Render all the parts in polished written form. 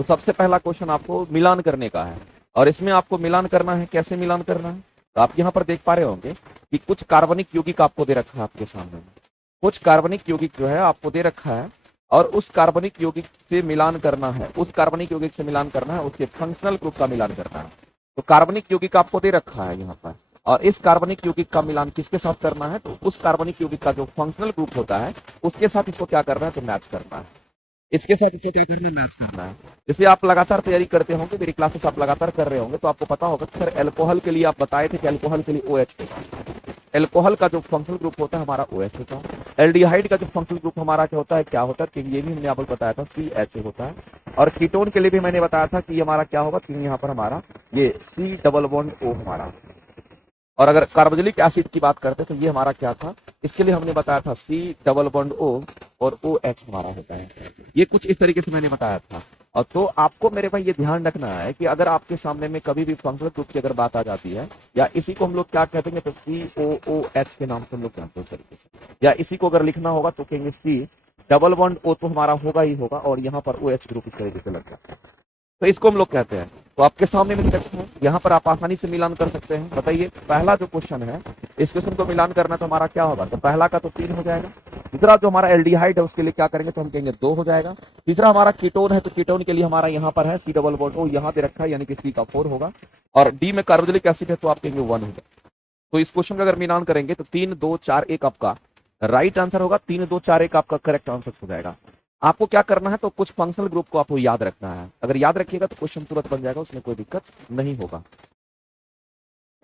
तो सबसे पहला क्वेश्चन आपको मिलान करने का है, और इसमें आपको मिलान करना है। कैसे मिलान करना है? तो आप यहाँ पर देख पा रहे होंगे कि कुछ कार्बनिक यौगिक आपको दे रखा है आपके सामने, कुछ कार्बनिक यौगिक जो है आपको दे रखा है, और उस कार्बनिक यौगिक से मिलान करना है, उस कार्बनिक यौगिक से मिलान करना है, उसके फंक्शनल ग्रुप का मिलान करना है। तो कार्बनिक यौगिक आपको दे रखा है यहाँ पर, और इस कार्बनिक यौगिक का मिलान किसके साथ करना है? तो उस कार्बनिक यौगिक का जो फंक्शनल ग्रुप होता है उसके साथ इसको क्या करना है? तो मैच करना है। इसके साथ इसको क्या करना है? मैच करना है। जैसे आप लगातार तैयारी करते होंगे, मेरी क्लासेस आप लगातार कर रहे होंगे, तो आपको पता होगा सर एल्कोहल के लिए आप बताए थे कि एल्कोहल के लिए OH होता है। एल्कोहल का जो फंक्शनल ग्रुप होता है हमारा OH होता है। एल्डिहाइड का जो फंक्शनल ग्रुप हमारा क्या होता है? क्या होता है? कि ये भी हमने आपको बताया था CH होता है। और कीटोन के लिए भी मैंने बताया था कि ये हमारा क्या होगा? कि यहाँ पर हमारा ये C डबल बॉन्ड O हमारा। और अगर कार्बोक्सिलिक एसिड की बात करते हैं तो ये हमारा क्या था? इसके लिए हमने बताया था C डबल बॉन्ड O और OH हमारा होता है। ये कुछ इस तरीके से मैंने बताया था। और तो आपको मेरे भाई ये ध्यान रखना है कि अगर आपके सामने में कभी भी फंक्शनल ग्रुप की अगर बात आ जाती है, या इसी को हम लोग क्या कहते हैं? तो COOH के नाम से हम लोग जानते हैं तरीके से, या इसी को अगर लिखना होगा तो कहेंगे C डबल बॉन्ड O तो हमारा होगा ही होगा, और यहाँ पर OH ग्रुप इस तरीके से लग जाता है, तो इसको हम लोग कहते हैं। तो आपके सामने में देखते हैं, यहाँ पर आप आसानी से मिलान कर सकते हैं। बताइए पहला जो क्वेश्चन है, इस क्वेश्चन को मिलान करना तो हमारा क्या होगा? तो पहला का तो 3 हो जाएगा। दूसरा जो हमारा एल्डिहाइड है उसके लिए क्या करेंगे? तो हम कहेंगे 2 हो जाएगा। तीसरा हमारा कीटोन है, तो कीटोन के लिए हमारा यहाँ पर है C डबल बॉन्ड O, यहाँ पे रखा है, यानी कि C का 4 होगा। और डी में कार्बोक्सिलिक एसिड है, तो आप कहेंगे 1 होगा। तो इस क्वेश्चन का अगर मिलान करेंगे तो 3 2 4 1 आपका राइट आंसर होगा। 3 2 4 1 आपका करेक्ट आंसर हो जाएगा। आपको क्या करना है? तो कुछ फंक्शनल ग्रुप को आपको याद रखना है। अगर याद रखिएगा तो क्वेश्चन तुरंत बन जाएगा, उसमें कोई दिक्कत नहीं होगा।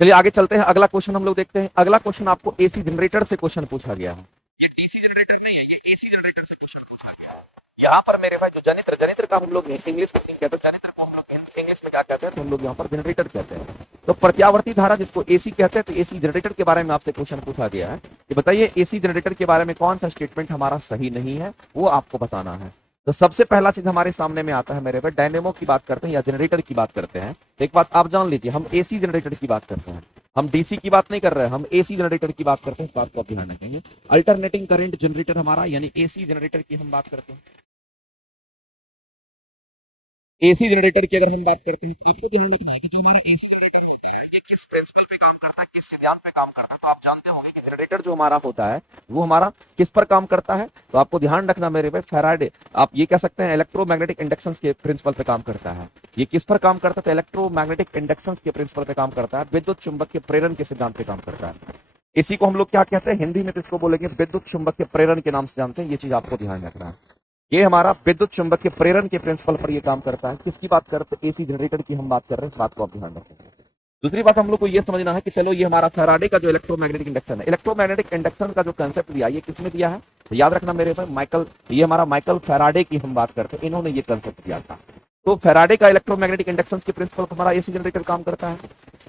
चलिए आगे चलते हैं, अगला क्वेश्चन हम लोग देखते हैं। अगला क्वेश्चन आपको AC जनरेटर से क्वेश्चन पूछा गया है। ये DC जनरेटर नहीं है, ये AC जनरेटर से क्वेश्चन पूछा गया है। यहाँ पर मेरे भाई जो जनित्र, जनित्र का हम लोग इंग्लिश में नहीं कहते, जनित्र को हम लोग इंग्लिश में क्या कहते हैं? तो हम लोग यहाँ पर जनरेटर कहते हैं। तो प्रत्यावर्ती धारा जिसको AC कहते हैं, तो AC जनरेटर के बारे में आपसे क्वेश्चन पूछा गया है कि बताइए AC जनरेटर के बारे में कौन सा स्टेटमेंट हमारा सही नहीं है, वो आपको बताना है। तो सबसे पहला चीज हमारे सामने में आता है मेरे भाई, डायनेमो की बात करते हैं या जनरेटर की बात करते हैं, तो एक बात आप जान लीजिए, हम AC जनरेटर की बात करते हैं, हम DC की बात नहीं कर रहे हैं, हम AC जनरेटर की बात करते हैं। इस बात को आप ध्यान रखेंगे। अल्टरनेटिंग करंट जनरेटर हमारा यानी AC जनरेटर की हम बात करते हैं। AC जनरेटर की अगर हम बात करते हैं तो आपको ध्यान रखना है कि जो हमारा AC जनरेटर होता है ये किस प्रिंसिपल पे काम करता है, किस सिद्धांत पे काम करता है। तो आप जानते होंगे कि जनरेटर जो हमारा होता है वो हमारा किस पर काम करता है? तो आपको ध्यान रखना मेरे भाई, फैराडे, आप ये कह सकते हैं इलेक्ट्रोमैग्नेटिक इंडक्शन के प्रिंसिपल पे काम करता है। ये किस पर काम करता है? तो इलेक्ट्रोमैग्नेटिक इंडक्शन के प्रिंसिपल पे काम करता है, विद्युत चुंबक के प्रेरण के सिद्धांत पे काम करता है। इसी को हम लोग क्या कहते हैं हिंदी में? तो इसको बोलेंगे विद्युत चुंबक के प्रेरण के नाम से जानते हैं। ये चीज आपको ध्यान रखना है। ये हमारा विद्युत चुंबक के प्रेरण के प्रिंसिपल पर ये काम करता है। किसकी बात करते हैं? AC जनरेटर की हम बात कर रहे हैं, इस बात को आप ध्यान रखें। दूसरी बात हम लोग को ये समझना है कि चलो ये हमारा फैराडे का जो इलेक्ट्रोमैग्नेटिक इंडक्शन है, इलेक्ट्रोमैग्नेटिक इंडक्शन का जो कंसेप्ट दिया ये किसने दिया है? तो याद रखना मेरे भाई, माइकल, ये हमारा माइकल फैराडे की हम बात करते हैं, इन्होंने ये कंसेप्ट दिया था। तो फैराडे का इलेक्ट्रोमैग्नेटिक इंडक्शन के प्रिंसिपल पर हमारा AC जनरेटर काम करता है।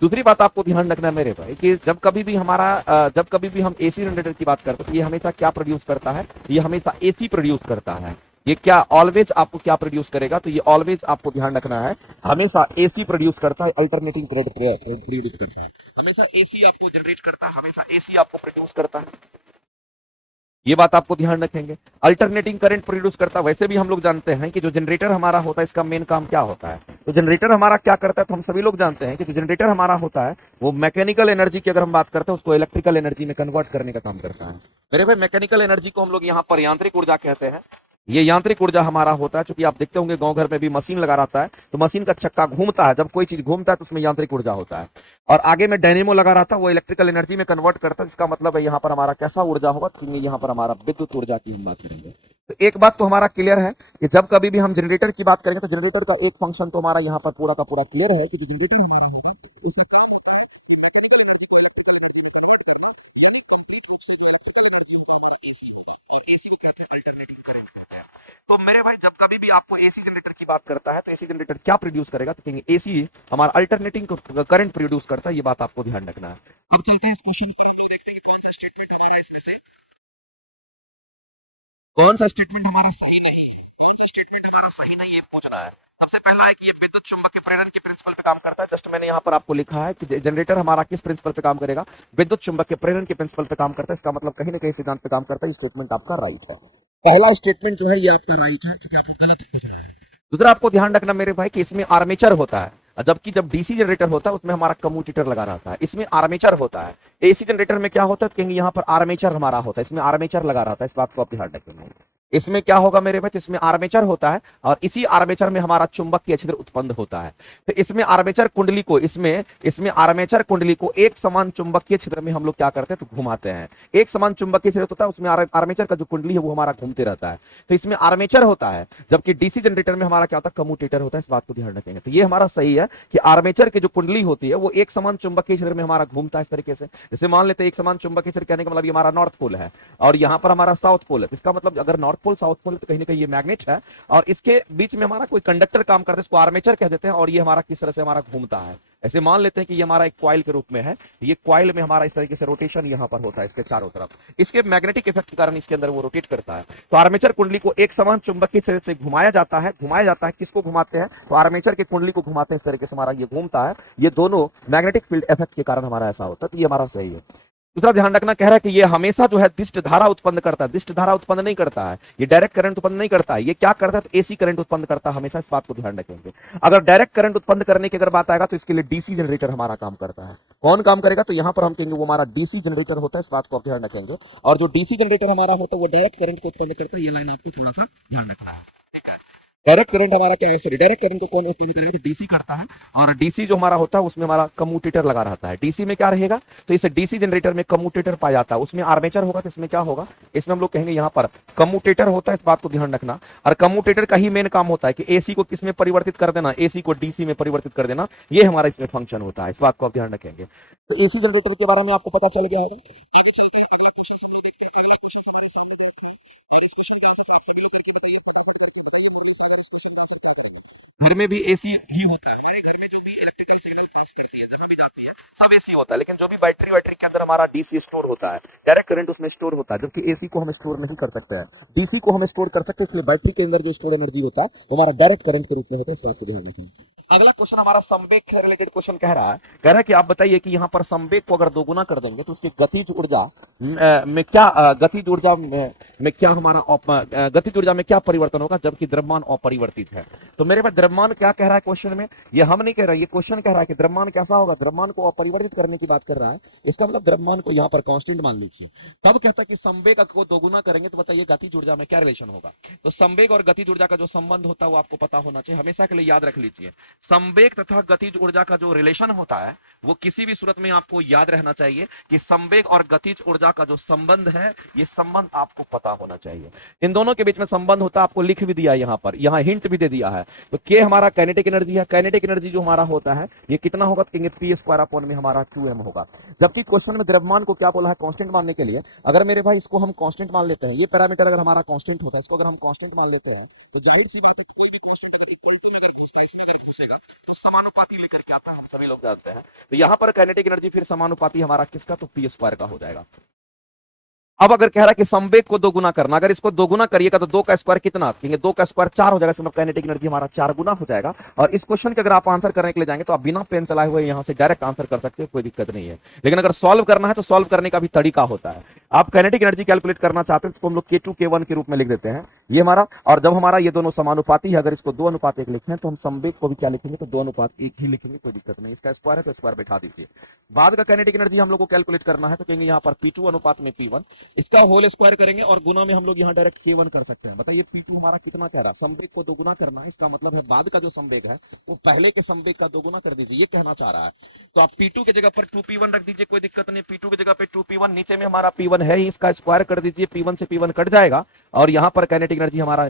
दूसरी बात आपको ध्यान रखना है मेरे भाई कि जब कभी भी हम AC जनरेटर की बात करते हैं तो ये हमेशा क्या प्रोड्यूस करता है? ये हमेशा AC प्रोड्यूस करता है। ये क्या ऑलवेज आपको क्या प्रोड्यूस करेगा? तो ये ऑलवेज आपको ध्यान रखना है, हमेशा AC प्रोड्यूस करता है, अल्टरनेटिंग करंट प्रोड्यूस करता है, हमेशा AC आपको जनरेट करता है, हमेशा AC आपको प्रोड्यूस करता है। ये बात आपको ध्यान रखेंगे। अल्टरनेटिंग करंट प्रोड्यूस करता है। वैसे भी हम लोग जानते हैं कि जो जनरेटर हमारा होता है इसका मेन काम क्या होता है? तो जनरेटर हमारा क्या करता है? तो हम सभी लोग जानते हैं कि जो जनरेटर हमारा होता है वो मैकेनिकल एनर्जी की अगर हम बात करते हैं उसको इलेक्ट्रिकल एनर्जी में कन्वर्ट करने का काम करता है। मेरे भाई मैकेनिकल एनर्जी को हम लोग यहाँ पर यांत्रिक ऊर्जा कहते हैं। ये यांत्रिक ऊर्जा हमारा होता है, क्योंकि आप देखते होंगे गांव घर में भी मशीन लगा रहता है, तो मशीन का चक्का घूमता है, जब कोई चीज घूमता है तो उसमें यांत्रिक ऊर्जा होता है। और आगे में डायनेमो लगा रहता है, वो इलेक्ट्रिकल एनर्जी में कन्वर्ट करता है। इसका मतलब है यहाँ पर हमारा कैसा ऊर्जा होगा? यहाँ पर हमारा विद्युत ऊर्जा की हम बात करेंगे। तो एक बात तो हमारा क्लियर है कि जब कभी भी हम जनरेटर की बात करेंगे तो जनरेटर का एक फंक्शन तो हमारा यहाँ पर पूरा का पूरा क्लियर है कि जो जनरेटर तो मेरे भाई जब कभी भी आपको AC जनरेटर की बात करता है तो AC जनरेटर क्या प्रोड्यूस करेगा? तो कहेंगे AC हमारा अल्टरनेटिंग करंट प्रोड्यूस करता है। ये बात आपको ध्यान रखना है। अब चलते हैं इस क्वेश्चन पर, देखते हैं कौन सा स्टेटमेंट हमारा इसमें से, कौन सा स्टेटमेंट हमारा सही नहीं है, कौन सा स्टेटमेंट हमारा सही नहीं है पूछना है। सबसे पहला है कि ये विद्युत चुंबक के प्रेरण के प्रिंसिपल पे काम करता है। जस्ट मैंने यहाँ पर आपको लिखा है कि जनरेटर हमारा किस प्रिंसिपल पे काम करेगा? विद्युत चुंबक के प्रेरण के प्रिंसिपल पे काम करता है। इसका मतलब कहीं ना कहीं सिद्धांत पे काम करता है। ये स्टेटमेंट आपका राइट है। पहला स्टेटमेंट जो है ये आपका राइट है, क्योंकि आपको गलत पूछा है। दूसरा आपको ध्यान रखना मेरे भाई कि इसमें आर्मेचर होता है, जबकि जब डीसी जनरेटर होता है उसमें हमारा कम्यूटेटर लगा रहता है, इसमें आर्मेचर होता है। एसी जनरेटर में क्या होता है, कहेंगे यहाँ पर आर्मेचर हमारा होता है, इसमें आर्मेचर लगा रहता है, इस बात को आप ध्यान रखेंगे। इसमें क्या होगा मेरे बच्चे, इसमें आर्मेचर होता है और इसी आर्मेचर में हमारा चुंबकीय क्षेत्र उत्पन्न होता है। तो इसमें आर्मेचर कुंडली को इसमें इसमें आर्मेचर कुंडली को एक समान चुंबकीय क्षेत्र में हम लोग क्या करते हैं, तो घुमाते हैं। एक समान चुंबकीय क्षेत्र होता है, उसमें आर्मेचर का जो कुंडली है वो हमारा घूमते रहता है, तो इसमें आर्मेचर होता है। जबकि डीसी जनरेटर में हमारा क्या होता है, कम्यूटेटर होता है, इस बात को ध्यान रखेंगे। तो ये हमारा सही है कि आर्मेचर की जो कुंडली होती है वो एक समान चुंबकीय क्षेत्र में हमारा घूमता है इस तरीके से। जैसे मान लेते हैं एक समान चुंबकीय क्षेत्र कहने का मतलब ये हमारा नॉर्थ पोल है और यहाँ पर हमारा साउथ पोल है। इसका मतलब अगर नॉर्थ पोल साउथ पोल तो कहीं ना कहीं ये मैग्नेट है और इसके बीच में हमारा कोई कंडक्टर काम करता है, इसको आर्मेचर कह देते हैं, और ये हमारा किस तरह से हमारा घूमता है। ऐसे मान लेते हैं कि ये हमारा एक कॉइल के रूप में है, ये कॉइल में हमारा इस तरीके से रोटेशन यहाँ पर होता है इसके चारों तरफ, इसके मैग्नेटिक इफेक्ट के कारण इसके अंदर वो रोटेट करता है। तो आर्मेचर कुंडली को एक समान चुंबकीय क्षेत्र से घुमाया जाता है। किसको घुमाते हैं, तो आर्मेचर की कुंडली को घुमाते हैं, इस तरीके से हमारा ये घूमता है। ये दोनों मैग्नेटिक फील्ड इफेक्ट के कारण हमारा ऐसा होता है, तो ये हमारा सही है। दूसरा ध्यान रखना कह रहा है कि ये हमेशा जो है दिष्ट धारा उत्पन्न करता है, दिष्ट धारा उत्पन्न नहीं करता है, ये डायरेक्ट करंट उत्पन्न नहीं करता है। ये क्या करता है, तो एसी करंट उत्पन्न करता है हमेशा, इस बात को ध्यान रखेंगे। अगर डायरेक्ट करंट उत्पन्न करने की अगर बात आएगा तो इसके लिए डीसी जनरेटर हमारा काम करता है। कौन काम करेगा, तो यहां पर हम कहेंगे वो हमारा डीसी जनरेटर होता है, इस बात को आप ध्यान रखेंगे। और जो डीसी जनरेटर हमारा होता है वो डायरेक्ट करंट को उत्पन्न करता है, ये लाइन आपको थोड़ा सा ध्यान रखना है। डायरेक्ट करंट हमारा क्या है, सॉरी, डायरेक्ट करंट को कौन उत्पन्न करेगा, तो डीसी करता है। और डीसी जो हमारा होता है उसमें हमारा कम्यूटेटर लगा रहता है। डीसी में क्या रहेगा, तो इसे डीसी जनरेटर में कम्यूटेटर पाया जाता है, उसमें आर्मेचर होगा, तो इसमें क्या होगा, इसमें हम लोग कहेंगे यहाँ पर कम्यूटेटर होता है, इस बात को ध्यान रखना। और कम्यूटेटर का ही मेन काम होता है कि एसी को किसमें परिवर्तित कर देना, एसी को डीसी में परिवर्तित कर देना, ये हमारा इसमें फंक्शन होता है, इस बात को आप ध्यान रखेंगे। तो एसी जनरेटर के बारे में आपको पता चल गया होगा। घर में भी एसी ही होता है, हमारे घर में जो भी इलेक्ट्रिकल सिग्नल पास करती है, जहां भी जाती है, सब एसी होता है। लेकिन जो भी बैटरी वैटरी के अंदर हमारा डीसी स्टोर होता है, डायरेक्ट करंट उसमें स्टोर होता है, जबकि एसी को हम स्टोर नहीं कर सकते हैं, डीसी को हम स्टोर कर सकते हैं। इसलिए बैटरी के अंदर जो स्टोर एनर्जी होता है वो हमारा डायरेक्ट करंट के रूप में होता है, इस बात को ध्यान रखें। अगला क्वेश्चन हमारा संवेग से रिलेटेड क्वेश्चन कह रहा है कि आप बताइए कि यहाँ पर संवेग को अगर दोगुना कर देंगे तो उसकी गतिज ऊर्जा में क्या गतिज ऊर्जा में क्या हमारा गतिज ऊर्जा में क्या परिवर्तन होगा, जबकि द्रव्यमान अपरिवर्तित है। तो मेरे पास द्रव्यमान क्या कह रहा है क्वेश्चन में, ये हम नहीं कह रहे, ये क्वेश्चन कह रहा है कि द्रव्यमान कैसा होगा, द्रव्यमान को अपरिवर्तित करने की बात कर रहा है। इसका मतलब द्रव्यमान को यहाँ पर कांस्टेंट मान लीजिए। तब कहता है कि संवेग को दोगुना करेंगे तो बताइए गतिज ऊर्जा में क्या रिलेशन होगा। तो संवेग और गतिज ऊर्जा का जो संबंध होता है वो आपको पता होना चाहिए, हमेशा के लिए याद रख लीजिए। संवेग तथा गतिज ऊर्जा का जो रिलेशन होता है वो किसी भी सूरत में आपको याद रहना चाहिए कि संवेग और गतिज ऊर्जा का जो संबंध है, ये संबंध आपको पता होना चाहिए। इन दोनों के बीच में संबंध होता है, आपको लिख भी दिया यहाँ पर, यहाँ हिंट भी दे दिया है। तो के हमारा काइनेटिक एनर्जी है, काइनेटिक एनर्जी जो हमारा होता है ये कितना होगा, कहेंगे पी स्क्वायर अपॉन में हमारा 2m होगा। जबकि क्वेश्चन में द्रव्यमान को क्या बोला है, कांस्टेंट मानने के लिए। अगर मेरे भाई इसको हम कांस्टेंट मान लेते हैं, ये पैरामीटर अगर हमारा कांस्टेंट होता है, इसको अगर हम कांस्टेंट मान लेते हैं तो जाहिर सी बात है कोई भी कांस्टेंट अगर इक्वल टू में अगर घुसता है, इसमें अगर घुसेगा तो समानुपाती लेकर के आता है, हम सभी लोग जानते हैं। तो यहाँ पर काइनेटिक एनर्जी फिर समानुपाती हमारा किसका, तो पी स्क्वायर का हो जाएगा। अब अगर कह रहा है कि संवेग को दोगुना करना, अगर इसको दोगुना करिएगा तो 2 का स्क्वायर कितना, कहेंगे 2 का स्क्वायर 4 हो जाएगा, इसमें काइनेटिक एनर्जी हमारा 4 गुना हो जाएगा। और इस क्वेश्चन के अगर आप आंसर करने के लिए जाएंगे तो आप बिना पेन चलाए हुए यहां से डायरेक्ट आंसर कर सकते हैं, कोई दिक्कत नहीं है। लेकिन अगर सॉल्व करना है तो सॉल्व करने का भी तरीका होता है। आप काइनेटिक एनर्जी कैलकुलेट करना चाहते हैं तो हम लोग K2 K1 के रूप में लिख देते हैं ये हमारा। और जब हमारा ये दोनों समानुपाती है, अगर इसको 2:1 लिखें तो हम संवेग को भी क्या लिखेंगे, तो 2:1 ही लिखेंगे, कोई दिक्कत नहीं। इसका स्क्वायर है तो स्क्वायर बैठा दीजिए। बाद का काइनेटिक एनर्जी हम लोग को कैलकुलेट करना है तो कहेंगे यहाँ पर P2:P1, इसका होल स्क्वायर करेंगे और गुना में हम लोग यहाँ डायरेक्ट K1 कर सकते हैं। बताइए P2 हमारा कितना कह रहा है, संवेग को दोगुना करना है, इसका मतलब है बाद का जो संवेग है वो पहले के संवेग का दोगुना कर दीजिए, ये कहना चाह रहा है। तो आप P2 की जगह पर 2P1 रख दीजिए, कोई दिक्कत नहीं। P2 की जगह पे 2P1, नीचे में हमारा P1 है ही, इसका स्क्वायर कर दीजिए, P1 से P1 कट जाएगा और यहाँ पर काइनेटिक एनर्जी हमारा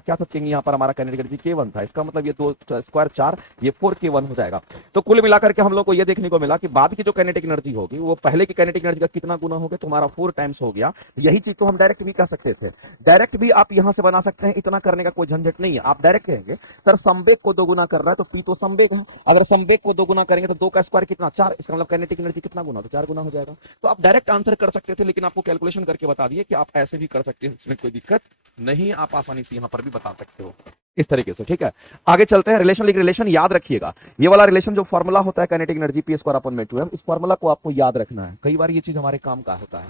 क्या था, यहाँ पर हमारा काइनेटिक एनर्जी K1 था। इसका मतलब ये 2 स्क्वायर 4, ये 4K1 हो जाएगा। तो कुल मिलाकर के हम लोग को ये देखने को मिला कि बाद की जो काइनेटिक एनर्जी होगी वो पहले की काइनेटिक एनर्जी का कितना गुना हो गया, तो हमारा 4 टाइम्स हो गया। यही चीज तो हम डायरेक्ट भी कह सकते थे, डायरेक्ट भी आप यहां से बना सकते हैं, इतना करने का कोई झंझट नहीं है। आप डायरेक्ट कहेंगे सर संवेग को दोगुना कर रहा है तो P तो संवेग है, अगर संवेग को दोगुना करेंगे तो 2 का स्क्वायर कितना 4, इसका मतलब काइनेटिक एनर्जी कितना गुना, तो 4 गुना हो जाएगा। तो आप डायरेक्ट आंसर कर सकते थे, लेकिन आपको कैलकुलेशन करके बता दिए कि आप ऐसे भी कर सकते हैं, इसमें कोई दिक्कत नहीं, आप आसानी से यहां पर भी बता सकते हो इस तरीके से। ठीक है, आगे चलते हैं। रिलेशन, लेकिन रिलेशन याद रखिएगा, ये वाला रिलेशन जो फॉर्मूला होता है kinetic energy P square upon में 2m, इस फॉर्मूला को आपको याद रखना है, कई बार ये चीज हमारे काम का होता है।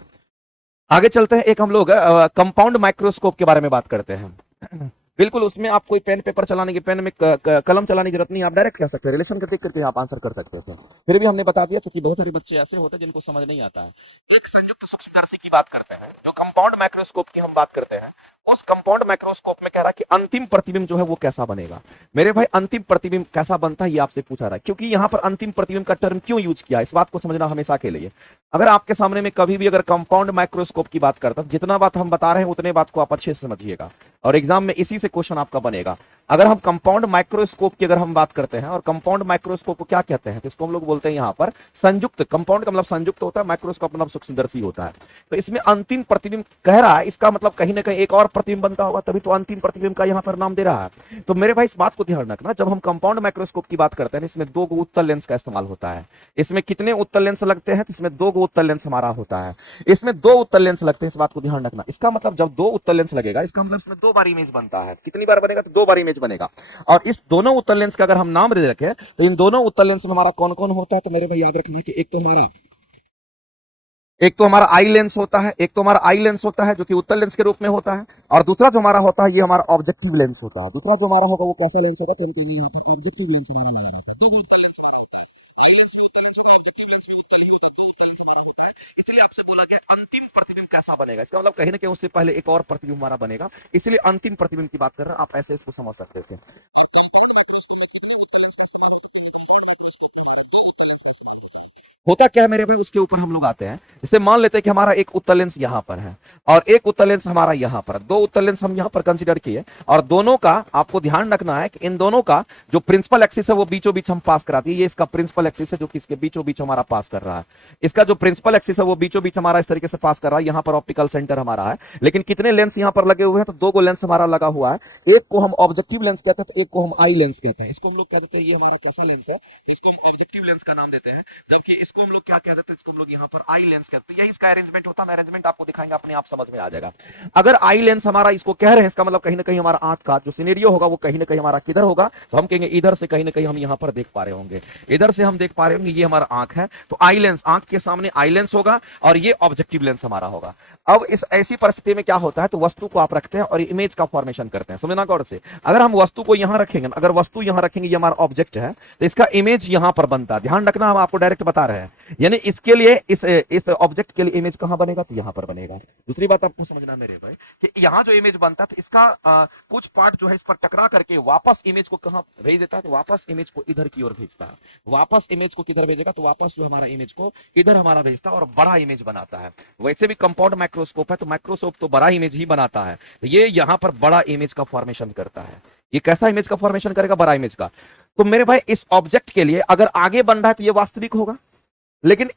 आगे चलते हैं, एक हम लोग कंपाउंड माइक्रोस्कोप के बारे में बात करते हैं। बिल्कुल उसमें आप कोई पेन पेपर चलाने की, पेन में कलम चलाने की जरूरत नहीं, आप डायरेक्ट कह सकते हैं, रिलेशन का देख करके आप आंसर कर सकते थे। फिर भी हमने बता दिया, क्योंकि बहुत सारे बच्चे ऐसे होते हैं जिनको समझ नहीं आता है। एक संयुक्त सूक्ष्मदर्शी की बात करते हैं, जो कंपाउंड माइक्रोस्कोप की हम बात करते हैं, उस कंपाउंड माइक्रोस्कोप में कह रहा है कि अंतिम प्रतिबिंब जो है वो कैसा बनेगा। मेरे भाई अंतिम प्रतिबिंब कैसा बनता है ये आपसे पूछा रहा है, क्योंकि यहां पर अंतिम प्रतिबिंब का टर्म क्यों यूज किया, इस बात को समझना हमेशा के लिए। अगर आपके सामने में कभी भी अगर कंपाउंड माइक्रोस्कोप की बात करता, जितना बात हम बता रहे हैं उतने बात को आप अच्छे से समझिएगा, और एग्जाम में इसी से क्वेश्चन आपका बनेगा। अगर हम कंपाउंड माइक्रोस्कोप की अगर हम बात करते हैं, और कंपाउंड माइक्रोस्कोप को क्या कहते हैं, तो इसको हम लोग बोलते हैं यहां पर संयुक्त। कंपाउंड का मतलब संयुक्त होता है, माइक्रोस्कोप मतलब सूक्ष्मदर्शी होता है। तो इसमें अंतिम प्रतिबिंब कह रहा है, इसका मतलब कहीं ना कहीं एक और प्रतिबिंब बनता होगा, तभी तो अंतिम प्रतिबिंब का यहां पर नाम दे रहा है। तो मेरे भाई इस बात को ध्यान रखना, जब हम कंपाउंड माइक्रोस्कोप की बात करते हैं, इसमें 2 उत्तल लेंस का इस्तेमाल होता है। इसमें कितने उत्तल लेंस लगते हैं, तो इसमें 2 उत्तल लेंस हमारा होता है। इसमें 2 उत्तल लेंस लगते हैं, इस बात को ध्यान रखना। इसका मतलब जब 2 उत्तल लेंस लगेगा, इसका मतलब इसमें 2 बार इमेज बनता है। कितनी बार बनेगा, तो 2 बार इमेज बनेगा। और इस दोनों उत्तल लेंस का अगर हम नाम दे रखें, तो इन दोनों उत्तल लेंस में हमारा कौन कौन होता है, तो मेरे भाई याद रखना कि एक तो हमारा आई लेंस होता है, एक तो हमारा आई लेंस होता है जो कि उत्तल लेंस के रूप में होता है, और दूसरा जो हमारा होता है ये हमारा ऑब्जेक्टिव लेंस होता है। दूसरा जो हमारा होगा वो कैसा लेंस होगा, तो ऑब्जेक्टिव लेंस आपसे बोला गया अंतिम प्रतिबिंब कैसा बनेगा, इसका मतलब कहीं ना कहीं उससे पहले एक और प्रतिबिंब हमारा बनेगा, इसलिए अंतिम प्रतिबिंब की बात कर रहे हैं। आप ऐसे इसको समझ सकते थे। होता क्या है मेरे भाई, उसके ऊपर हम लोग आते हैं। इसे मान लेते हैं कि हमारा एक उत्तल लेंस यहां पर है, और एक उत्तल लेंस हमारा यहां पर, 2 उत्तल लेंस हम यहां पर कंसीडर किए, और दोनों का आपको ध्यान रखना है कि इन दोनों का जो प्रिंसिपल एक्सिस है वो बीचों बीच हम पास कराती है। ये इसका प्रिंसिपल एक्सिस है जो कि इसके बीचों बीच हमारा पास कर रहा है। इसका जो प्रिंसिपल एक्सिस है वो बीचों बीच हमारा इस तरीके से पास कर रहा है। यहां पर ऑप्टिकल सेंटर हमारा है, लेकिन कितने लेंस यहां पर लगे हुए हैं, तो 2 लेंस हमारा लगा हुआ है। एक को हम ऑब्जेक्टिव लेंस कहते हैं, तो एक को हम आई लेंस कहते हैं। इसको हम लोग कह देते हैं ये हमारा कैसा लेंस है, इसको हम ऑब्जेक्टिव लेंस का नाम देते हैं, जबकि इसको हम लोग क्या कहते हैं, इसको हम लोग यहाँ पर आई लेंस कहते हैं। यही इसका अरेंजमेंट होता है, अरेंजमेंट आपको दिखाएंगे, अपने आप समझ में आ जाएगा। अगर आई लेंस हमारा इसको कह रहे हैं, इसका मतलब कहीं ना कहीं हमारा आंख का जो सिनेरियो होगा वो कहीं ना कहीं हमारा किधर होगा, तो हम कहेंगे इधर से कहीं ना कहीं हम यहाँ पर देख पा रहे होंगे, इधर से हम देख पा रहे होंगे, ये हमारा आंख है, तो आई लेंस, आंख के सामने आई लेंस होगा, और ये ऑब्जेक्टिव लेंस हमारा होगा। अब इस ऐसी परिस्थिति में क्या होता है, तो वस्तु को आप रखते हैं और इमेज का फॉर्मेशन करते हैं। समझना गौर से, अगर हम वस्तु को यहां रखेंगे, अगर वस्तु यहां रखेंगे, ये हमारा ऑब्जेक्ट है, तो इसका इमेज यहां पर बनता है। ध्यान रखना, हम आपको डायरेक्ट बता रहे हैं, यानी इसके लिए इस ऑब्जेक्ट के लिए इमेज कहां बनेगा, तो यहां पर बनेगा। दूसरी बात आपको समझना मेरे भाई कि यहां जो इमेज बनता है, तो इसका कुछ पार्ट जो है इस पर टकरा करके वापस इमेज को कहां भेज देता है, तो वापस इमेज को इधर की ओर भेजता है। वापस इमेज को किधर भेजेगा, तो वापस जो हमारा इमेज को इधर हमारा भेजता है और बड़ा इमेज बनाता है। वैसे भी कंपाउंड माइक्रोस्कोप है, तो माइक्रोस्कोप तो बड़ा इमेज ही बनाता है, तो ये यहां पर बड़ा इमेज का फॉर्मेशन करता है। ये कैसा इमेज का फॉर्मेशन करेगा, बड़ा इमेज का। तो मेरे भाई इस ऑब्जेक्ट के लिए अगर आगे बन रहा है तो ये वास्तविक होगा, लेकिन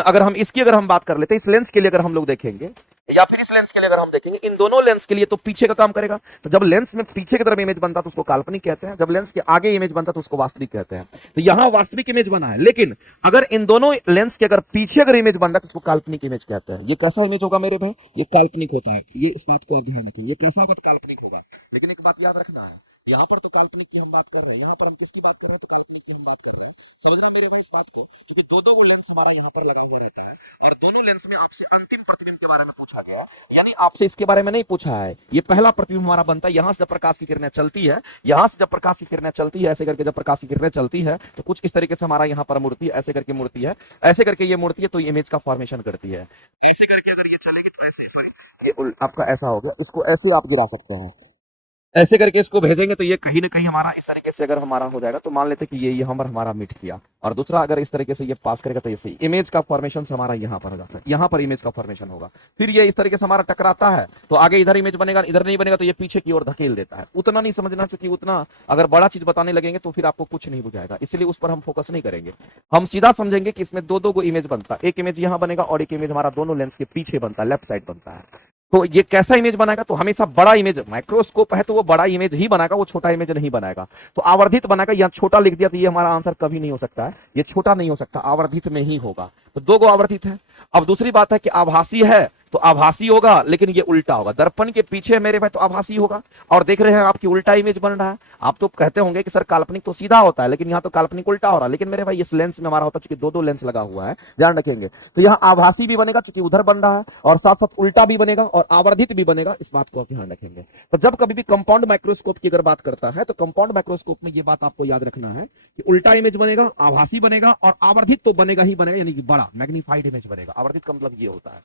अगर हम इसकी अगर हम बात कर लेते हैं, इस लेंस के लिए अगर हम लोग देखेंगे, या फिर इस लेंस के लिए अगर हम देखेंगे, इन दोनों लेंस के लिए तो पीछे का काम करेगा। तो जब लेंस में पीछे की तरफ इमेज बनता है तो उसको काल्पनिक कहते हैं, जब लेंस के आगे इमेज बनता है तो उसको वास्तविक कहते हैं। तो यहां वास्तविक इमेज बना है, लेकिन अगर इन दोनों लेंस के अगर पीछे अगर इमेज बन रहा है तो उसको काल्पनिक इमेज कहते हैं। ये कैसा इमेज होगा मेरे भाई, ये काल्पनिक होता है। ये इस बात को आप ध्यान रखें, ये कैसा होगा, काल्पनिक होगा। लेकिन एक बात याद रखना है, यहाँ पर तो काल्पनिक की हम बात कर रहे हैं, यहाँ पर हम किसकी बात कर रहे हैं, तो काल्पनिक की हम बात कर रहे हैं। समझना मेरे भाई इस बात को, क्योंकि दो वो लेंस हमारा यहाँ पर लगे हुए रहता है, और दोनों लेंस में आपसे अंतिम प्रतिबिंब के बारे में पूछा गया है, यानी आपसे इसके बारे में नहीं पूछा है। ये पहला प्रतिबिंब हमारा बनता है, यहां से जब प्रकाश की किरणें चलती है, यहां से जब प्रकाश की किरणें चलती है, ऐसे करके जब प्रकाश की किरणें चलती है, तो कुछ इस तरीके से हमारा यहाँ पर मूर्ति ऐसे करके मूर्ति है, ऐसे करके ये मूर्ति है, तो इमेज का फॉर्मेशन करती है। ऐसे करके अगर ये चलेगी तो ऐसे, सॉरी ये आपका ऐसा हो गया, इसको ऐसे आप गिरा सकते हैं, ऐसे करके इसको भेजेंगे तो ये कहीं ना कहीं हमारा इस तरीके से अगर हमारा हो जाएगा, तो मान लेते कि ये यहाँ पर हमारा मिट किया, और दूसरा अगर इस तरीके से ये पास करेगा तो ऐसे इमेज का फॉर्मेशन हमारा यहाँ पर हो जाता है, यहाँ पर इमेज का फॉर्मेशन होगा। फिर ये इस तरीके से हमारा टकराता है, तो आगे इधर इमेज बनेगा, इधर नहीं बनेगा, तो ये पीछे की ओर धकेल देता है। उतना नहीं समझना, क्योंकि उतना अगर बड़ा चीज बताने लगेंगे तो फिर आपको कुछ नहीं बुझाएगा, इसलिए उस पर हम फोकस नहीं करेंगे। हम सीधा समझेंगे कि इसमें दो को इमेज बनता है, एक इमेज यहाँ बनेगा और एक इमेज हमारा दोनों लेंस के पीछे बनता है, लेफ्ट साइड बनता है। तो ये कैसा इमेज बनाएगा, तो हमेशा बड़ा इमेज, माइक्रोस्कोप है तो वो बड़ा इमेज ही बनाएगा, वो छोटा इमेज नहीं बनाएगा। तो आवर्धित बनाएगा, यहाँ छोटा लिख दिया तो ये हमारा आंसर कभी नहीं हो सकता है, ये छोटा नहीं हो सकता, आवर्धित में ही होगा। तो दो गो आवर्तित है। अब दूसरी बात है कि आभासी है तो आभासी होगा, लेकिन ये उल्टा होगा। दर्पण के पीछे मेरे भाई तो आभासी होगा, और देख रहे हैं आपकी उल्टा इमेज बन रहा है। आप तो कहते होंगे कि सर काल्पनिक तो सीधा होता है, लेकिन यहाँ तो काल्पनिक उल्टा हो रहा है। लेकिन मेरे भाई इस लेंस में हमारा होता है, चूंकि दो दो लेंस लगा हुआ है, ध्यान रखेंगे। तो यहाँ आभासी भी बनेगा चूंकि उधर बन रहा है, और साथ साथ उल्टा भी बनेगा और आवर्धित भी बनेगा, इस बात को आप ध्यान रखेंगे। तो जब कभी भी कंपाउंड माइक्रोस्कोप की अगर बात करता है, तो कंपाउंड माइक्रोस्कोप में ये बात आपको याद रखना है कि उल्टा इमेज बनेगा, आभासी बनेगा, और आवर्धित तो बनेगा ही बनेगा, यानी कि बड़ा मैग्नीफाइड इमेज बनेगा। आवर्धित का मतलब ये होता है।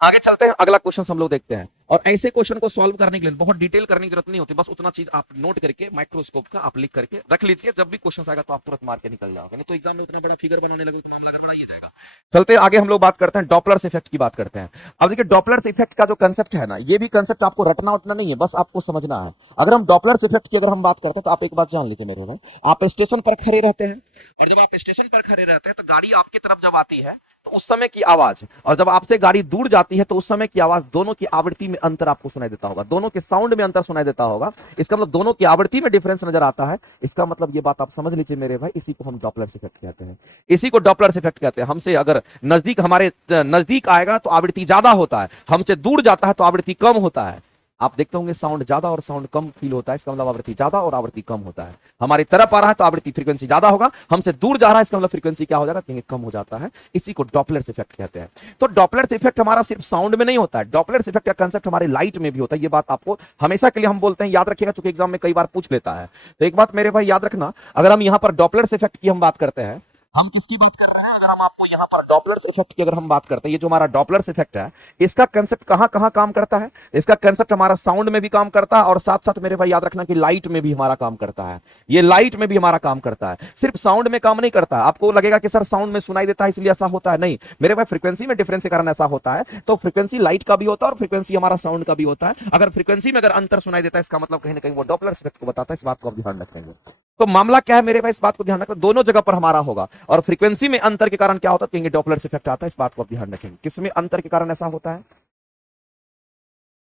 आगे चलते हैं, अगला क्वेश्चन हम लोग देखते हैं। और ऐसे क्वेश्चन को सॉल्व करने के लिए बहुत डिटेल करने की जरूरत नहीं होती, बस उतना चीज आप नोट करके माइक्रोस्कोप का आप लिख करके रख लीजिए। जब भी क्वेश्चन आएगा तो आप तुरंत मार के निकल जाओगे, नहीं तो एग्जाम में उतना बड़ा फिगर बनाने लगे तो मामला गड़बड़ा ही जाएगा। चलते हैं आगे, हम लोग बात करते हैं डॉपलर्स इफेक्ट की बात करते हैं। अब देखिए डॉपलर्स इफेक्ट का जो कंसेप्ट है ना, ये भी कंसेप्ट आपको रटना उठना नहीं है, बस आपको समझना है। अगर हम डॉपलर्स इफेक्ट की अगर हम बात करते हैं तो आप एक बात जान लीजिए मेरे भाई, आप स्टेशन पर खड़े रहते हैं, और जब आप स्टेशन पर खड़े रहते हैं तो गाड़ी आपकी तरफ जब आती है तो उस समय की आवाज, और जब आपसे गाड़ी दूर जाती है तो उस समय की आवाज, दोनों की आवृत्ति में अंतर आपको सुनाई देता होगा, दोनों के साउंड में अंतर सुनाई देता होगा। इसका मतलब दोनों की आवृत्ति में डिफरेंस नजर आता है। इसका मतलब ये बात आप समझ लीजिए मेरे भाई, इसी को हम डॉपलर्स इफेक्ट कहते हैं। इसी को डॉपलर्स इफेक्ट कहते हैं। हमसे अगर नजदीक, हमारे नजदीक आएगा तो आवृत्ति ज्यादा होता है, हमसे दूर जाता है तो आवृत्ति कम होता है। आप देखते होंगे साउंड ज्यादा और साउंड कम फील होता है, इसका मतलब आवृत्ति ज्यादा और आवृत्ति कम होता है। हमारी तरफ आ रहा है तो आवृत्ति फ्रीक्वेंसी ज्यादा होगा, हमसे दूर जा रहा है इसका मतलब फ्रीक्वेंसी क्या हो जाएगा, कहेंगे कम हो जाता है। इसी को डॉपलर्स इफेक्ट कहते हैं। तो डॉपलर्स इफेक्ट हमारा सिर्फ साउंड में नहीं होता है, डॉपलर्स इफेक्ट का कंसेप्ट हमारे लाइट में भी होता है। ये बात आपको हमेशा के लिए हम बोलते हैं, याद रखिएगा, चूंकि एग्जाम में कई बार पूछ लेता है। तो एक बात मेरे भाई याद रखना, अगर हम यहां पर डॉपलर्स इफेक्ट की हम बात करते हैं, हम किसकी बात कर रहे हैं, अगर हम आपको यहां पर डॉपलर्स इफेक्ट की अगर हम बात करते हैं, ये जो हमारा डॉपलर्स इफेक्ट है, इसका कंसेप्ट कहां कहां काम करता है। इसका कंसेप्ट हमारा साउंड में भी काम करता है, और साथ साथ मेरे भाई याद रखना कि लाइट में भी हमारा काम करता है। ये लाइट में भी हमारा काम करता है, सिर्फ साउंड में काम नहीं करता। आपको लगेगा कि सर साउंड में सुनाई देता है इसलिए ऐसा होता है, नहीं मेरे भाई, फ्रीक्वेंसी में डिफरेंस के कारण ऐसा होता है। तो फ्रीक्वेंसी लाइट का भी होता है और फ्रीक्वेंसी हमारा साउंड का भी होता है। अगर फ्रीक्वेंसी में अगर अंतर सुनाई देता है, इसका मतलब कहीं ना कहीं वो डॉपलर्स इफेक्ट को बताता है। इस बात को आप ध्यान रखेंगे। तो मामला क्या है मेरे भाई, इस बात को ध्यान रखना, दोनों जगह पर हमारा होगा। और फ्रीक्वेंसी में अंतर के कारण क्या होता है, कहेंगे डॉपलर्स इफेक्ट आता है। इस बात को आप ध्यान रखेंगे। किसमें अंतर के कारण ऐसा होता है,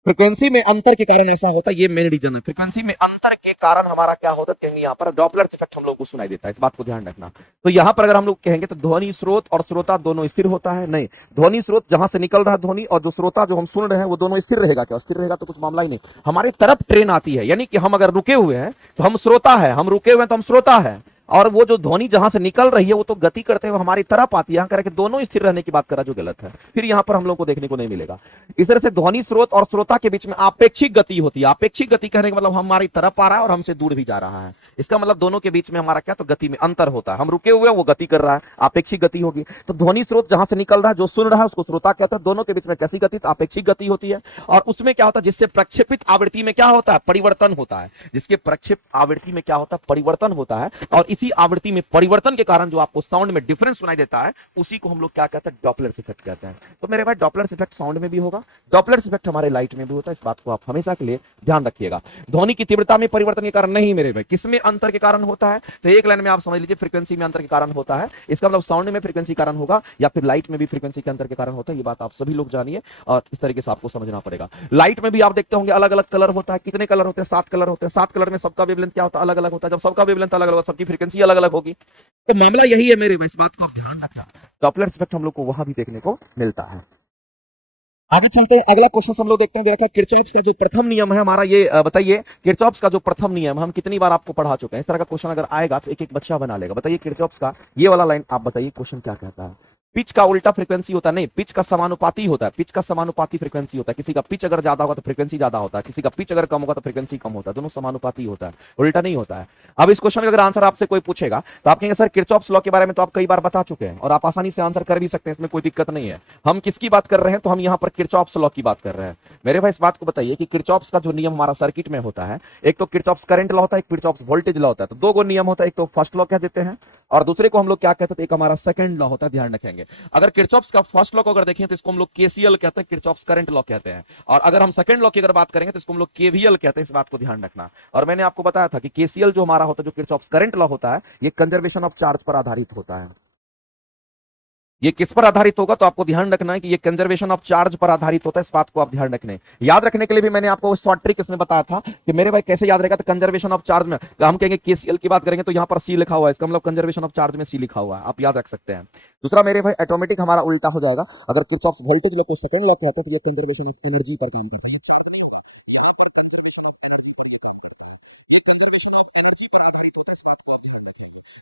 फ्रीक्वेंसी में अंतर के कारण ऐसा होता है, ये मेन रीजन है। फ्रीक्वेंसी में अंतर के कारण हमारा क्या होता है, कहेंगे यहाँ पर डॉपलर्स इफेक्ट हम लोग को सुनाई देता है। इस बात को ध्यान रखना। तो यहाँ पर अगर हम लोग कहेंगे तो ध्वनि स्रोत और श्रोता दोनों स्थिर होता है, नहीं, ध्वनि स्रोत जहां से निकल रहा है ध्वनि, और जो श्रोता जो हम सुन रहे हैं वो दोनों स्थिर रहेगा। क्या स्थिर रहेगा, तो कुछ मामला ही नहीं। हमारी तरफ ट्रेन आती है, यानी कि हम अगर रुके हुए हैं तो हम श्रोता है, हम रुके हुए हैं तो हम श्रोता है, और वो जो ध्वनि जहां से निकल रही है वो तो गति करते हुए हमारी तरफ आती है। यहां करके दोनों स्थिर रहने की बात करा, जो गलत है, फिर यहां पर हम लोग को देखने को नहीं मिलेगा। इस तरह से ध्वनि स्रोत और श्रोता के बीच में आपेक्षिक गति होती है। आपेक्षिक गति कहने का मतलब हमारी तरफ आ रहा है और हमसे दूर भी जा रहा है। इसका मतलब दोनों के बीच में हमारा क्या, तो गति में अंतर होता है। हम रुके हुए हैं, वो गति कर रहा है, आपेक्षिक गति होगी। तो ध्वनि स्रोत जहां से निकल रहा है, जो सुन रहा है उसको श्रोता कहता है। दोनों के बीच में कैसी गति, तो आपेक्षिक गति होती है। और उसमें क्या होता है, जिससे प्रक्षेपित आवृत्ति में क्या होता है, परिवर्तन होता है। जिसके प्रक्षेप आवृत्ति में क्या होता है, परिवर्तन होता है। और इसी आवृत्ति में परिवर्तन के कारण जो आपको साउंड में डिफरेंस सुनाई देता है, उसी को हम लोग क्या कहते हैं, डॉपलर्स इफेक्ट कहते हैं। तो मेरे भाई डॉपलर्स इफेक्ट साउंड में भी होगा, डॉपलर्स इफेक्ट हमारे लाइट में भी होता है। इस बात को आप हमेशा के लिए ध्यान रखिएगा। ध्वनि की तीव्रता में परिवर्तन के कारण नहीं मेरे भाई, किसमें अंतर के कारण होता है, तो एक लाइन में आप समझ लीजिए, फ्रीक्वेंसी में अंतर के कारण होता है। इसका मतलब साउंड में फ्रीक्वेंसी कारण होगा, या फिर लाइट में भी फ्रीक्वेंसी के अंतर के कारण होता है। ये बात आप सभी लोग जानिए, और इस तरीके से आपको समझना पड़ेगा। लाइट में भी आप देखते होंगे अलग अलग कलर होता है। कितने कलर होते हैं, 7 कलर होते हैं। 7 कलर में सबका वेवलेंथ क्या होता है, अलग अलग होता है। जब सबका वेवलेंथ अलग अलग, सबकी फ्रीक्वेंसी अलग अलग होगी। तो मामला यही है मेरे भाई, इस बात को आप ध्यान रखना। डॉपलर्स इफेक्ट हम लोग को वहां भी देखने को मिलता है। आगे चलते हैं, अगला क्वेश्चन हम लोग देखते हैं। देखा किरचॉफ्स का जो प्रथम नियम है हमारा, ये बताइए किरचॉफ्स का जो प्रथम नियम हम कितनी बार आपको पढ़ा चुके हैं। इस तरह का क्वेश्चन अगर आएगा तो एक एक बच्चा बना लेगा। बताइए किरचॉफ्स का ये वाला लाइन आप बताइए, क्वेश्चन क्या कहता है। पिच का उल्टा फ्रीक्वेंसी होता है, नहीं, पिच का समानुपाती होता है। पिच का समानुपाती फ्रीक्वेंसी होता है। किसी का पिच अगर ज्यादा होगा तो फ्रीक्वेंसी ज्यादा होता है, किसी का पिच अगर कम होगा तो फ्रीक्वेंसी कम होता है। दोनों समानुपाती होता है, उल्टा नहीं होता है। अब इस क्वेश्चन का अगर आंसर आपसे कोई पूछेगा तो आप कहेंगे सर किरचॉफ्स लॉ के बारे में तो आप कई बार बता चुके हैं और आप आसानी से आंसर कर भी सकते हैं, इसमें कोई दिक्कत नहीं है। हम किसकी बात कर रहे हैं, तो हम यहाँ पर किरचॉफ्स लॉ की बात कर रहे हैं। मेरे भाई इस बात को बताइए कि किरचॉफ्स का जो नियम हमारा सर्किट में होता है, एक तो किरचॉफ्स करंट लॉ होता है, एक किरचॉफ्स वोल्टेज लॉ होता है। तो दो गो नियम होता है, एक तो फर्स्ट लॉ कह देते हैं और दूसरे को हम लोग क्या कहते हैं, एक हमारा सेकंड लॉ होता है। ध्यान रखेंगे, अगर किरचॉफ्स का फर्स्ट लॉ को अगर देखें तो इसको हम लोग केसीएल कहते हैं, किरचॉफ्स करंट लॉ कहते हैं। और अगर हम सेकंड लॉ की अगर बात करेंगे तो इसको हम लोग केवीएल कहते हैं। इस बात को ध्यान रखना। और मैंने आपको बताया था कि केसीएल जो हमारा होता है, जो किरचॉफ्स करंट लॉ होता है, ये कंजर्वेशन ऑफ चार्ज पर आधारित होता है। ये किस पर आधारित होगा, तो आपको ध्यान रखना है कि ये कंजर्वेशन ऑफ चार्ज पर आधारित होता है। इस बात को आप ध्यान रखने, याद रखने के लिए भी मैंने आपको शॉर्ट ट्रिक इसमें बताया था कि मेरे भाई कैसे याद रहेगा। तो कंजर्वेशन ऑफ चार्ज में हम कहेंगे केसीएल की बात करेंगे तो यहां पर सी लिखा हुआ है, इसका मतलब कंजर्वेशन ऑफ चार्ज में सी लिखा हुआ है, आप याद रख सकते हैं। दूसरा मेरे भाई ऑटोमेटिक हमारा उल्टा हो जाएगा, अगर किरचॉफ वोल्टेज लॉ को सेकंड लॉ कहते हैं तो ये कंजर्वेशन ऑफ एनर्जी पर काम करता है,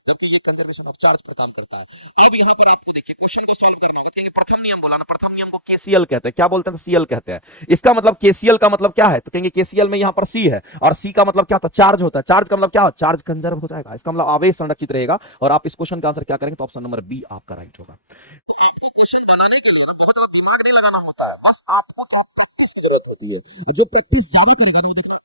जबकि ये कंजर्वेशन ऑफ चार्ज पर काम करता है। अब यहाँ पर आपको देखिए क्वेश्चन को सॉल्व करना होगा। देखिए प्रथम नियम बोला ना, प्रथम नियम को केसीएल कहते हैं। क्या बोलते हैं, सीएल कहते हैं। इसका मतलब केसीएल का मतलब क्या है, तो कहेंगे केसीएल में यहाँ पर सी है, और सी का मतलब क्या होता है, चार्ज होता है। चार्ज का मतलब क्या, चार्ज कंजर्व हो जाएगा, इसका मतलब आवेश संरक्षित रहेगा। और आप इस क्वेश्चन का आंसर क्या करेंगे, तो ऑप्शन नंबर बी आपका राइट होगा। क्वेश्चन बनाने के लिए बहुत ज्यादा दिमाग नहीं लगाना होता है, बस आपको क्या प्रैक्टिस की जरूरत होती है। जो प्रैक्टिस ज्यादा करेगा ना, देखो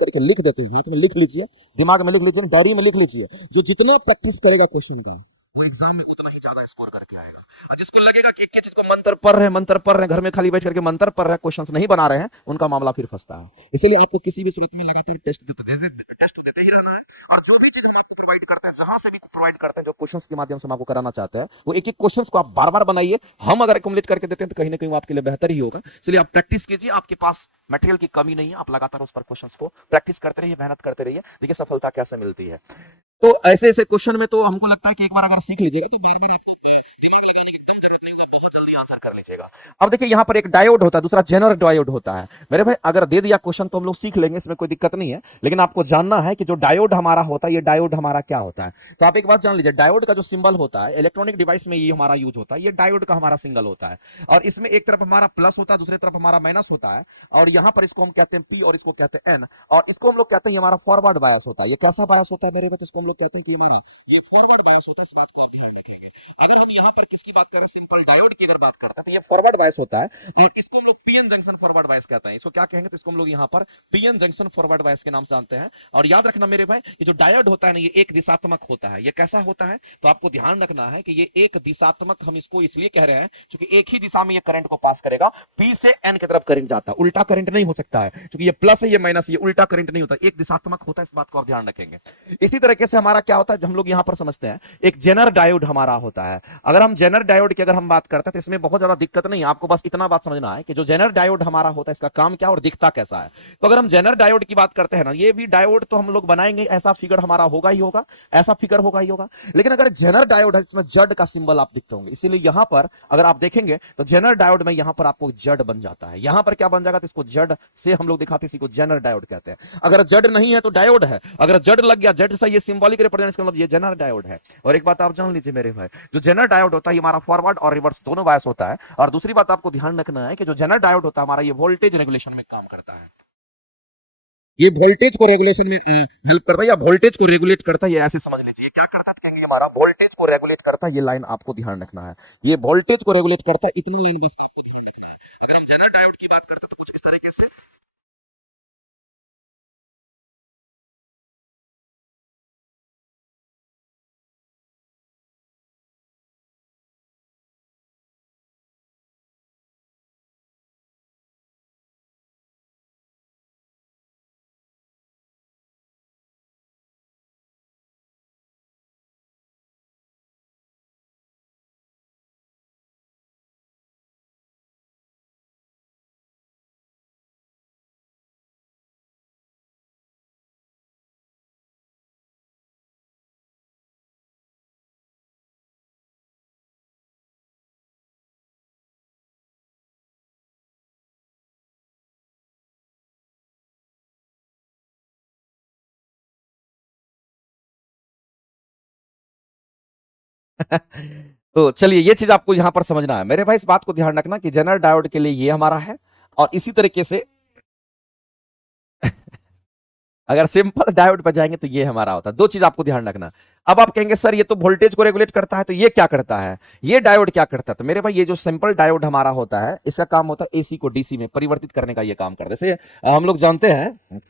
करके लिख देते हैं, हाथ में लिख लीजिए, दिमाग में लिख लीजिए, डायरी में लिख लीजिए। जो जितना प्रैक्टिस करेगा क्वेश्चन का, वो एग्जाम में उतना ही ज्यादा स्कोर करके आएगा। और जिसको लगेगा कि एक चीज को मंत्र पढ़ रहे हैं, घर में खाली बैठ करके मंत्र पढ़ रहे हैं, क्वेश्चंस नहीं बना रहे हैं, उनका मामला फिर फंसता है। इसलिए आपको किसी भी सूरत में लगातार टेस्ट देते ही रहना है। और जो भी चीज हम आपको प्रोवाइड करते हैं, जहां से भी प्रोवाइड करते हैं, जो क्वेश्चंस के माध्यम से हम आपको कराना चाहते हैं, वो एक एक क्वेश्चंस को आप बार बार बनाइए। हम अगर एक्युमुलेट करके देते हैं तो कहीं ना कहीं वो आपके लिए बेहतर ही होगा। इसलिए आप प्रैक्टिस कीजिए, आपके पास मटेरियल की कमी नहीं है, आप लगातार उस पर क्वेश्चंस को प्रैक्टिस करते रहिए, मेहनत करते रहिए। देखिए सफलता कैसे मिलती है। तो ऐसे ऐसे क्वेश्चन में तो हमको लगता है कि एक बार अगर सीख लीजिएगा तो बार बार आपको दिमाग लगाने की एकदम जरूरत नहीं होगी, बहुत जल्दी आंसर कर लीजिएगा। अब देखिए यहाँ पर एक डायोड होता है, दूसरा जेनर डायोड होता है। मेरे भाई अगर दे दिया क्वेश्चन तो हम लोग सीख लेंगे, इसमें कोई दिक्कत नहीं है। लेकिन आपको जानना है कि जो डायोड हमारा होता है, ये डायोड हमारा क्या होता है। तो आप एक बात जान लीजिए, डायोड का जो सिंबल होता है इलेक्ट्रॉनिक डिवाइस में, ये हमारा यूज होता है, ये डायोड का हमारा सिंगल होता है। और इसमें एक तरफ हमारा प्लस होता है, दूसरी तरफ हमारा माइनस होता है। और यहाँ पर इसको हम कहते हैं पी और इसको कहते हैं एन। और इसको हम लोग कहते हैं हमारा फॉरवर्ड बायस होता है। ये कैसा बायस होता है मेरे भाई, तो इसको हम लोग कहते हैं कि हमारा ये फॉरवर्ड बायस होता है। इस बात को आप ध्यान रखेंगे। अगर हम यहाँ पर किसकी बात करें, सिंपल डायोड की अगर बात करते हैं, तो ये फॉरवर्ड बायस होता है। और इसको हम लोग पीएन जंक्शन फॉरवर्ड बायस कहते हैं। इसको क्या कहेंगे, तो इसको हम लोग यहाँ पर पीएन जंक्शन फॉरवर्ड बायस के नाम से जानते हैं। और याद रखना मेरे भाई, ये जो डायोड होता है ना, ये एक दिशात्मक होता है। ये कैसा होता है, तो आपको ध्यान रखना है कि ये एक दिशात्मक, हम इसको इसलिए कह रहे हैं क्योंकि एक ही दिशा में ये करंट को पास करेगा। पी से एन की तरफ करंट जाता है, उल्टा करंट नहीं हो सकता है, क्योंकि ये प्लस है ये माइनस, ये उल्टा करंट नहीं होता, एक दिशात्मक होता है। इस बात को आप ध्यान रखेंगे। इसी तरीके से हमारा क्या होता है, हम लोग यहां पर समझते हैं, एक जेनर डायोड हमारा होता है। अगर हम जेनर डायोड की अगर हम बात करते हैं तो इसमें बहुत ज्यादा दिक्कत नहीं है, आपको बस इतना बात समझना है कि जो जेनर डायोड हमारा होता है, इसका काम क्या और दिखता कैसा है। तो अगर हम जेनर डायोड की बात करते हैं ना, ये भी डायोड तो हम लोग बनाएंगे, ऐसा फिगर हमारा होगा ही होगा, ऐसा फिगर होगा ही होगा। लेकिन अगर जेनर डायोड है, इसमें जड का सिंबल आप दिखते होंगे, इसीलिए यहां पर अगर आप देखेंगे तो जेनर डायोड में यहां पर आपको जड बन जाता है। यहां पर क्या बन जाएगा, तो इसको जड से हम लोग दिखाते हैं, इसी को जेनर डायोड कहते हैं। अगर जड नहीं है तो डायोड है, अगर जड लग गया, जड से ये सिंबॉलिक रिप्रेजेंट, मतलब ये जेनर डायोड है। और एक बात आप जान लीजिए मेरे भाई, जो जेनर डायोड होता है, ये हमारा फॉरवर्ड और रिवर्स दोनों बायस होता है। और दूसरी बात आपको ध्यान रखना है कि जो जेनर डायोड होता है हमारा, ये वोल्टेज रेगुलेशन में काम करता है। ये वोल्टेज को रेगुलेशन में हेल्प करता है, या वोल्टेज को रेगुलेट करता है, ये ऐसे समझ लीजिए। क्या करता है, तो कहेंगे हमारा वोल्टेज को रेगुलेट करता है। ये लाइन आपको ध्यान रखना है, ये वोल्टेज को रेगुलेट करता है, इतनी लाइन बस आपको ध्यान रखना है। अगर हम जेनर डायोड की बात करते हैं तो कुछ इस तरीके से तो चलिए ये चीज आपको यहां पर समझना है मेरे भाई। इस बात को ध्यान रखना कि जेनर डायोड के लिए ये हमारा है, और इसी तरीके से अगर सिंपल डायोड पर जाएंगे तो ये हमारा होता है। दो चीज आपको ध्यान रखना। अब आप कहेंगे सर ये तो वोल्टेज को रेगुलेट करता है, तो ये क्या करता है, ये डायोड क्या करता है। तो मेरे भाई ये जो सिंपल डायोड हमारा होता है, इसका काम होता है एसी को डीसी में परिवर्तित करने का ये काम करता है। जैसे हम लोग जानते हैं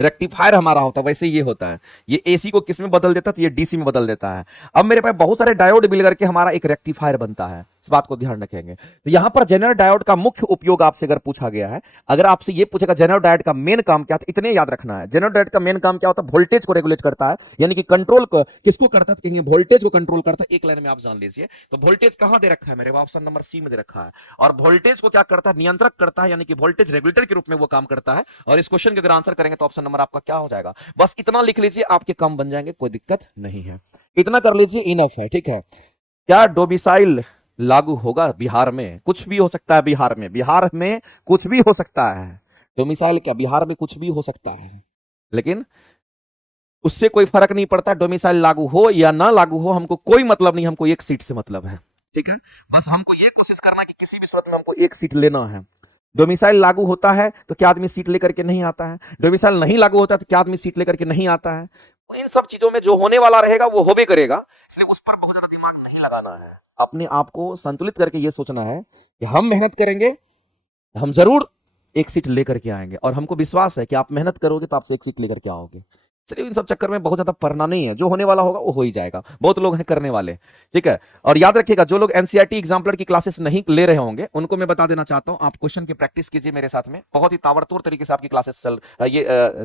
रेक्टिफायर हमारा होता है, वैसे ये होता है, ये एसी को किस में बदल देता है, तो ये डीसी में बदल देता है। अब मेरे पास बहुत सारे डायोड मिल करके हमारा एक रेक्टिफायर बनता है। इस बात को ध्यान रखेंगे। तो यहां पर जेनर डायोड का मुख्य उपयोग आपसे अगर पूछा गया है, अगर आपसे ये पूछेगा जेनर डायोड का मेन काम क्या था, इतने याद रखना है। जेनर डायोड का मेन काम क्या होता है? वोल्टेज को रेगुलेट करता है, यानी कि कंट्रोल किसको करता है? कहेंगे वोल्टेज को कंट्रोल करता है। एक लाइन में आप जान लीजिए। तो वोल्टेज कहां दे रखा है मेरे? ऑप्शन नंबर सी में दे रखा है। और वोल्टेज को क्या करता है? नियंत्रक करता है, यानी कि वोल्टेज रेगुलेटर के रूप में वो काम करता है। और इस क्वेश्चन के अगर आंसर करेंगे तो ऑप्शन नंबर आपका क्या हो जाएगा? बस इतना लिख लीजिए, आपके काम बन जाएंगे, कोई दिक्कत नहीं है। इतना कर लीजिए, इनफ है, ठीक है। क्या डोमिसाइल लागू होगा बिहार में? कुछ भी हो सकता है बिहार में, बिहार में कुछ भी हो सकता है। डोमिसाइल क्या, बिहार में कुछ भी हो सकता है, लेकिन उससे कोई फर्क नहीं पड़ता। डोमिसाइल लागू हो या ना लागू हो, हमको कोई मतलब नहीं, हमको एक सीट से मतलब है, ठीक है। बस हमको ये कोशिश करना है कि किसी भी सूरत में हमको एक सीट लेना है। डोमिसाइल लागू होता है तो क्या आदमी सीट लेकर के नहीं आता है? डोमिसाइल नहीं लागू होता है तो क्या आदमी सीट लेकर के नहीं आता है? इन सब चीजों में जो होने वाला रहेगा वो हो भी करेगा, इसलिए उस पर बहुत ज्यादा दिमाग नहीं लगाना है। अपने आप को संतुलित करके ये सोचना है कि हम मेहनत करेंगे, हम जरूर एक सीट लेकर के आएंगे, और हमको विश्वास है कि आप मेहनत करोगे तो आपसे एक सीट लेकर के आओगे। सिर्फ इन सब चक्कर में बहुत ज्यादा पढ़ना नहीं है, जो होने वाला होगा वो हो ही जाएगा। बहुत लोग हैं करने वाले, ठीक है। और याद रखिएगा, जो लोग एनसीईआरटी एग्जाम्पलर की क्लासेस नहीं ले रहे होंगे उनको मैं बता देना चाहता हूं, आप क्वेश्चन की प्रैक्टिस कीजिए मेरे साथ में। बहुत ही ताबड़तोड़ तरीके से आपकी क्लासेस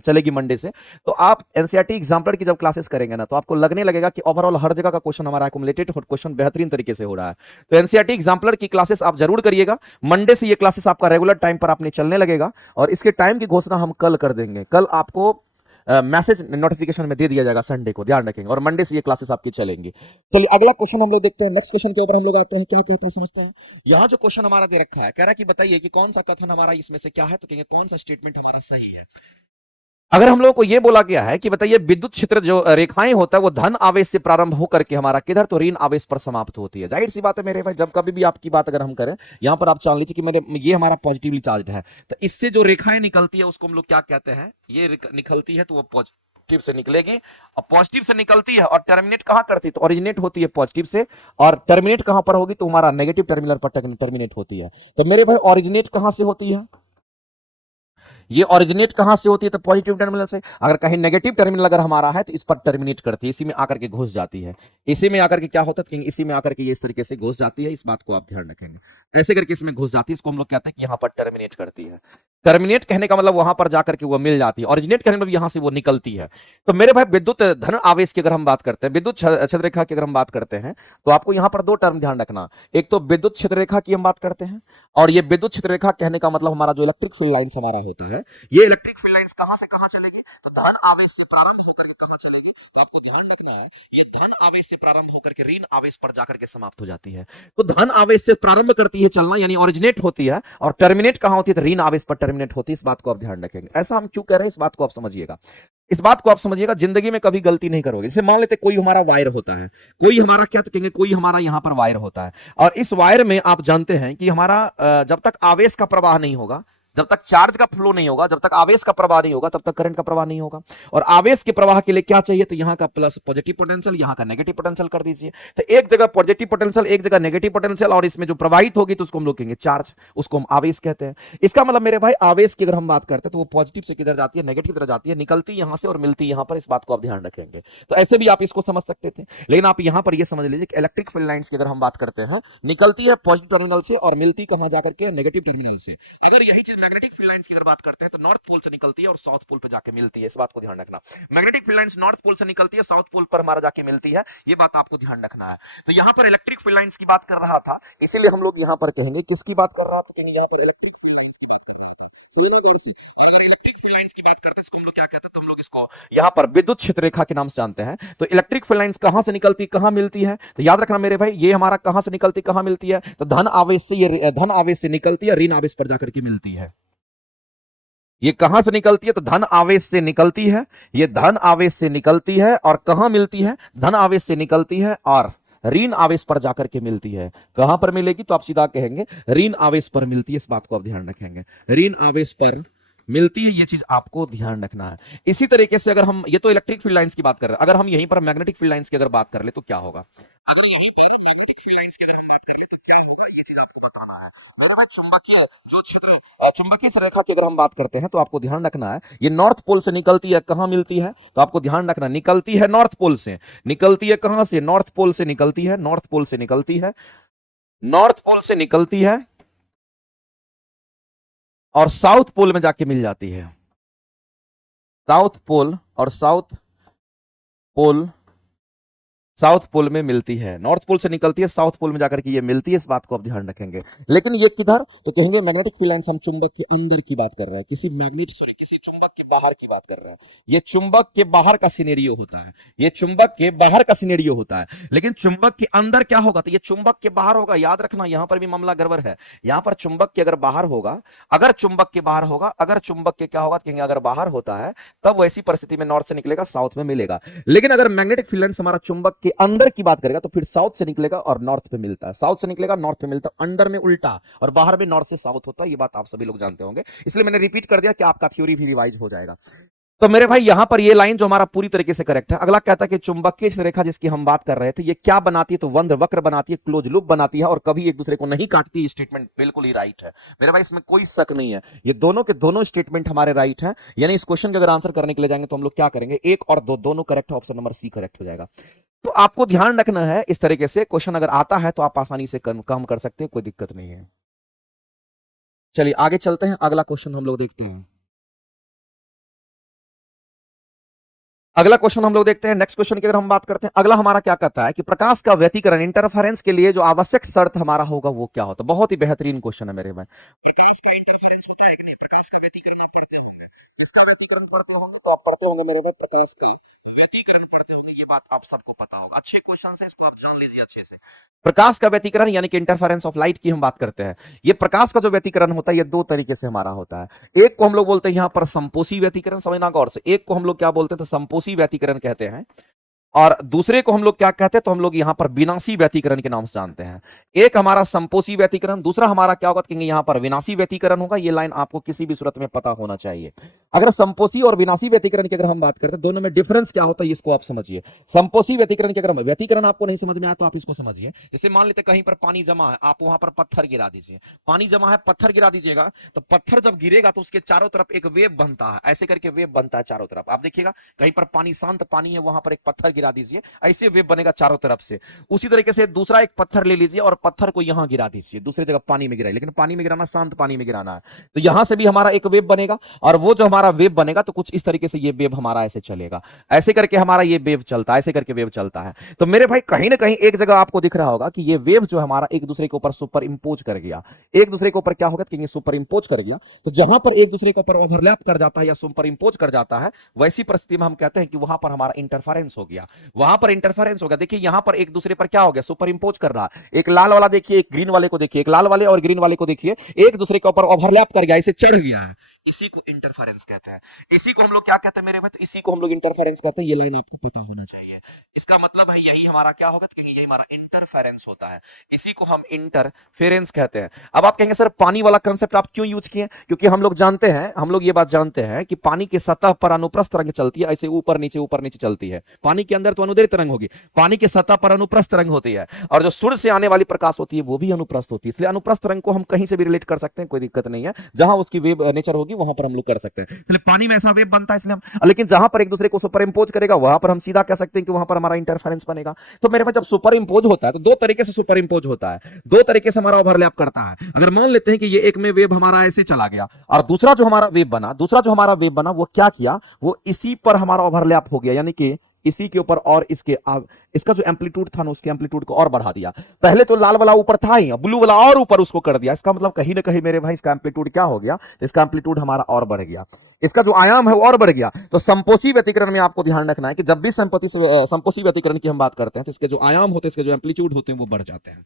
चलेगी मंडे से। तो आप एनसीईआरटी एग्जाम्पलर की जब क्लासेस करेंगे ना, तो आपको लगने लगेगा कि ओवरऑल हर जगह का क्वेश्चन हमारा एक्युमुलेटेड क्वेश्चन बेहतरीन तरीके से हो रहा है। तो एनसीईआरटी एग्जाम्पलर की क्लासेस आप जरूर करिएगा। मंडे से ये क्लासेस आपका रेगुलर टाइम पर आपने चलने लगेगा, और इसके टाइम की घोषणा हम कल कर देंगे। कल आपको मैसेज नोटिफिकेशन में दे दिया जाएगा संडे को, ध्यान रखेंगे। और मंडे से ये क्लासेस आपकी चलेंगी। चलिए अगला क्वेश्चन हम लोग देखते हैं। नेक्स्ट क्वेश्चन के ऊपर हम लोग आते हैं, क्या कहता है समझते हैं। यहाँ जो क्वेश्चन हमारा दे रखा है, कह रहा है कि बताइए कि कौन सा कथन हमारा इसमें से क्या है, तो कहेंगे कौन सा स्टेटमेंट हमारा सही है। अगर हम लोगों को ये बोला गया है कि बताइए विद्युत क्षेत्र जो रेखाएं होता है वो धन आवेश से प्रारंभ होकर के हमारा किधर, तो ऋण आवेश पर समाप्त होती है। जाहिर सी बात है मेरे भाई, जब कभी भी आपकी बात अगर हम करें, यहां पर आप जान लीजिए कि मेरे ये हमारा पॉजिटिवली चार्ज है, तो इससे जो रेखाएं निकलती है उसको हम लोग क्या कहते हैं? ये निकलती है तो वो पॉजिटिव से निकलेगी, और पॉजिटिव से निकलती है और टर्मिनेट कहां करती है? तो ओरिजिनेट होती है पॉजिटिव से, और टर्मिनेट कहां पर होगी? तो हमारा नेगेटिव टर्मिनल पर टर्मिनेट होती है। तो मेरे भाई ओरिजिनेट कहां से होती है? ये ओरिजिनेट कहां से होती है? तो पॉजिटिव टर्मिनल से। अगर कहीं नेगेटिव टर्मिनल अगर हमारा है तो इस पर टर्मिनेट करती है, इसी में आकर के घुस जाती है। इसी में आकर के क्या होता है? इसी में आकर के ये इस तरीके से घुस जाती है। इस बात को आप ध्यान रखेंगे, ऐसे करके इसमें घुस जाती है, इसको हम लोग कहते हैं कि यहां पर टर्मिनेट करती है। टर्मिनेट कहने का मतलब वहां पर जाकर के वो मिल जाती है, ओरिजिनेट कहने का मतलब यहां से वो निकलती है। तो मेरे भाई विद्युत धन आवेश की अगर हम बात करते हैं, विद्युत क्षेत्र रेखा की अगर हम बात करते हैं, तो आपको यहां पर दो टर्म ध्यान रखना। एक तो विद्युत क्षेत्र रेखा की हम बात करते हैं, और ये विद्युत क्षेत्र रेखा कहने का मतलब हमारा जो इलेक्ट्रिक फील्ड लाइंस हमारा होता है, ये इलेक्ट्रिक फील्ड लाइंस कहां से कहां चलेगी? तो धन आवेश से प्रारंभ होकर के कहां चलेगी? तो आपको ध्यान रखना है, ये धन आवेश से प्रारंभ होकर के ऋण आवेश पर जाकर के समाप्त हो जाती है। तो धन आवेश से प्रारंभ करती है चलना, यानी ओरिजिनेट होती है, और टर्मिनेट कहां होती है? तो ऋण आवेश पर टर्मिनेट होती है। इस बात को आप ध्यान रखेंगे। ऐसा हम क्यों कह रहे हैं, इस बात को आप समझिएगा। इस बात को आप समझिएगा, जिंदगी में कभी गलती नहीं करोगे। जैसे मान लेते कोई हमारा वायर होता है, कोई हमारा क्या तो कहेंगे, कोई हमारा यहां पर वायर होता है, और इस वायर में आप जानते हैं कि हमारा जब तक आवेश का प्रवाह नहीं होगा, जब तक चार्ज का फ्लो नहीं होगा, जब तक आवेश का प्रवाह नहीं होगा, तब तक करंट का प्रवाह नहीं होगा। और आवेश के प्रवाह के लिए क्या चाहिए? तो यहां का प्लस पॉजिटिव पोटेंशियल, यहां का नेगेटिव पोटेंशियल कर दीजिए। तो एक जगह पॉजिटिव पोटेंशियल, एक जगह नेगेटिव पोटेंशियल, और इसमें जो प्रवाहित होगी तो उसको हम लोग कहेंगे चार्ज, उसको हम आवेश कहते हैं। इसका मतलब मेरे भाई आवेश की अगर हम बात करते हैं तो वो पॉजिटिव से किधर जाती है? नेगेटिव तरह जाती है, निकलती यहां से और मिलती यहां पर। इस बात को आप ध्यान रखेंगे। तो ऐसे भी आप इसको समझ सकते थे, लेकिन आप यहां पर ये समझ लीजिए कि इलेक्ट्रिक फील्ड लाइंस की अगर हम बात करते हैं, निकलती है पॉजिटिव टर्मिनल से और मिलती कहां जाकर के? नेगेटिव टर्मिनल से। अगर यही चीज मैग्नेटिक फील्ड लाइंस की बात करते हैं तो नॉर्थ पोल से निकलती है और साउथ पोल पे जाके मिलती है। इस बात को ध्यान रखना, magnetic field lines north pole से निकलती है, साउथ पोल पर हमारा जाके मिलती है, ये बात आपको ध्यान रखना है। तो यहां पर इलेक्ट्रिक फील्ड लाइंस की बात कर रहा था, इसीलिए हम लोग यहां पर कहेंगे किसकी बात कर रहा था? कहेंगे यहां पर इलेक्ट्रिक फील्ड लाइंस की बात कर रहा था। सुनिए गौर से, अगर इलेक्ट्रिक फील्ड लाइंस की बात करते हैं इसको हम लोग क्या कहते हैं? तो हम लोग इसको यहां पर विद्युत क्षेत्र रेखा के नाम से जानते हैं। तो इलेक्ट्रिक फील्ड लाइंस कहां से निकलती, कहां मिलती है? तो याद रखना मेरे भाई, ये हमारा कहां से निकलती, कहां मिलती है? तो धन आवेश से, ये धन आवेश से निकलती है, ऋण आवेश पर जाकर के मिलती है। ये कहां से निकलती है? तो धन आवेश से निकलती है, ये धन आवेश से निकलती है, और कहां मिलती है? धन आवेश से निकलती है और ऋण आवेश पर जाकर के मिलती है। कहां पर मिलेगी? तो आप सीधा कहेंगे ऋण आवेश पर मिलती है। इस बात को आप ध्यान रखेंगे, ऋण आवेश पर मिलती है, ये चीज आपको ध्यान रखना है। इसी तरीके से अगर हम, ये तो इलेक्ट्रिक फील्ड लाइंस की बात कर रहे हैं, अगर हम यहीं पर मैग्नेटिक फील्ड लाइंस की अगर बात कर ले तो क्या होगा? अगर यहीं पर मैग्नेटिक फील्ड लाइंस की अगर हम बात कर ले तो क्या होगा, ये चीज आपको बताना है मेरे भाई। चुंबकीय जो क्षेत्र, चुंबकीय रेखा की अगर हम बात करते हैं तो आपको ध्यान रखना है, ये नॉर्थ पोल से निकलती है, कहां मिलती है? तो आपको ध्यान रखना, निकलती है नॉर्थ पोल से, निकलती है कहां से? नॉर्थ पोल से निकलती है, नॉर्थ पोल से निकलती है, नॉर्थ पोल से निकलती है और साउथ पोल में जाके मिल जाती है। साउथ पोल और साउथ पोल में मिलती है। नॉर्थ पोल से निकलती है, साउथ पोल में जाकर के ये मिलती है, इस बात को आप ध्यान रखेंगे। लेकिन ये किधर, तो कहेंगे मैग्नेटिक फील्ड लाइंस हम चुंबक के अंदर की बात कर रहे हैं, किसी चुंबक के बाहर की बात कर रहे हैं। ये चुंबक के बाहर का सिनेरियो होता है, ये चुंबक के बाहर का सिनेरियो होता है। लेकिन चुंबक के अंदर क्या होगा, तो ये चुंबक के बाहर होगा। याद रखना, यहां पर भी मामला गड़बड़ है। यहां पर चुंबक के अगर बाहर होगा, अगर चुंबक के बाहर होगा, अगर चुंबक के क्या होगा, कहेंगे अगर बाहर होता है तब वैसी परिस्थिति में नॉर्थ से निकलेगा, साउथ में मिलेगा। लेकिन अगर मैग्नेटिक फील्ड लाइंस हमारा चुंबक के अंदर की बात करेगा तो फिर साउथ से निकलेगा और नॉर्थ पे मिलता है, साउथ से निकलेगा नॉर्थ पे मिलता है, अंदर में उल्टा और बाहर में नॉर्थ से साउथ होता है। ये बात आप सभी लोग जानते होंगे, इसलिए मैंने रिपीट कर दिया कि आपका थ्योरी भी रिवाइज हो जाएगा। तो मेरे भाई यहां पर ये लाइन जो हमारा पूरी तरीके से करेक्ट है। अगला कहता है कि चुंबकीय रेखा जिसकी हम बात कर रहे थे, ये क्या बनाती है, तो वक्र बनाती है, क्लोज लूप बनाती है और कभी एक दूसरे को नहीं काटती। स्टेटमेंट बिल्कुल ही राइट है मेरे भाई, इसमें कोई शक नहीं है। ये दोनों के दोनों स्टेटमेंट हमारे राइट हैं। यानी इस क्वेश्चन का अगर आंसर करने के लिए जाएंगे तो हम लोग क्या करेंगे, एक और दो दोनों करेक्ट है, ऑप्शन नंबर सी करेक्ट हो जाएगा। तो आपको ध्यान रखना है, इस तरीके से क्वेश्चन अगर आता है तो आप आसानी से कम कर सकते हैं, कोई दिक्कत नहीं है। चलिए आगे चलते हैं, अगला क्वेश्चन हम लोग देखते हैं। अगला क्वेश्चन हम लोग देखते हैं। नेक्स्ट क्वेश्चन की अगर हम बात करते हैं, अगला हमारा क्या कहता है कि प्रकाश का व्यतिकरण इंटरफेरेंस के लिए जो आवश्यक शर्त हमारा होगा वो क्या होता है। बहुत ही बेहतरीन क्वेश्चन है मेरे भाई। प्रकाश का इंटरफेरेंस होता है कि नहीं, प्रकाश का व्यतिकरण आप पढ़ते होंगे, इसका व्यतिकरण पढ़ते होंगे तो आप पढ़ते होंगे मेरे भाई, प्रकाश का व्यतिकरण पढ़ते होंगे, ये बात आप सबको पता होगा। अच्छे क्वेश्चन है, इसको आप जान लीजिए अच्छे से। प्रकाश का व्यतिकरण यानी कि इंटरफेरेंस ऑफ लाइट की हम बात करते हैं। ये प्रकाश का जो व्यतिकरण होता है ये दो तरीके से हमारा होता है। एक को हम लोग बोलते हैं यहां पर संपोषी व्यतिकरण, समझना गौर से, एक को हम लोग क्या बोलते हैं तो संपोषी व्यतिकरण कहते हैं, और दूसरे को हम लोग क्या कहते हैं तो हम लोग यहां पर विनाशी व्यतिकरण के नाम से जानते हैं। एक हमारा संपोषी व्यतिकरण, दूसरा हमारा क्या होगा, कहेंगे यहां पर विनाशी व्यतिकरण होगा। ये लाइन आपको किसी भी सूरत में पता होना चाहिए। अगर संपोषी और विनाशी व्यतिकरण की अगर हम बात करते हैं, दोनों में डिफरेंस क्या होता है इसको आप समझिए। संपोषी व्यतिकरण की अगर व्यतिकरण आपको नहीं समझ में आया तो आप इसको समझिए। जैसे मान लेते कहीं पर पानी जमा है, आप वहां पर पत्थर गिरा दीजिए, पानी जमा है पत्थर गिरा दीजिएगा, तो पत्थर जब गिरेगा तो उसके चारों तरफ एक वेव बनता है, ऐसे करके वेव बनता है चारों तरफ। आप देखिएगा कहीं पर पानी, शांत पानी है, वहां पर एक पत्थर गिरा दीजिए, ऐसे वेव बनेगा चारों तरफ से। उसी तरीके से दूसरा एक पत्थर ले लीजिए और पत्थर को यहां गिरा दीजिए, दूसरी जगह पानी में गिराए, लेकिन पानी में गिराना, शांत पानी में गिराना है, तो यहां से भी हमारा एक वेव बनेगा, और वो जो हमारा वेव बनेगा तो कुछ इस तरीके से ये वेव हमारा ऐसे चलेगा, ऐसे करके हमारा ये वेव चलता है, ऐसे करके वेव चलता है। तो मेरे भाई कहीं ना कहीं एक जगह आपको दिख रहा होगा कि ये वेव जो हमारा एक दूसरे के ऊपर सुपर इंपोज कर गया, एक दूसरे के ऊपर क्या होगा कि सुपर इंपोज कर गया। तो जहां पर एक दूसरे के ऊपर ओवरलैप कर जाता है या सुपर इंपोज कर जाता है, वैसी परिस्थिति में हम कहते हैं कि वहां पर हमारा इंटरफेरेंस हो गया, वहां पर इंटरफेरेंस हो गया। देखिए यहां पर एक दूसरे पर क्या हो गया, सुपर इंपोज कर रहा है। एक लाल वाला देखिए, एक ग्रीन वाले को देखिए, एक लाल वाले और ग्रीन वाले को देखिए, एक दूसरे के ऊपर ओवरलैप कर गया, इसे चढ़ गया है, इसी को इंटरफेरेंस कहते हैं। इसी को हम लोग क्या कहते हैं मेरे भाई, तो इसी को हम लोग इंटरफेरेंस कहते हैं। ये लाइन आपको पता होना चाहिए। इसका मतलब है यही हमारा क्या होगा, तो यही हमारा इंटरफेरेंस होता है, इसी को हम इंटरफेरेंस कहते हैं। अब आप कहेंगे सर पानी वाला कंसेप्ट आप क्यों यूज किए, क्योंकि हम लोग जानते हैं, हम लोग ये बात जानते हैं कि पानी की सतह पर अनुप्रस्थ तरंग चलती है, ऐसे ऊपर नीचे चलती है। पानी के अंदर तो अनुदैर्ध्य तरंग होगी, पानी की सतह पर अनुप्रस्थ तरंग होती है, और जो सूर्य से आने वाली प्रकाश होती है वो भी अनुप्रस्थ होती है। इसलिए अनुप्रस्थ तरंग को हम कहीं से भी रिलेट कर सकते हैं, कोई दिक्कत नहीं है, जहां उसकी वेव नेचर होगी वहां पर हम लोग कर सकते हैं। इसलिए पानी में ऐसा वेव बनता है, इसलिए हम, लेकिन जहां पर एक दूसरे को सुपर इंपोज करेगा वहां पर हम सीधा कह सकते हैं कि वहां पर हमारा इंटरफेरेंस बनेगा। तो मेरे पास जब सुपर इंपोज होता है तो दो तरीके से सुपर इंपोज होता है, दो तरीके से हमारा ओवरलैप करता है। अगर मान लेते हैं कि ये एक में वेव हमारा ऐसे चला गया, और दूसरा जो हमारा वेव बना वो क्या किया, वो इसी पर हमारा ओवरलैप हो गया, यानी कि इसी के ऊपर और इसका जो एम्पलीट्यूड था ना, उसके एम्पलीट्यूड को और बढ़ा दिया। पहले तो लाल वाला ऊपर था ही, ब्लू वाला और ऊपर उसको कर दिया। इसका मतलब कहीं ना कहीं मेरे भाई इसका एम्पलीट्यूड क्या हो गया, इसका एम्पलीट्यूड हमारा और बढ़ गया, इसका जो आयाम है वो और बढ़ गया। तो संपोषी व्यतिकरण में आपको ध्यान रखना है कि जब भी संपोषी व्यतिकरण की हम बात करते हैं तो इसके जो आयाम होते हैं, इसके जो एम्पलीट्यूड होते हैं वो बढ़ जाते हैं,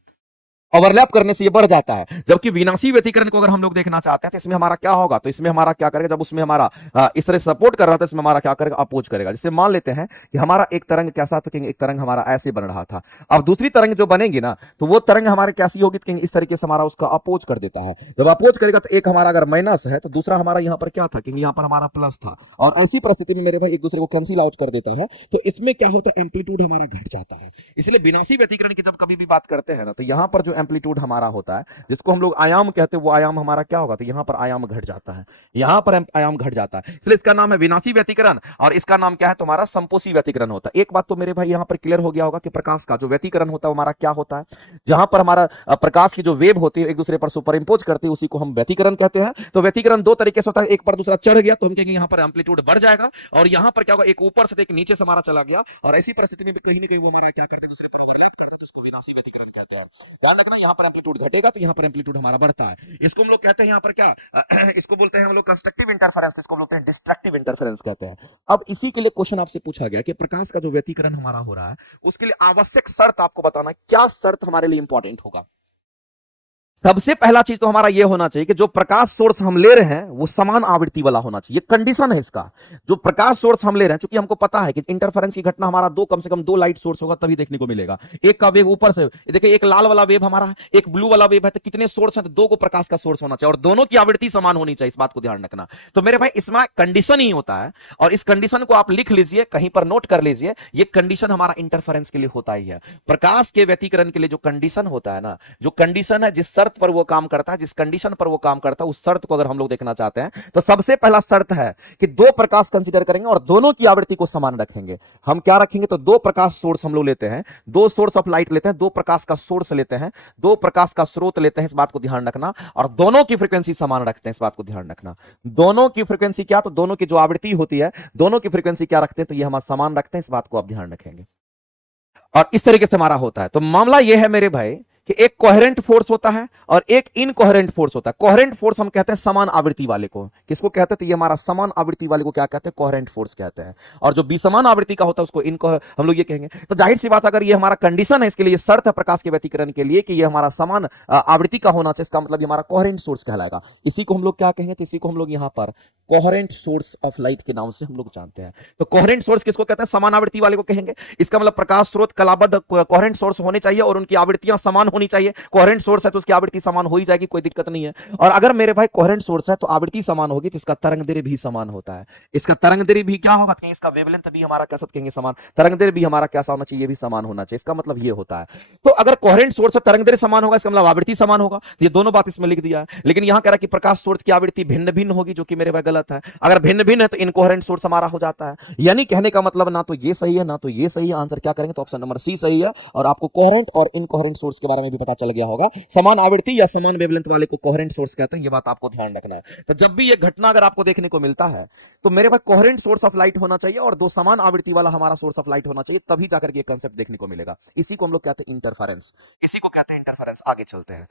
ओवरलैप करने से ये बढ़ जाता है। जबकि विनाशी व्यतिकरण को अगर हम लोग देखना चाहते हैं तो इसमें हमारा क्या होगा, तो इसमें हमारा क्या करेगा, जब उसमें हमारा इस तरह सपोर्ट कर रहा था, इसमें हमारा क्या करेगा, अपोज करेगा। जैसे मान लेते हैं कि हमारा एक तरंग कैसा था, एक तरंग हमारा ऐसे बन रहा था, अब दूसरी तरंग जो बनेगी ना तो वो तरंग हमारे कैसी होगी, तो इस तरीके से हमारा उसका अपोज कर देता है। जब अपोज करेगा तो एक हमारा अगर माइनस है तो दूसरा हमारा यहाँ पर क्या था, कि यहाँ पर हमारा प्लस था, और ऐसी परिस्थिति में मेरे भाई एक दूसरे को कैंसिल आउट कर देता है, तो इसमें क्या होता है, एम्पलीट्यूड हमारा घट जाता है। इसलिए विनाशी व्यतिकरण की जब कभी भी बात करते हैं ना तो यहाँ पर जो एम्पलीट्यूड हमारा होता है, जिसको हम लोग आयाम कहते हैं, वो आयाम हमारा क्या होगा, तो यहां पर आयाम घट जाता है, यहां पर आयाम घट जाता है, इसलिए इसका नाम है विनाशी व्यतिकरण और इसका नाम क्या है तुम्हारा संपोषी व्यतिकरण होता है। एक बात तो मेरे भाई यहां पर क्लियर हो गया होगा कि प्रकाश का जो व्यतिकरण होता है वो हमारा क्या होता है, जहां पर हमारा प्रकाश की जो वेव होती है एक दूसरे पर सुपर इंपोज करती है उसी को हम व्यतिकरण कहते हैं। तो व्यतिकरण दो तरीके से होता है, एक पर दूसरा चढ़ गया तो हम कहेंगे यहां पर एम्पलीट्यूड बढ़ जाएगा, और यहां पर क्या होगा, एक ऊपर से एक नीचे से हमारा चला गया, और ऐसी परिस्थिति में कहीं ना कहीं वो हमारा क्या करते हैं, दूसरे पर ओवरलैप करते हैं, जिसको विनाशी व्यतिकरण कहते हैं। ध्यान रखना, यहां पर एम्पलीट्यूड घटेगा तो यहां पर एम्पलीट्यूड हमारा बढ़ता है, इसको हम लोग कहते हैं यहां पर क्या इसको बोलते हैं हम लोग कंस्ट्रक्टिव इंटरफेरेंस, इसको बोलते हैं डिस्ट्रक्टिव इंटरफेरेंस कहते हैं। अब इसी के लिए क्वेश्चन आपसे पूछा गया कि प्रकाश का जो व्यतिकरण हमारा हो रहा है उसके लिए आवश्यक शर्त आपको बताना, क्या शर्त हमारे लिए इंपॉर्टेंट होगा। सबसे पहला चीज तो हमारा यह होना चाहिए कि जो प्रकाश सोर्स हम ले रहे हैं वो समान आवृत्ति वाला होना चाहिए, कंडीशन है इसका। जो प्रकाश सोर्स हम ले रहे हैं, क्योंकि हमको पता है कि इंटरफेरेंस की घटना हमारा कम से कम दो लाइट सोर्स होगा तभी देखने को मिलेगा। एक का वेव ऊपर से देखिए, एक लाल वाला वेव हमारा है, एक ब्लू वाला वेव है, तो कितने सोर्स हैं, तो दो को प्रकाश का सोर्स होना चाहिए और दोनों की आवृत्ति समान होनी चाहिए, इस बात को ध्यान रखना। तो मेरे भाई इसमें कंडीशन ही होता है, और इस कंडीशन को आप लिख लीजिए, कहीं पर नोट कर लीजिए, ये कंडीशन हमारा इंटरफेरेंस के लिए होता ही है। प्रकाश के व्यतिकरण के लिए जो कंडीशन होता है ना, जो कंडीशन है, जिस शर्त पर वो काम करता है, जिस कंडीशन पर वो काम करता है, उस शर्त को अगर हम लोग देखना चाहते हैं तो सबसे पहला शर्त है कि दो प्रकाश कंसीडर करेंगे और दोनों की आवृत्ति को समान रखेंगे। हम क्या रखेंगे, तो दो प्रकाश सोर्स हम लोग लेते हैं, दो सोर्स ऑफ लाइट लेते हैं, दो प्रकाश का सोर्स लेते हैं, दो प्रकाश का स्रोत लेते हैं, इस बात को ध्यान रखना, और दोनों की फ्रीक्वेंसी समान रखते हैं, इस बात को ध्यान रखना। दोनों की फ्रीक्वेंसी क्या, तो दोनों की जो आवृत्ति होती है, दोनों की फ्रीक्वेंसी क्या रखते हैं, तो ये हम समान रखते हैं, इस बात को आप ध्यान रखेंगे। और इस तरीके से हमारा होता है। तो मामला यह है मेरे भाई कि एक कोहेरेंट फोर्स होता है और एक इनकोहेरेंट फोर्स होता है। कोहेरेंट फोर्स हम कहते हैं समान आवृत्ति वाले को, किसको कहते हैं, तो ये हमारा समान आवृत्ति वाले को क्या कहते हैं, कोहेरेंट फोर्स कहते हैं। और जो विसमान आवृत्ति का होता है उसको हम लोग ये कहेंगे। तो जाहिर सी बात, अगर ये हमारा कंडीशन है, इसके लिए शर्त है प्रकाश के व्यतिकरण के लिए कि ये हमारा समान आवृत्ति का होना चाहिए, इसका मतलब ये हमारा कोहेरेंट सोर्स कहलाएगा। इसी को हम लोग क्या कहेंगे, तो इसी को हम लोग यहाँ पर कोहेरेंट सोर्स ऑफ लाइट के नाम से हम लोग जानते हैं। तो कोहेरेंट सोर्स किसको कहते हैं, समान आवृत्ति वाले को कहेंगे। इसका मतलब प्रकाश स्रोत कलाबद्ध कोहेरेंट सोर्स होने चाहिए और उनकी आवृत्तियां समान होनी चाहिए। कोहेरेंट सोर्स है तो उसकी आवृत्ति समान हो ही जाएगी, कोई दिक्कत नहीं है। और अगर मेरे भाई कोहेरेंट सोर्स है तो आवृत्ति समान होगी, तो इसका तरंगदैर्घ्य भी समान होता है। इसका तरंगदैर्घ्य भी क्या होगा, तो इसका वेवलेंथ भी हमारा कैसा कहेंगे समान, तरंगदैर्घ्य भी हमारा कैसा होना चाहिए, ये भी समान होना चाहिए। इसका मतलब ये होता है। तो अगर कोहेरेंट सोर्स है, तरंगदैर्घ्य समान होगा, इसका मतलब आवृत्ति समान होगा। तो ये दोनों बात इसमें लिख दिया है। लेकिन यहां कह रहा है कि प्रकाश सोर्स की आवृत्ति भिन्न भिन्न होगी, जो कि मेरे भाई गलत है। अगर भिन्न भिन्न है तो इनकोहेरेंट सोर्स हमारा हो जाता है। यानी कहने का मतलब ना तो ये सही है ना तो ये सही है। आंसर क्या करेंगे, तो ऑप्शन नंबर सी सही है। और आपको कोहेरेंट और इनकोहेरेंट सोर्स के बारे में भी पता चल गया होगा। समान आवृत्ति या समान वेवलेंथ वाले को कोहेरेंट सोर्स कहते हैं, ये बात आपको ध्यान रखना है। तो जब भी ये घटना अगर आपको देखने को मिलता है तो मेरे पास कोहेरेंट सोर्स ऑफ लाइट होना चाहिए और दो समान आवृत्ति वाला हमारा सोर्स ऑफ लाइट होना चाहिए, तभी जाकर के ये कांसेप्ट देखने को मिलेगा। इसी को हम लोग कहते हैं इंटरफेरेंस, इसी को कहते हैं इंटरफेरेंस। आगे चलते हैं,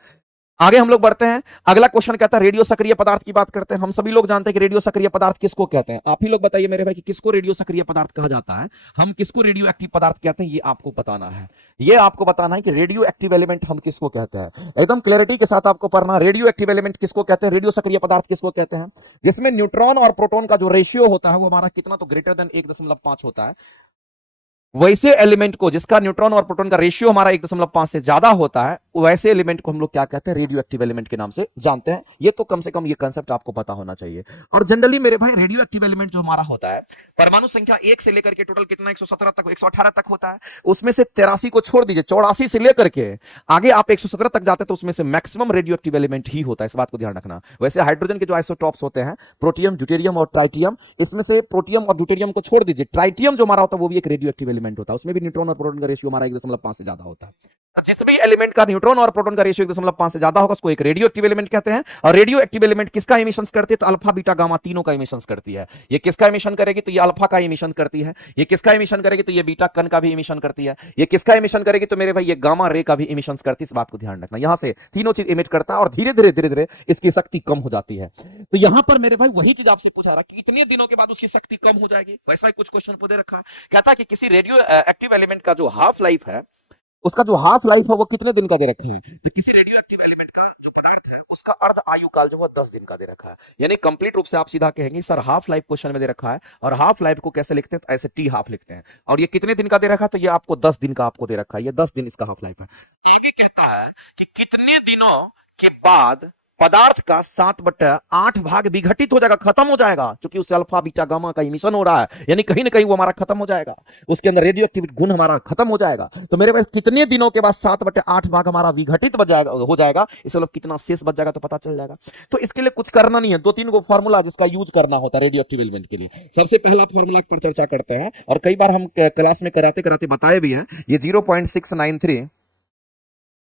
आगे हम लोग बढ़ते हैं। अगला क्वेश्चन कहता है रेडियो सक्रिय पदार्थ की बात करते हैं। हम सभी लोग जानते हैं कि रेडियो सक्रिय पदार्थ किसको कहते हैं। आप ही लोग बताइए मेरे भाई कि किसको रेडियो सक्रिय पदार्थ कहा जाता है, हम किसको रेडियो एक्टिव पदार्थ कहते हैं, ये आपको बताना है। ये आपको बताना है कि रेडियो एक्टिव एलिमेंट हम किसको कहते हैं। एकदम क्लैरिटी के साथ आपको पढ़ना, रेडियो एक्टिव एलिमेंट किसको कहते हैं, रेडियो सक्रिय पदार्थ किसको कहते हैं, जिसमें न्यूट्रॉन और प्रोटॉन का जो रेशियो होता है वो हमारा कितना, तो ग्रेटर देन 1.5 होता है। वैसे एलिमेंट को जिसका न्यूट्रॉन और प्रोटॉन का रेशियो हमारा 1.5 से ज्यादा होता है, वैसे एलिमेंट को हम लोग क्या कहते हैं, रेडियो एक्टिव एलिमेंट के नाम से जानते हैं। ये तो कम से कम ये कांसेप्ट आपको पता होना चाहिए। और जनरली मेरे भाई रेडियो एक्टिव एलिमेंट जो हमारा होता है, परमाणु संख्या 1 से लेकर के टोटल कितना 117 तक 118 तक होता है। उसमें से 83 को छोड़ दीजिए, 84 से लेकर के आगे आप 117 तक जाते हैं तो उसमें से मैक्सिमम रेडियो एक्टिव एलिमेंट ही होता है, इस बात को ध्यान रखना। वैसे हाइड्रोजन के जो आइसोटॉप्स होते हैं, प्रोटियम, ड्यूटेरियम और ट्राइटियम, इसमें से प्रोटियम और ड्यूटेरियम को छोड़ दीजिए, ट्राइटियम जो हमारा होता है वो भी एक रेडियो एक्टिव एलिमेंट होता है। उसमें भी न्यूट्रॉन और प्रोटॉन का रेशियो हमारा 1.5 से ज्यादा होता है। जिस भी एलिमेंट का न्यूट्रॉन और प्रोटॉन का रेशियो 1.5 से ज्यादा होगा उसको एक रेडियो एक्टिव एलिमेंट कहते हैं। और रेडियो एक्टिव एलिमेंट किसका एमिशन करती है, तो अल्फा बीटा गामा तीनों का एमिशन करती है। ये किसका एमिशन करेगी, तो ये अल्फा का एमिशन करती है। ये किसका एमिशन करेगी, तो ये बीटा कण का भी एमिशन करती है। ये किसका एमिशन करेगी, तो मेरे भाई ये गामा रे का भी एमिशन करती है। इस बात को ध्यान रखना, यहां से तीनों चीज इमिट करता है और धीरे धीरे इसकी शक्ति कम हो जाती है। तो यहां पर मेरे भाई वही चीज आपसे पूछा रहा कि इतने दिनों के बाद उसकी शक्ति कम हो जाएगी। वैसा ही कुछ क्वेश्चन को दे रखा है, कहता है कि किसी रेडियो एक्टिव एलिमेंट का जो हाफ लाइफ है, उसका जो हाफ लाइफ है वो कितने दिन का दे रखा है। तो किसी रेडियो एक्टिव एलिमेंट का जो पदार्थ है उसका अर्ध आयु काल जो है 10 दिन का दे रखा है। यानी कंप्लीट रूप से आप सीधा कहेंगे सर हाफ लाइफ क्वेश्चन में दे रखा है, और हाफ लाइफ को कैसे लिखते हैं, तो ऐसे टी हाफ लिखते हैं। और ये कितने दिन का दे रखा है, तो ये आपको 10 दिन का आपको दे रखा है। ये 10 दिन इसका हाफ लाइफ है। आगे कहता है कि कितने दिनों के बाद पदार्थ का 7/8 भाग विघटित हो जाएगा, खत्म हो जाएगा, क्योंकि उससे अल्फा बीटा गामा का इमिशन हो रहा है, यानी कहीं ना कहीं वो हमारा खत्म हो जाएगा, उसके अंदर रेडियो एक्टिव गुण हमारा खत्म हो जाएगा। तो मेरे पास कितने दिनों के बाद 7/8 भाग हमारा विघटित हो जाएगा, इससे मतलब कितना शेष बच जाएगा तो पता चल जाएगा। तो इसके लिए कुछ करना नहीं है, 2-3 गो फॉर्मूला जिसका यूज करना होता है रेडियो एक्टिव एलिमेंट के लिए। सबसे पहला फॉर्मूला पर चर्चा करते हैं, और कई बार हम क्लास में कराते कराते बताए भी हैं, ये 0.693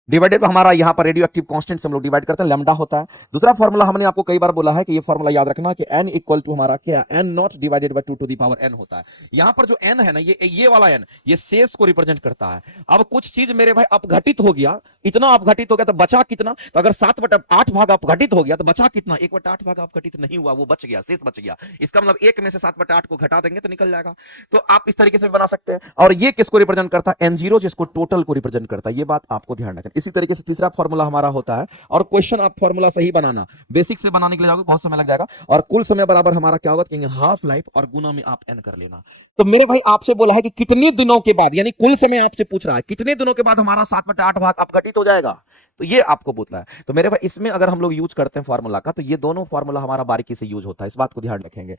डिवाइडेड हमारा यहाँ पर रेडियो एक्टिव कांस्टेंट से हम लोग डिवाइड करते हैं, लैम्डा होता है। दूसरा फॉर्मूला हमने आपको कई बार बोला है कि ये फॉर्मूला याद रखना कि n इक्वल टू हमारा क्या, n not divided by 2 to the power n होता है। यहाँ पर जो n है ना, ये वाला n, ये शेष को रिप्रेजेंट करता है। अब कुछ चीज मेरे भाई अपघटित हो गया, इतना अपघटित हो गया तो बचा कितना, तो अगर 7/8 भाग अपघटित हो गया तो बचा कितना, 1/8 भाग अपघटित नहीं हुआ, वो बच गया, शेष बच गया। इसका मतलब 1 में से 7/8 को घटा देंगे तो निकल जाएगा। तो आप इस तरीके से बना सकते हैं। और ये किसको रिप्रेजेंट करता है, n0, जिसको टोटल को रिप्रेजेंट करता है। ये बात आपको ध्यान रखना। इसी तरीके से तीसरा फॉर्मूला हमारा होता है, और क्वेश्चन आप फॉर्मूला सही बनाना, बेसिक से बनाने के लिए जाओगे बहुत समय लग जाएगा, और कुल समय बराबर हमारा क्या होगा, कहेंगे हाफ लाइफ, और गुना में आप n कर लेना। तो मेरे भाई आपसे बोला है कि कितने दिनों के बाद, यानी कुल समय आपसे पूछ रहा है कितने दिनों के बाद हमारा 7/8 भाग अपघटित हो जाएगा, तो ये आपको पूछ रहा है। तो मेरे भाई इसमें अगर हम लोग यूज करते हैं फॉर्मूला का, तो ये दोनों फॉर्मूला हमारा बारीकी से यूज होता है, इस बात को ध्यान रखेंगे।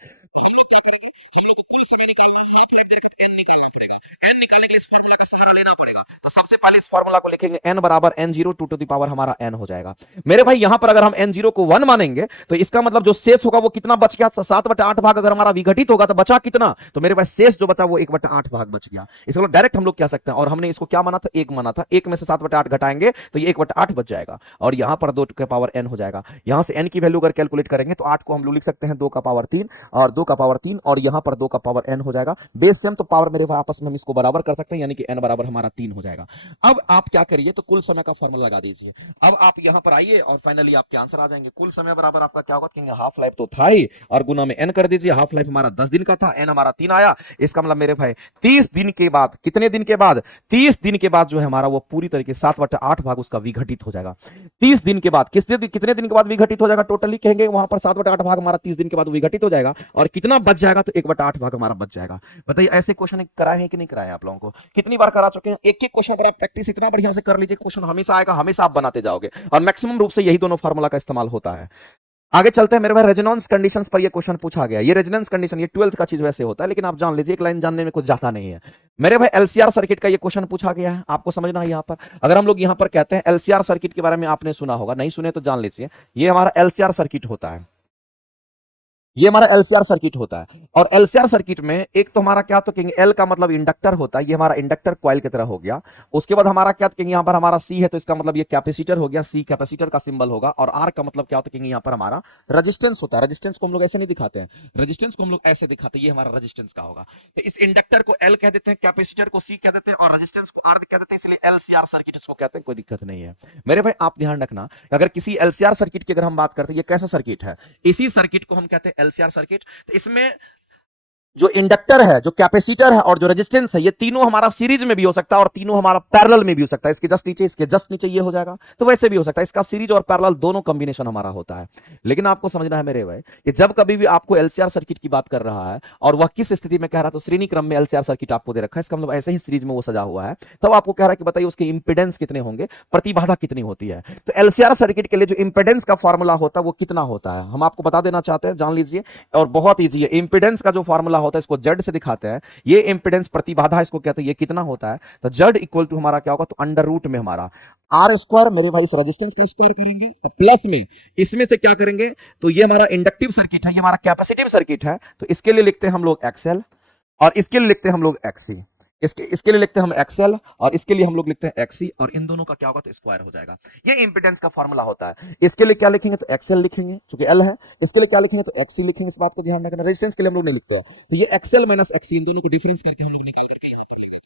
सबसे पहले इस फार्मूला को लिखेंगे, n बराबर n0 2 टू द पावर हमारा n हो जाएगा। मेरे भाई यहां पर अगर हम n0 को 1 मानेंगे तो इसका मतलब जो शेष होगा वो कितना बच गया, 7/8 भाग अगर हमारा विघटित होगा तो बचा कितना, तो मेरे पास शेष जो बचा वो 1/8 भाग बच गया। इसको डायरेक्ट हम लोग कह सकते हैं, और हमने इसको क्या माना था, 1 माना था, 1 में से 7/8 घटाएंगे तो ये 1/8 बच जाएगा, और यहां पर 2 के पावर n हो जाएगा। यहां से n की वैल्यू अगर कैलकुलेट करेंगे तो 8 को हम लोग लिख सकते हैं 2 का पावर 3, और 2 का पावर 3, और यहां पर 2 का पावर n हो जाएगा। बेस सेम तो पावर मेरे भाई आपस में हम इसको बराबर कर सकते हैं, यानी कि n बराबर हमारा 3 हो जाएगा। अब आप क्या करिए, तो कुल समय का फॉर्मूला लगा दीजिए। अब आप यहां पर आइए और फाइनली आपके आंसर आ जाएंगे। कुल समय बराबर आपका क्या होगा, कहेंगे हाफ लाइफ तो था ही, और गुना में n कर दीजिए। हाफ लाइफ हमारा 10 दिन का था, n हमारा 3 आया, इसका मतलब मेरे भाई 30 दिन के बाद, कितने दिन के बाद, 30 दिन के बाद जो है हमारा वो पूरी तरीके 7/8 भाग उसका विघटित हो जाएगा। 30 दिन के बाद, कितने दिन के बाद विघटित हो जाएगा, टोटली कहेंगे वहां पर 7/8 भाग हमारा 30 दिन के बाद विघटित हो जाएगा, और कितना बच जाएगा, तो 1/8 भाग हमारा बच जाएगा। बताइए ऐसे क्वेश्चन कराए हैं कि नहीं कराए आप लोगों को, कितनी बार करा चुके हैं। एक एक क्वेश्चन पर आप प्रैक्टिस इतना बढ़िया से कर लीजिए, क्वेश्चन हमेशा आएगा, हमेशा आप बनाते जाओगे, और मैक्सिमम रूप से यही दोनों फार्मूला का इस्तेमाल होता है। आगे चलते हैं मेरे भाई, रेजोनेंस कंडीशंस पर ये क्वेश्चन पूछा गया। ये रेजोनेंस कंडीशन, ये 12th का चीज वैसे होता है, लेकिन आप जान लीजिए, एक लाइन जानने में कुछ जाता नहीं है मेरे भाई। एलसीआर सर्किट का ये क्वेश्चन पूछा गया है, आपको समझना है। यहाँ पर अगर हम लोग यहाँ पर कहते हैं एलसीआर सर्किट के बारे में आपने सुना होगा, नहीं सुने तो जान लीजिए, ये हमारा एलसीआर सर्किट होता है, ये हमारा एलसीआर सर्किट होता है। और एलसीआर सर्किट में एक तो हमारा क्या, तो कहेंगे एल का मतलब इंडक्टर होता है, ये हमारा इंडक्टर कॉइल की तरह हो गया। उसके बाद हमारा क्या, तो कहेंगे यहाँ पर हमारा सी है, तो इसका मतलब ये कैपेसिटर हो गया, सी कैपेसिटर का सिंबल होगा। और आर का मतलब क्या होता है, कहेंगे यहाँ पर हमारा रेजिस्टेंस होता है। रेजिस्टेंस को हम लोग ऐसे नहीं दिखाते हैं, रेजिस्टेंस को हम लोग ऐसे दिखाते हैं, ये हमारा रेजिस्टेंस का होगा। तो इस इंडक्टर को एल कह देते हैं, कैपेसिटर को सी कह देते हैं, और रेजिस्टेंस को आर कह देते हैं, इसलिए एलसीआर सर्किट इसको कहते हैं, कोई दिक्कत नहीं है मेरे भाई। आप ध्यान रखना, अगर किसी एलसीआर सर्किट की अगर हम बात करते हैं, ये कैसा सर्किट है, इसी सर्किट को हम कहते हैं एलसीआर सर्किट। तो इसमें जो इंडक्टर है, जो कैपेसिटर है, और जो रेजिस्टेंस है, ये तीनों हमारा सीरीज में भी हो सकता है, और तीनों हमारा पैरेलल में भी हो सकता है। इसके जस्ट नीचे, इसके जस्ट नीचे ये हो जाएगा, तो वैसे भी हो सकता है। इसका सीरीज और पैरेलल दोनों कॉम्बिनेशन हमारा होता है। लेकिन आपको समझना है मेरे भाई कि जब कभी भी आपको एलसीआर सर्किट की बात कर रहा है, और वह किस स्थिति में कह रहा है, तो श्रेणी क्रम में एलसीआर सर्किट आपको दे रखा है, इसका मतलब ऐसे ही सीरीज में वो सजा हुआ है, तब आपको कह रहा है कि बताइए उसके इंपेडेंस कितने होंगे, प्रतिबाधा कितनी होती है। तो एलसीआर सर्किट के लिए जो इंपेडेंस का फॉर्मूला होता है वो कितना होता है, हम आपको बता देना चाहते हैं, जान लीजिए। और बहुत ईजी है, इंपेडेंस का जो फॉर्मूला होता है, इसको जेड से दिखाते हैं, ये इंपेडेंस प्रतिबाधा इसको कहते हैं, ये कितना होता है, तो जेड इक्वल टू हमारा क्या होगा, तो अंडर रूट में हमारा आर स्क्वायर, मेरे भाई इस रेजिस्टेंस का स्क्वायर करेंगे, तो प्लस में इसमें से क्या करेंगे, तो ये हमारा इंडक्टिव सर्किट है, ये हमारा कैपेसिटिव सर्किट है, तो इसके लिए लिखते हैं हम लोग एक्सएल, और इसके लिए लिखते हैं हम लोग एक्सी, इसके लिए लिखते हैं हम एक्सएल, और इसके लिए हम लोग लिखते हैं एक्सी, और इन दोनों का क्या होगा, तो स्क्वायर हो जाएगा। ये इंपेडेंस का फॉर्मूला होता है। इसके लिए क्या लिखेंगे, तो एक्सएल लिखेंगे, क्योंकि एल है। इसके लिए क्या लिखेंगे, तो एक्सी लिखेंगे, इस बात को ध्यान रखना। रेजिस्टेंस के लिए हम लोग नहीं लिखते, तो ये एक्सएल माइनस एक्सी, इन दोनों को डिफरेंस करके हम लोग निकाल करके यहाँ पर लिखेंगे।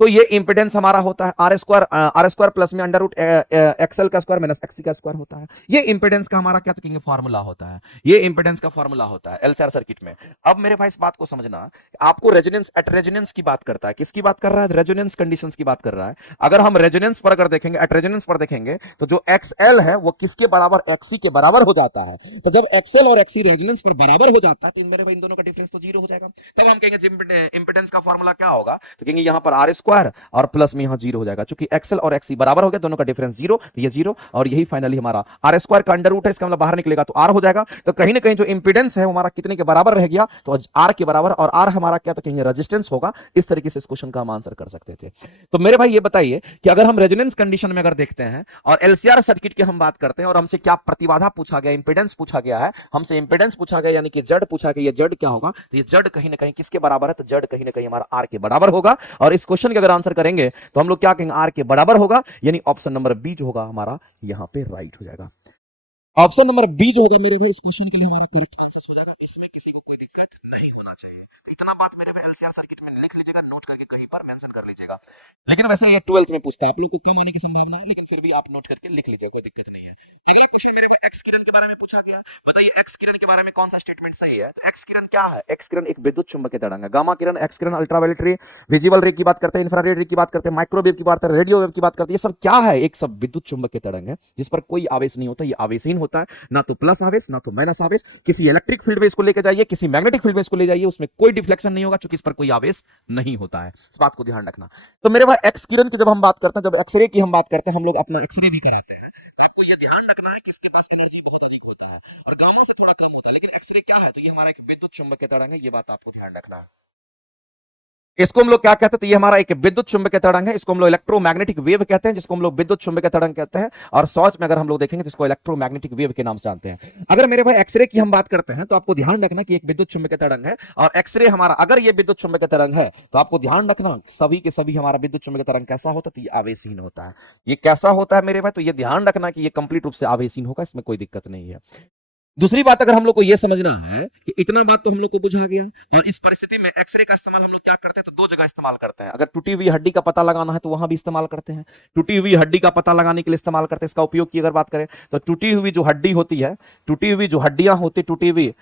तो ये इंपेडेंस हमारा होता है आर स्क्वायर प्लस में अंडर रूट एक्सएल का स्क्वायर माइनस एक्सी का स्क्वायर होता है। ये इंपेडेंस का हमारा क्या कहेंगे, फॉर्मूला होता है। ये इंपेडेंस का फॉर्मूला होता है एलसीआर सर्किट में। अब मेरे भाई इस बात को समझना, आपको रेजोनेंस एट रेजोनेंस की बात करता है, किसकी बात कर रहा है, रेजोनेंस कंडीशंस की बात कर रहा है। अगर हम रेजोनेंस पर अगर देखेंगे, एट रेजोनेंस पर देखेंगे, तो जो एक्सएल है वो किसके बराबर, एक्सी के बराबर हो जाता है। तो जब एक्सएल और एक्सी रेजोनेंस पर बराबर हो जाता है, तो मेरे भाई इन दोनों का डिफरेंस तो जीरो हो जाएगा। तब हम कहेंगे इंपेडेंस का फॉर्मूला क्या होगा, तो कहेंगे यहां पर आर स्क्वायर और प्लस में यहाँ जीरो हो जाएगा, चूंकि एक्सएल और एक्सी बराबर हो गया, दोनों का डिफरेंस जीरो, तो ये जीरो, और यही फाइनली हमारा आर स्क्वायर का अंडर रूट है, इसका मतलब बाहर निकलेगा तो आर हो जाएगा। तो कहीं ना कहीं जो इंपीडेंस है वो हमारा कितने के बराबर रह गया, तो आर के बराबर, और आर हमारा क्या, तो कहीं रेजिस्टेंस होगा। इस तरीके से इस क्वेश्चन का हम आंसर कर सकते थे। तो मेरे भाई ये बताइए कि अगर हम रेजोनेंस कंडीशन में अगर देखते हैं और एलसीआर सर्किट की हम बात करते हैं और हमसे क्या प्रतिबाधा पूछा गया, इंपीडेंस पूछा गया है, हमसे इंपीडेंस पूछा गया, यानी कि जड़ पूछा गया, ये जड़ क्या होगा, तो ये जड़ कहीं ना कहीं किसके बराबर है, तो जड़ कहीं ना कहीं हमारा आर के बराबर होगा। और इस क्वेश्चन के अगर आंसर करेंगे तो हम लोग क्या कहेंगे, आर के बराबर होगा, यानी ऑप्शन नंबर बी जो होगा हमारा यहां पे राइट हो जाएगा। ऑप्शन नंबर बी जो होगा मेरे भाई इस क्वेश्चन के लिए हमारा करेक्ट आंसर हो जाएगा। इसमें किसी को कोई दिक्कत नहीं होना चाहिए। तो इतना बात मेरे भाई एलसीआर सर्किट में लिख लीजिएगा, नोट करके कहीं पर मेंशन कर लीजिएगा। लेकिन वैसे ये 12th में पूछता है, आप लोग को कम आने की संभावना है, लेकिन फिर भी आप नोट करके लिख लीजिए, कोई दिक्कत नहीं है। अगला क्वेश्चन मेरे को एक्स किरण के बारे में पूछा गया। बताइए एक्स किरण के बारे में कौन सा स्टेटमेंट सही है। तो एक्स किरण क्या है, एक्स किरण एक विद्युत चुंबकीय तरंग है। गामा किरण, एक्स किरण, अल्ट्रावायलेट रे, विजिबल रे की बात करते हैं, इंफ्रारेड रे की बात करते हैं, माइक्रोवेव की बात करते हैं, रेडियो वेव की बात करते हैं, ये सब क्या है, एक सब विद्युत चुंबकीय तरंग है जिस पर कोई आवेश नहीं होता, ये आवेशहीन होता है, ना तो प्लस आवेश ना तो माइनस आवेश। किसी इलेक्ट्रिक फील्ड में इसको लेके जाइए, किसी मैग्नेटिक फील्ड में इसको ले जाइए, उसमें कोई डिफ्लेक्शन नहीं होगा, क्योंकि इस पर कोई आवेश नहीं होता है। इस बात को ध्यान रखना। तो मेरे भाई एक्स किरण की जब हम बात करते हैं, जब एक्सरे की हम बात करते हैं, हम लोग अपना एक्सरे भी कराते हैं, तो आपको यह ध्यान रखना है कि इसके पास एनर्जी बहुत अधिक होता है और गामा से थोड़ा कम होता है। लेकिन एक्सरे क्या है, तो ये हमारा एक विद्युत चुंबकीय तरंग है, ये बात आपको ध्यान रखना है। इसको हम लोग क्या कहते हैं, तो ये हमारा एक विद्युत चुंबकीय तरंग है, इसको हम लोग इलेक्ट्रोमैग्नेटिक वेव कहते हैं, जिसको हम लोग विद्युत चुंबकीय तरंग कहते हैं। और शॉर्ट में अगर हम लोग देखेंगे तो इसको इलेक्ट्रोमैग्नेटिक वेव के नाम से जानते हैं। अगर मेरे भाई एक्सरे की हम बात करते हैं तो आपको ध्यान रखना कि एक विद्युत चुंबकीय तरंग है और एक्सरे हमारा, अगर ये विद्युत चुंबकीय तरंग है तो आपको ध्यान रखना सभी के सभी हमारा विद्युत चुंबकीय तरंग कैसा होता है, तो ये आवेशहीन होता है। ये कैसा होता है मेरे भाई, तो ये ध्यान रखना कि ये कंप्लीट रूप से आवेशहीन होगा, इसमें कोई दिक्कत नहीं है। दूसरी बात अगर हम लोग को यह समझना है कि इतना बात तो हम लोग को बुझा गया, और इस परिस्थिति में एक्सरे का इस्तेमाल हम लोग क्या करते हैं, तो दो जगह इस्तेमाल करते हैं। अगर टूटी हुई हड्डी का पता लगाना है तो वहां भी इस्तेमाल करते हैं, टूटी हुई हड्डी का पता लगाने के लिए इस्तेमाल करते हैं। इसका उपयोग की अगर बात करें तो टूटी हुई जो हड्डी होती है, टूटी हुई जो हड्डियां होती, टूटी हुई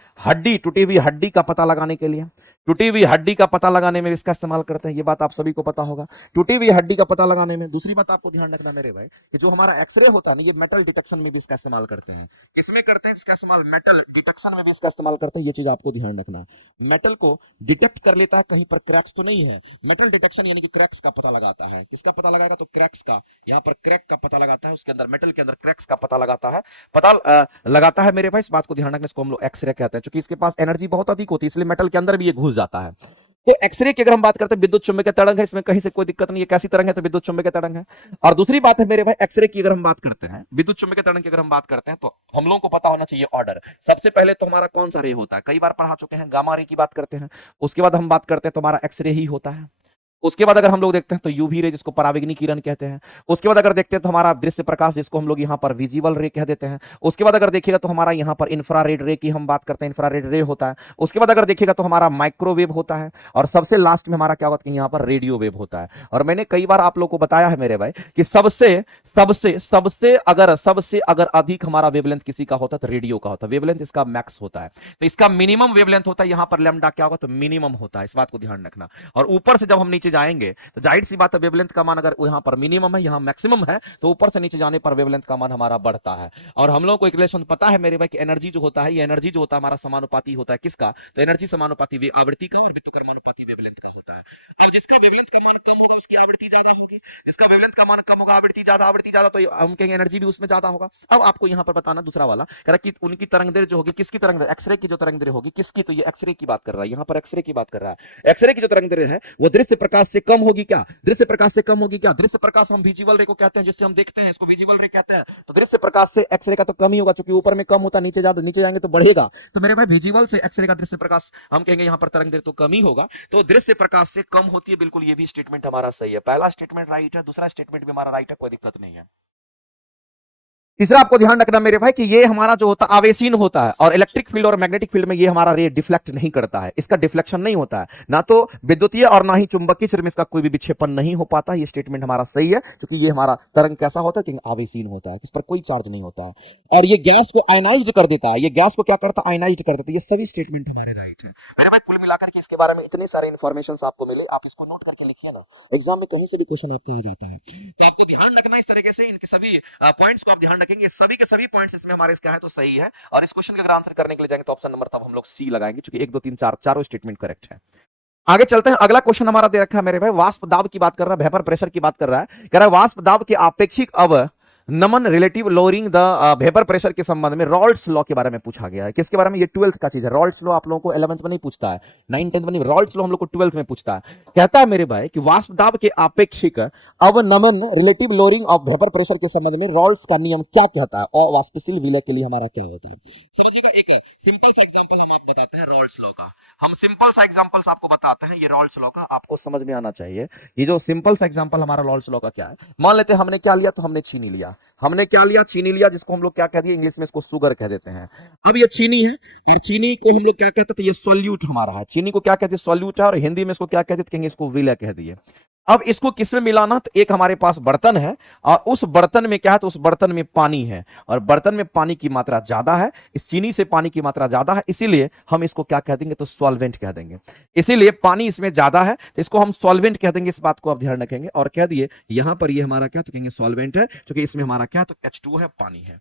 हड्डी का पता लगाने के लिए, टूटी हुई हड्डी का पता लगाने में इसका इस्तेमाल करते हैं। ये बात आप सभी को पता होगा, टूटी हुई हड्डी का पता लगाने में। दूसरी बात आपको ध्यान रखना मेरे भाई कि जो हमारा एक्सरे होता है ना, ये मेटल डिटेक्शन में भी इसका इस्तेमाल करते हैं। किसमें करते हैं इसका इस्तेमाल, मेटल डिटेक्शन में भी इसका इस्तेमाल करते हैं। ये चीज आपको ध्यान रखना। मेटल को डिटेक्ट कर लेता है, कहीं पर क्रैक्स तो नहीं है। मेटल डिटेक्शन यानी कि क्रैक्स का पता लगाता है। किसका पता लगाएगा, तो क्रैक्स का, यहाँ पर क्रैक का पता लगाता है, उसके अंदर मेटल के अंदर क्रैक्स का पता लगाता है, लगाता है मेरे भाई। इस बात को ध्यान रखना, इसको हम लोग एक्सरे कहते हैं। क्योंकि इसके पास एनर्जी बहुत अधिक होती है, इसलिए मेटल के अंदर भी ये घुस जाता है। तो एक्सरे की अगर हम बात करते हैं, विद्युत चुंबकीय तरंग है, इसमें कहीं से कोई दिक्कत नहीं है। कैसी तरंग है, तो विद्युत चुंबकीय तरंग है। और दूसरी बात है मेरे भाई, एक्सरे की अगर हम बात करते हैं, विद्युत चुंबकीय तरंग की अगर हम बात करते हैं, तो हम लोगों को पता होना चाहिए ऑर्डर। सबसे पहले तो हमारा कौन सा रे होता है, कई बार पढ़ा चुके हैं, गामा रे की बात करते हैं। उसके बाद हम बात करते हैं तो हमारा एक्सरे ही होता है। उसके बाद अगर हम लोग देखते हैं तो यूवी रे, जिसको परावैंगनी किरण कहते हैं। उसके बाद अगर देखते हैं तो हमारा दृश्य प्रकाश, जिसको हम लोग यहाँ पर विजिबल रे कह देते हैं। उसके बाद अगर देखिएगा तो हमारा यहाँ पर इंफ्रारेड रे की हम बात करते हैं, इंफ्रारेड रे होता है। उसके बाद अगर देखिएगा तो हमारा माइक्रोवेव होता है। और सबसे लास्ट में हमारा क्या होता है, यहाँ पर रेडियो वेव होता है। और मैंने कई बार आप लोग को बताया है मेरे भाई कि सबसे अगर अधिक हमारा वेवलेंथ किसी का होता है तो रेडियो का होता है। वेवलेंथ इसका मैक्स होता है, तो इसका मिनिमम वेवलेंथ होता है। यहाँ पर लैम्डा क्या होगा, तो मिनिमम होता है। इस बात को ध्यान रखना। और ऊपर से जब हम नीचे जाएंगे तो जाहिर सी बात है, वेवलेंथ का मान अगर यहाँ पर मिनिमम है, यहाँ मैक्सिमम है, तो ऊपर से नीचे जाने पर वेवलेंथ का मान हमारा बढ़ता है। और हम लोगों को एक रिलेशन पता है मेरे भाई कि एनर्जी जो होता है, ये एनर्जी जो होता है हमारा समानुपाती होता है। किसका, तो एनर्जी समानुपाती आवृत्ति का और विद्युतकर्मानुपाती वेवलेंथ का होता है। अब जिसका वेवलेंथ का मान कम होगा उसकी आवृत्ति ज्यादा होगी, जिसका वेवलेंथ का मान कम होगा आवृत्ति ज्यादा, तो हम कहेंगे एनर्जी भी उसमें ज्यादा होगा। अब आपको यहाँ पर बताना दूसरा वाला कह रहा है कि उनकी तरंगदैर्घ्य जो होगी, किसकी तरंगदैर्घ्य, एक्सरे की जो तरंगदैर्घ्य होगी, किसकी, तो ये एक्सरे की बात कर रहा है, यहाँ पर एक्सरे की बात कर रहा है। एक्सरे की जो तरंगदैर्घ्य है वो दृश्य प्रकाश से कम होगी क्या, दृश्य प्रकाश से कम होगी क्या। दृश्य प्रकाश हम विजिबल रे को कहते हैं, जिससे हम देखते हैं, इसको विजिबल रे कहते हैं। तो दृश्य प्रकाश से एक्सरे का तो कम ही होगा, क्योंकि ऊपर में कम होता है, नीचे जाएंगे तो बढ़ेगा। तो मेरे भाई विजिबल से एक्सरे का दृश्य प्रकाश हम कहेंगे यहाँ पर तरंगदैर्घ्य तो कम ही होगा, तो दृश्य प्रकाश से कम होती है। बिल्कुल ये भी स्टेटमेंट हमारा सही है। पहला स्टेटमेंट राइट है, दूसरा स्टेटमेंट भी हमारा राइट है, कोई दिक्कत नहीं है। तीसरा आपको ध्यान रखना मेरे भाई कि ये हमारा जो होता है आवेशीन होता है, और इलेक्ट्रिक फील्ड और मैग्नेटिक फील्ड में ये हमारा रे डिफ्लेक्ट नहीं करता है, इसका डिफ्लेक्शन नहीं होता है, ना तो विद्युतीय और ना ही चुंबकीय क्षेत्र में इसका कोई भी विक्षेपण नहीं हो पाता। ये स्टेटमेंट हमारा सही है, क्योंकि ये हमारा तरंग कैसा होता है कि आवेशीन होता है, इस पर कोई चार्ज नहीं होता है, और ये गैस को आयनाइज्ड कर देता है। ये गैस को क्या करता है, आयनाइज्ड कर देता है। ये सभी स्टेटमेंट हमारे राइट है मेरे भाई। कुल मिलाकर के इसके बारे में इतने सारे इन्फॉर्मेशन आपको मिले, आप इसको नोट करके लिखिए ना, एग्जाम में कहीं से भी क्वेश्चन आपका आ जाता है। तो आपको ध्यान रखना इस तरीके से, इनके सभी पॉइंट्स को आप ध्यान रखेंगे, सभी के सभी पॉइंट्स इसमें हमारे क्या है तो सही है। और इस क्वेश्चन का अगर आंसर करने के लिए जाएंगे तो ऑप्शन नंबर तब हम लोग सी लगाएंगे, क्योंकि 1 2 3 4 चारों स्टेटमेंट करेक्ट है। आगे चलते हैं, अगला क्वेश्चन हमारा दे रखा है मेरे भाई, वाष्प दाब की बात कर रहा है, वेपर प्रेशर की बात कर रहा है। कह रहा है वाष्प दाब के आपेक्षिक अब नमन relative lowering the vapour pressure के संबंध में रॉल्ट्स लॉ के बारे में पूछा गया है। किसके बारे में? ये 12th का चीज है। रॉल्ट्स लॉ आप लोगों को 11th में नहीं पूछता है, 9 10th में नहीं, रॉल्ट्स लॉ हम लोग को 12th में पूछता है। कहता है मेरे भाई कि वाष्प दाब के आपेक्षिक अवनमन relative lowering of vapour pressure के संबंध में रॉल्ट्स का नियम क्या कहता है और वाष्पशील विलय के लिए हमारा क्या होता है? समझिएगा, एक सिंपल सा एग्जांपल हम आपको बताते हैं रॉल्ट्स लॉ का। हम सिंपल सा एग्जांपल्स आपको बताते हैं, ये रॉल्ट्स लॉ का आपको समझ में आना चाहिए। ये जो सिंपल सा एग्जांपल हमारा रॉल्ट्स लॉ का क्या है, मान लेते हैं हमने क्या लिया, तो हमने चीनी लिया। हमने क्या लिया? चीनी लिया, जिसको हम लोग क्या कह दिए, इंग्लिश में इसको शुगर कह देते हैं। अब ये चीनी है, और चीनी को हम लोग क्या कहते थे? ये सॉल्यूट हमारा है। चीनी को क्या कहते हैं? सॉल्यूट है, और हिंदी में इसको क्या कहते थे? कहेंगे इसको विलय कह दिए। अब इसको किसमें मिलाना? तो एक हमारे पास बर्तन है, और उस बर्तन में क्या है? तो उस बर्तन में पानी है, और बर्तन में पानी की मात्रा ज्यादा है, इस चीनी से पानी की मात्रा ज्यादा है, इसीलिए हम इसको क्या कह देंगे? तो सॉल्वेंट कह देंगे। इसीलिए पानी इसमें ज्यादा है, तो इसको हम सॉल्वेंट कह देंगे। इस बात को आप ध्यान रखेंगे, और कह दिए यहां पर ये हमारा क्या? तो कहेंगे सॉल्वेंट है, क्योंकि इसमें हमारा क्या? तो H2 है, पानी है।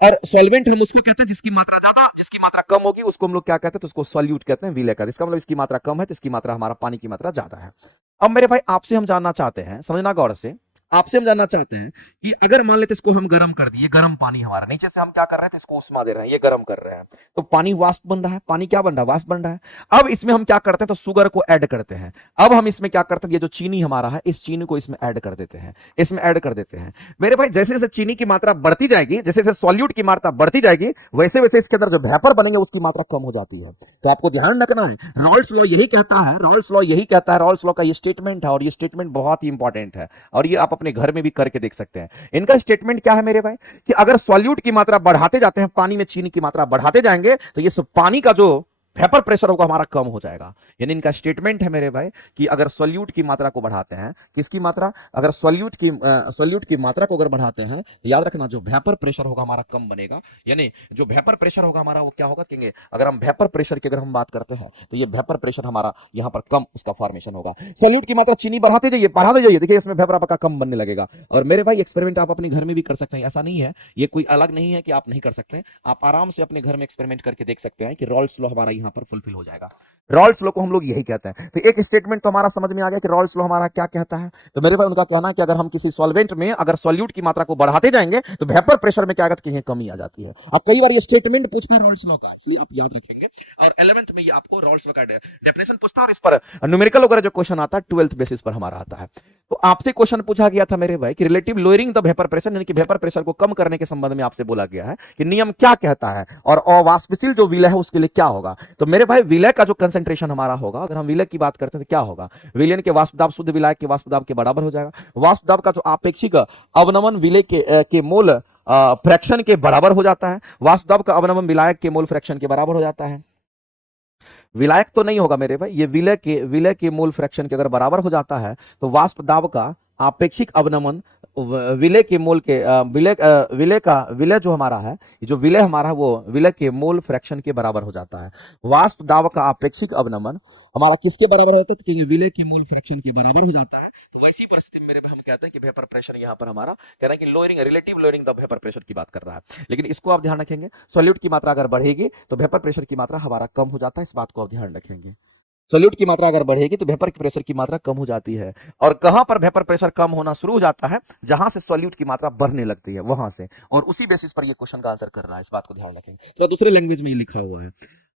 और सॉल्वेंट हम उसको कहते हैं जिसकी मात्रा ज्यादा, जिसकी मात्रा कम होगी उसको हम लोग क्या कहते हैं? तो उसको सॉल्यूट कहते हैं, विलय का। इसका मतलब इसकी मात्रा कम है, तो इसकी मात्रा हमारा पानी की मात्रा ज्यादा है। अब मेरे भाई आपसे हम जानना चाहते हैं, समझना गौर से, आपसे हम जानना चाहते हैं कि अगर मान लेते इसको हम गर्म कर दिए, गर्म पानी हमारा, नीचे से हम क्या कर रहे थे? इसको उष्मा दे रहे हैं, ये गर्म कर रहे हैं, तो पानी वाष्प बन रहा है। पानी क्या बन रहा है? वाष्प बन रहा है। अब इसमें हम क्या करते हैं? तो शुगर को ऐड करते हैं। अब हम इसमें क्या करते हैं? ये जो चीनी हमारा है, इस चीनी को इसमें ऐड कर देते हैं, इसमें ऐड कर देते हैं। मेरे भाई जैसे जैसे चीनी की मात्रा बढ़ती जाएगी, जैसे जैसे सॉल्यूट की मात्रा बढ़ती जाएगी, वैसे वैसे इसके अंदर जो वेपर बनेंगे उसकी मात्रा कम हो जाती है। तो आपको ध्यान रखना है, रॉल्ट्स लॉ यही कहता है, रॉल्ट्स लॉ यही कहता है, रॉल्ट्स लॉ का ये स्टेटमेंट है, और ये स्टेटमेंट बहुत ही इंपॉर्टेंट है, और ये आप अपने घर में भी करके देख सकते हैं। इनका स्टेटमेंट क्या है मेरे भाई, कि अगर सॉल्यूट की मात्रा बढ़ाते जाते हैं, पानी में चीनी की मात्रा बढ़ाते जाएंगे, तो ये सब पानी का जो वेपर प्रेशर होगा हमारा कम हो जाएगा। यानी इनका स्टेटमेंट है मेरे भाई कि अगर सॉल्यूट की मात्रा को बढ़ाते हैं, किसकी मात्रा? अगर सॉल्यूट की मात्रा को अगर बढ़ाते हैं, तो याद रखना जो वेपर प्रेशर होगा हमारा कम बनेगा। यानी जो वेपर प्रेशर होगा हमारा वो क्या होगा? कहेंगे अगर हम वेपर प्रेशर की अगर हम बात करते हैं, तो ये वेपर प्रेशर हमारा यहां पर कम उसका फॉर्मेशन होगा। सॉल्यूट की मात्रा चीनी बढ़ाते जाइए, बढ़ाते जाइए, देखिए इसमें वेपर आपका कम बनने लगेगा। और मेरे भाई एक्सपेरिमेंट आप अपने घर में भी कर सकते हैं, ऐसा नहीं है, ये कोई अलग नहीं है कि आप नहीं कर सकते। आप आराम से अपने घर में एक्सपेरिमेंट करके देख सकते हैं कि रॉल्ट्स लॉ हमारा यहां पर फुलफिल हो जाएगा। रॉल्ट्स लॉ को हम लोग यही कहते हैं। तो एक स्टेटमेंट तो हमारा समझ में आ गया कि रॉल्ट्स लॉ हमारा क्या कहता है। तो मेरे भाई उनका कहना है कि अगर हम किसी सॉल्वेंट में अगर सॉल्यूट की मात्रा को बढ़ाते जाएंगे, तो वेपर प्रेशर में क्या आएगा? कहीं कमी आ जाती है। अब कई बार ये स्टेटमेंट पूछता है रॉल्ट्स लॉ का, इसलिए आप याद रखेंगे। और 11th में ये आपको रॉल्ट्स लॉ का डेफिनेशन पूछता है, और इस पर न्यूमेरिकल वगैरह जो क्वेश्चन आता है 12th बेसिस पर हमारा आता है। तो आपसे क्वेश्चन पूछा गया था मेरे भाई कि relative lowering the vapour pressure, यानी कि वेपर प्रेशर को कम करने के संबंध में आपसे बोला गया है कि नियम क्या कहता है, और अवाष्पशील जो विलय है उसके लिए क्या होगा। तो मेरे भाई विलय का जो कंसंट्रेशन हमारा होगा, अगर हम विलय की बात करते हैं तो क्या होगा? विलयन के वाष्प दाब शुद्ध विलायक के वाष्प दाब के बराबर हो जाएगा। वाष्प दाब का जो आपेक्षिक अवनमन विलय के मोल फ्रैक्शन के बराबर हो जाता है। वाष्प दाब का अवनमन विलायक के मोल फ्रैक्शन के बराबर हो जाता है। विलायक तो नहीं होगा मेरे भाई, ये विलय के मोल फ्रैक्शन के अगर बराबर हो जाता है, तो वाष्प दाब का आपेक्षिक अवनमन विलय के मोल के विलय जो हमारा है, जो विलय हमारा है वो विलय के मोल फ्रैक्शन के बराबर हो जाता है। वाष्प दाब का आपेक्षिक अवनमन हमारा किसके बराबर होता है? तो विलय के मोल फ्रैक्शन के बराबर हो जाता है। तो वैसी परिस्थिति में मेरे भाई हम कहते हैं कि वेपर प्रेशर यहाँ पर हमारा कह रहा है कि lowering relative lowering the vapour pressure की बात कर रहा है। लेकिन इसको आप ध्यान रखेंगे, सॉल्यूट की मात्रा अगर बढ़ेगी तो वेपर प्रेशर की मात्रा हमारा कम हो जाता है, इस बात को आप ध्यान रखेंगे। सॉल्यूट की मात्रा अगर बढ़ेगी तो वेपर प्रेशर की मात्रा कम हो जाती है। और कहां पर वेपर प्रेशर कम होना शुरू हो जाता है? जहां से सॉल्यूट की मात्रा बढ़ने लगती है वहां से, और उसी बेसिस पर ये क्वेश्चन का आंसर कर रहा है, इस बात को ध्यान रखेंगे। तो दूसरे लैंग्वेज में ये लिखा हुआ है।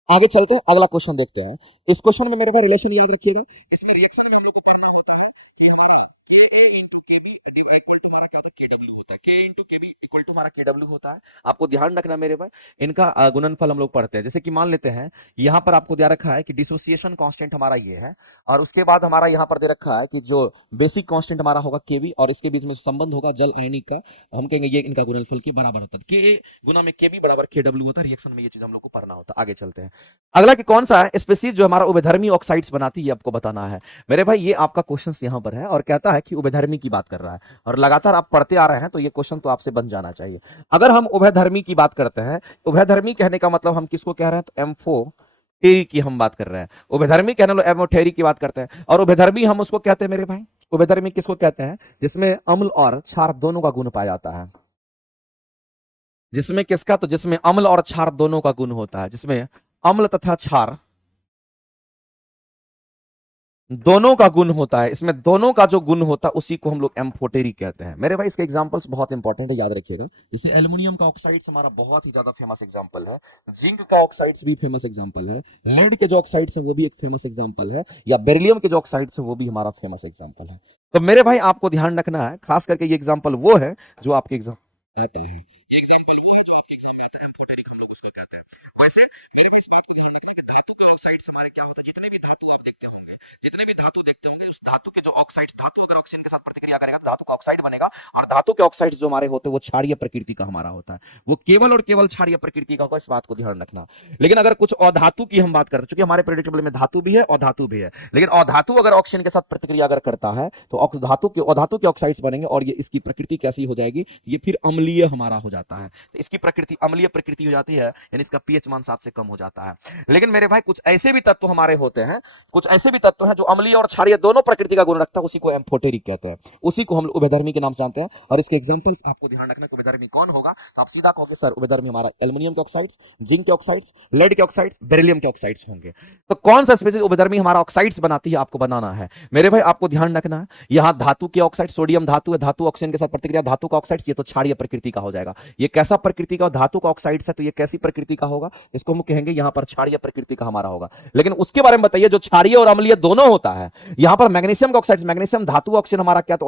आगे चलते हैं, अगला क्वेश्चन देखते हैं। इस क्वेश्चन में मेरे भाई रिलेशन याद रखिएगा, इसमें रिएक्शन में हम लोग को पढ़ना होता है कि हमारा के ए इंटू के बी इक्वल टू हमारा क्या होता है? के डब्ल्यू होता है। के इंटू के बी इक्वल टू हमारा के डब्ल्यू होता है। आपको ध्यान रखना मेरे भाई, इनका गुणनफल हम लोग पढ़ते हैं। जैसे कि मान लेते हैं यहां पर आपको दे रखा है कि डिसोसिएशन कांस्टेंट हमारा ये है, और उसके बाद हमारा यहां पर दे रखा है कि जो बेसिक कांस्टेंट हमारा होगा केवी, और इसके बीच में संबंध होगा जल आयनिक का, हम कहेंगे ये इनका गुणनफल के बराबर होता है। के गुना में के बी बराबर के डब्ल्यू होता है। रिएक्शन में ये चीज हम लोग को पढ़ना होता है। आगे चलते हैं, अगला कि कौन सा है स्पीसीज जो हमारा उभयधर्मी ऑक्साइड्स बनाती है, आपको बताना है मेरे भाई। ये आपका क्वेश्चन यहां पर है, और कहता है कि उभयधर्मी की बात कर रहा है, और लगातार आप पढ़ते आ रहे हैं तो ये क्वेश्चन तो आपसे बन जाना चाहिए। अगर हम उभयधर्मी की बात करते हैं, उभयधर्मी कहने का मतलब हम किसको कह रहे हैं? तो एम्फोटेरी की हम बात कर रहे हैं। उभयधर्मी कहने लो एम्फोटेरी की बात करते हैं। और उभयधर्मी हम उसको कहते हैं मेरे भाई, उभयधर्मी किसको कहते हैं? जिसमें अम्ल और क्षार दोनों का गुण पाया जाता है। जिसमें किसका? तो जिसमें अम्ल और क्षार दोनों का गुण होता है, जिसमें अम्ल तथा क्षार दोनों का गुण होता है, इसमें दोनों का जो गुण होता है उसी को हम लोग एम्फोटेरी कहते हैं। मेरे भाई इसके एग्जांपल्स बहुत इंपॉर्टेंट है, याद रखिएगा। जैसे एल्युमिनियम का ऑक्साइड्स हमारा बहुत ही ज्यादा फेमस एग्जांपल है, जिंक का ऑक्साइड्स भी फेमस एग्जांपल है, लेड के जो ऑक्साइड्स हैं वो भी एक फेमस एग्जांपल है, या बेरिलियम के जो ऑक्साइड्स हैं वो भी हमारा फेमस एग्जांपल है। तो मेरे भाई आपको ध्यान रखना है, खास करके ये एग्जांपल वो है जो आपके एग्जाम आता है, ये एग्जांपल वो है जो आपके एग्जाम में आता है, एम्फोटेरिक हम लोग उसको कहते हैं। वैसे मेरे इस बात को ध्यान रखिए कि धातु का ऑक्साइड्स हमारे क्या होता है, जितने भी धातु आप देखते होंगे, जितने भी धातु देखते होंगे, उस धातु के जो ऑक्साइड, धातु अगर ऑक्सीजन के साथ प्रतिक्रिया करेगा तो धातु का ऑक्साइड बनेगा, और धातु के ऑक्साइड जो हमारे होते हैं वो क्षारीय प्रकृति का हमारा होता है, वो केवल और केवल क्षारीय प्रकृति का होगा, इस बात को ध्यान रखना। लेकिन अगर कुछ अधातु की हम बात करते हैं, चूंकि हमारे पीरियोडिक टेबल में धातु भी है और धातु भी है, लेकिन अधातु अगर ऑक्सीजन के साथ प्रतिक्रिया अगर करता है तो अधातु के ऑक्साइड्स बनेंगे, और ये इसकी प्रकृति कैसी हो जाएगी, ये फिर अम्लीय हमारा हो जाता है। तो इसकी प्रकृति अम्लीय प्रकृति हो जाती है, यानी इसका पीएच मान 7 से कम हो जाता है। लेकिन मेरे भाई कुछ ऐसे भी तत्व हमारे होते हैं, कुछ ऐसे भी तत्व हैं जो अम्लीय और क्षारीय दोनों प्रकृति का गुण रखता है, उसी को एम्फोटेरिक कहते हैं, उसी को हम लोग उभयधर्मी के नाम से जानते हैं। और इसके एग्जांपल्स आपको ध्यान रखना, उभयधर्मी कौन होगा, तो आप सीधा कहोगे सर उभयधर्मी हमारा एल्युमिनियम के ऑक्साइड्स, जिंक के ऑक्साइड्स, लेड के ऑक्साइड्स, बेरिलियम के ऑक्साइड्स होंगे। तो कौन सा स्पेसिफिक उभयधर्मी हमारा ऑक्साइड्स बनाती है, आपको बनाना है। मेरे भाई आपको ध्यान रखना है, यहां धातु के ऑक्साइड, सोडियम धातु है, धातु ऑक्सीजन के साथ प्रतिक्रिया, धातु का ऑक्साइड्स, ये तो क्षारीय प्रकृति का हो जाएगा। ये कैसा प्रकृति का, धातु का ऑक्साइड्स है तो ये कैसी प्रकृति का होगा, इसको हम कहेंगे यहां पर क्षारीय प्रकृति का हमारा होगा। लेकिन उसके बारे में बताइए, जो क्षारीय और अम्लीय दोनों होता है, यहां पर मैग्नीशियम का ऑक्साइड, मैग्नीशियम धातु ऑक्सीजन हमारा क्या, तो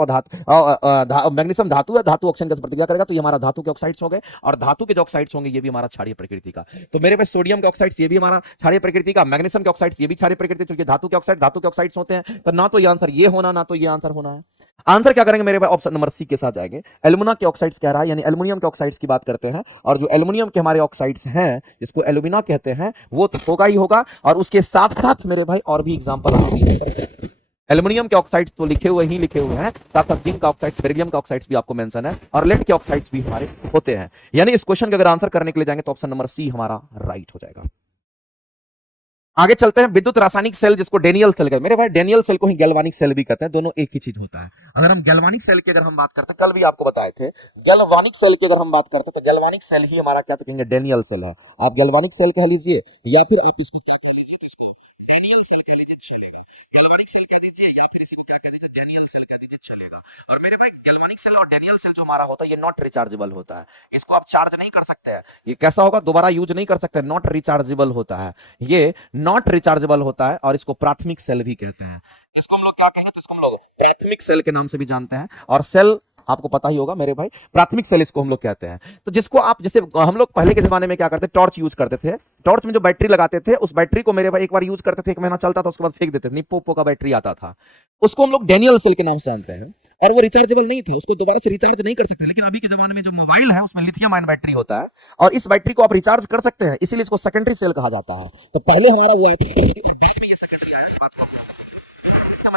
मैग्नीशियम धातु है, धातु ऑक्सीजन के साथ प्रतिक्रिया करेगा तो ये हमारा धातु के ऑक्साइड्स हो गए, और धातु के जो ऑक्साइड्स होंगे ये भी हमारा क्षारीय प्रकृति का। तो मेरे पास सोडियम के ऑक्साइड्स ये भी हमारा क्षारीय प्रकृति का, मैग्नीशियम के ऑक्साइड्स ये भी क्षारीय प्रकृति, क्योंकि धातु के ऑक्साइड्स होते हैं। तो ना तो ये आंसर ये होना, ना तो ये आंसर होना है। आंसर क्या करेंगे मेरे भाई, ऑप्शन नंबर सी के साथ जाएंगे। एल्युमिना के ऑक्साइड्स कह रहा है, यानी एल्युमिनियम के ऑक्साइड्स की बात करते हैं, और जो एल्युमिनियम के हमारे ऑक्साइड्स हैं जिसको एल्युमिना कहते हैं वो तो होगा ही होगा, और उसके साथ साथ मेरे भाई और भी एग्जांपल आते हैं। एल्युमिनियम के ऑक्साइड्स तो लिखे हुए हैं, साथ साथ जिंक का ऑक्साइड्स, बेरिलियम का ऑक्साइड्स भी आपको मेंशन है, और लेड के ऑक्साइड्स भी हमारे होते हैं। यानी इस क्वेश्चन का अगर आंसर करने के लिए जाएंगे तो ऑप्शन नंबर सी हमारा राइट हो जाएगा। आगे चलते हैं, विद्युत रासायनिक सेल जिसको डेनियल सेल कहते हैं। मेरे भाई डेनियल सेल को ही गैल्वानिक सेल भी कहते हैं, दोनों एक ही चीज होता है। अगर हम गैल्वानिक सेल की अगर हम बात करते हैं, कल भी आपको बताए थे, गैल्वानिक सेल की अगर हम बात करते हैं तो गैल्वानिक सेल ही हमारा क्या तो कहेंगे डेनियल सेल है। आप गैल्वानिक सेल कह लीजिए, या फिर आप इसको क्या कह लीजिए, इसको डेनियल सेल कह लीजिए चलेगा, गैल्वानिक सेल कह दीजिए, या फिर इसी को क्या कह दीजिए डेनियल सेल कह दीजिए चलेगा। और मेरे भाई गैल्वानिक सेल और डेनियल सेल जो हमारा होता है ये नॉट रिचार्जेबल होता है, इसको आप चार्ज नहीं कर सकते हैं, ये कैसा होगा, दोबारा यूज नहीं कर सकते, नॉट रिचार्जेबल होता है, ये नॉट रिचार्जेबल होता है, और इसको प्राथमिक सेल भी कहते हैं। इसको हम लोग क्या कहेंगे, तो इसको हम लोग प्राथमिक सेल के नाम से भी जानते हैं, और सेल आपको पता ही होगा मेरे भाई, प्राथमिक सेल इसको हम लोग कहते हैं। तो जिसको आप, जैसे हम लोग पहले के जमाने में क्या करते, टॉर्च यूज करते थे, टॉर्च में जो बैटरी लगाते थे उस बैटरी को मेरे भाई एक बार यूज करते थे, 1 महीना चलता था, उसके बाद फेंक देते थे, निप्पो का बैटरी आता था, उसको हम लोग डेनियल सेल के नाम से जानते हैं, और वो रिचार्जेबल नहीं था, उसको दोबारा से रिचार्ज नहीं कर सकते। लेकिन अभी के जमाने में जो मोबाइल है उसमें लिथियम आयन बैटरी होता है, और इस बैटरी को आप रिचार्ज कर सकते हैं, इसीलिए इसको सेकेंडरी सेल कहा जाता है। तो पहले हमारा वो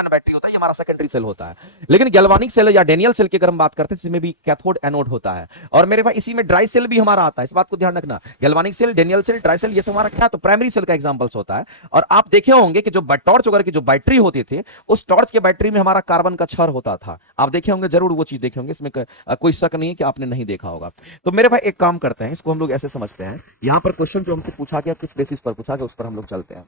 बैटरी होता है, ये हमारा सेकेंडरी सेल होता है। लेकिन गैल्वानिक सेल या डेनियल सेल की अगर हम बात करते हैं, इसमें भी कैथोड एनोड होता है, और मेरे भाई इसी में ड्राई सेल भी हमारा आता है, इस बात को ध्यान रखना। Galvanic cell, Daniell cell, dry cell, ये सब हमारा क्या तो प्राइमरी सेल का एग्जांपल्स होता है। और आप देखे होंगे कि जो टॉर्च वगैरह की जो बैटरी होती थी, उस टॉर्च के बैटरी में हमारा कार्बन का क्षर होता था, आप देखे होंगे, जरूर वो चीज देखे होंगे, इसमें कोई शक नहीं है कि आपने नहीं देखा होगा। तो मेरे भाई एक काम करते हैं, इसको हम लोग ऐसे समझते हैं, यहां पर क्वेश्चन जो हमसे पूछा गया किस बेसिस पर पूछा गया उस पर हम लोग चलते हैं।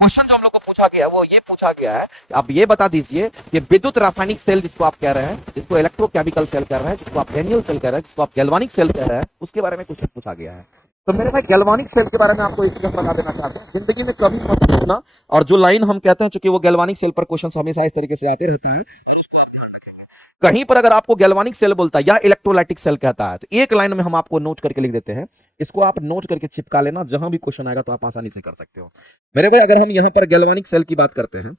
क्वेश्चन जो हम लोग को पूछा गया वो ये पूछा गया है, आप ये बता दीजिए कि विद्युत रासायनिक सेल जिसको आप कह रहे हैं, जिसको इलेक्ट्रोकेमिकल सेल कह रहे हैं, जिसको आप डेनियल सेल कह रहे हैं, जिसको आप गैल्वानिक सेल कह रहे हैं, उसके बारे में क्वेश्चन पूछा गया है। तो मेरे भाई गैल्वानिक सेल के बारे में आपको एक चीज बता देना चाहते हैं, जिंदगी में कभी मत भूलना, और जो लाइन हम कहते हैं, चूंकि वो गैल्वानिक सेल पर क्वेश्चन हमेशा इस तरीके से आते रहता है, कहीं पर अगर आपको गैल्वानिक सेल बोलता है या इलेक्ट्रोलाइटिक सेल कहता है, तो एक लाइन में हम आपको नोट करके लिख देते हैं, इसको आप नोट करके चिपका लेना, जहां भी क्वेश्चन आएगा तो आप आसानी से कर सकते हो। मेरे भाई अगर हम यहां पर गैल्वानिक सेल की बात करते हैं,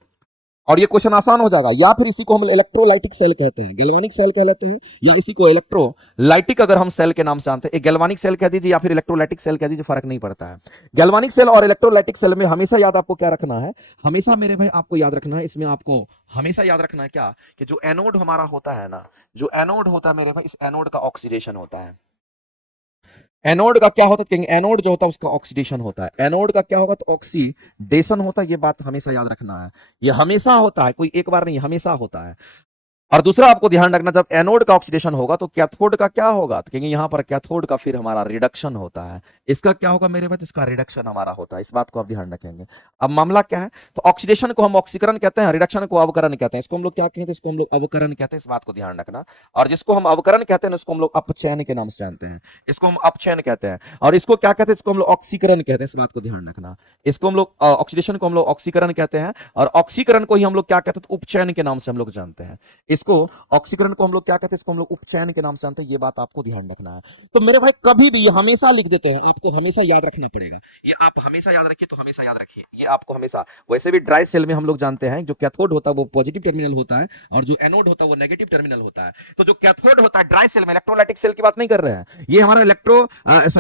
और ये क्वेश्चन आसान हो जाएगा, या फिर इसी को हम इलेक्ट्रोलाइटिक सेल कहते हैं, गैल्वानिक सेल कह लेते हैं, या इसी को इलेक्ट्रोलाइटिक अगर हम सेल के नाम से जानते हैं, गैल्वानिक सेल कह दीजिए या फिर इलेक्ट्रोलाइटिक सेल कह दीजिए, फर्क नहीं पड़ता है। गैल्वानिक सेल और इलेक्ट्रोलाइटिक सेल में हमेशा याद आपको क्या रखना है, हमेशा मेरे भाई आपको याद रखना है, इसमें आपको हमेशा याद रखना है क्या, कि जो एनोड हमारा होता है ना, जो एनोड होता है मेरे भाई, इस एनोड का ऑक्सीडेशन होता है। एनोड का क्या होता है, एनोड जो होता है उसका ऑक्सीडेशन होता है, एनोड का क्या होगा तो ऑक्सीडेशन होता है, ये बात हमेशा याद रखना है, ये हमेशा होता है, कोई एक बार नहीं, हमेशा होता है। और दूसरा आपको ध्यान रखना, जब एनोड का ऑक्सीडेशन होगा तो कैथोड का क्या होगा, तो क्योंकि यहां पर कैथोड का फिर हमारा रिडक्शन होता है। इसका क्या होगा मेरे भाई, इसका रिडक्शन हमारा होता है, इस बात को आप ध्यान रखेंगे। अब मामला क्या है, तो ऑक्सीडेशन को हम ऑक्सीकरण कहते हैं, रिडक्शन को अवकरण कहते हैं। इसको हम लोग क्या कहते हैं, इसको हम लोग अवकरण कहते हैं, इस बात को ध्यान रखना। और जिसको हम अवकरण कहते हैं उसको हम लोग अपचयन के नाम से जानते हैं, इसको हम अपचयन कहते हैं। और इसको क्या कहते हैं, इसको हम लोग ऑक्सीकरण कहते हैं, इस बात को ध्यान रखना। इसको हम लोग ऑक्सीडेशन को हम लोग ऑक्सीकरण कहते हैं, और ऑक्सीकरण को ही हम लोग क्या कहते हैं, उपचयन के नाम से हम लोग जानते हैं। इसको ऑक्सीकरण को हम लोग क्या कहते हैं, इसको हम लोग उपचयन के नाम से जानते हैं, ये बात आपको ध्यान रखना है। तो मेरे भाई कभी भी हमेशा लिख देते हैं, आपको हमेशा याद रखना पड़ेगा, ये आप हमेशा याद रखिए, तो हमेशा याद रखिए, ये आपको हमेशा। वैसे भी ड्राई सेल में हम लोग जानते हैं जो कैथोड होता है वो पॉजिटिव टर्मिनल होता है, और जो एनोड होता है वो नेगेटिव टर्मिनल होता है। तो जो कैथोड होता है ड्राई सेल में, इलेक्ट्रोलाइटिक सेल की बात नहीं कर रहे हैं, ये हमारा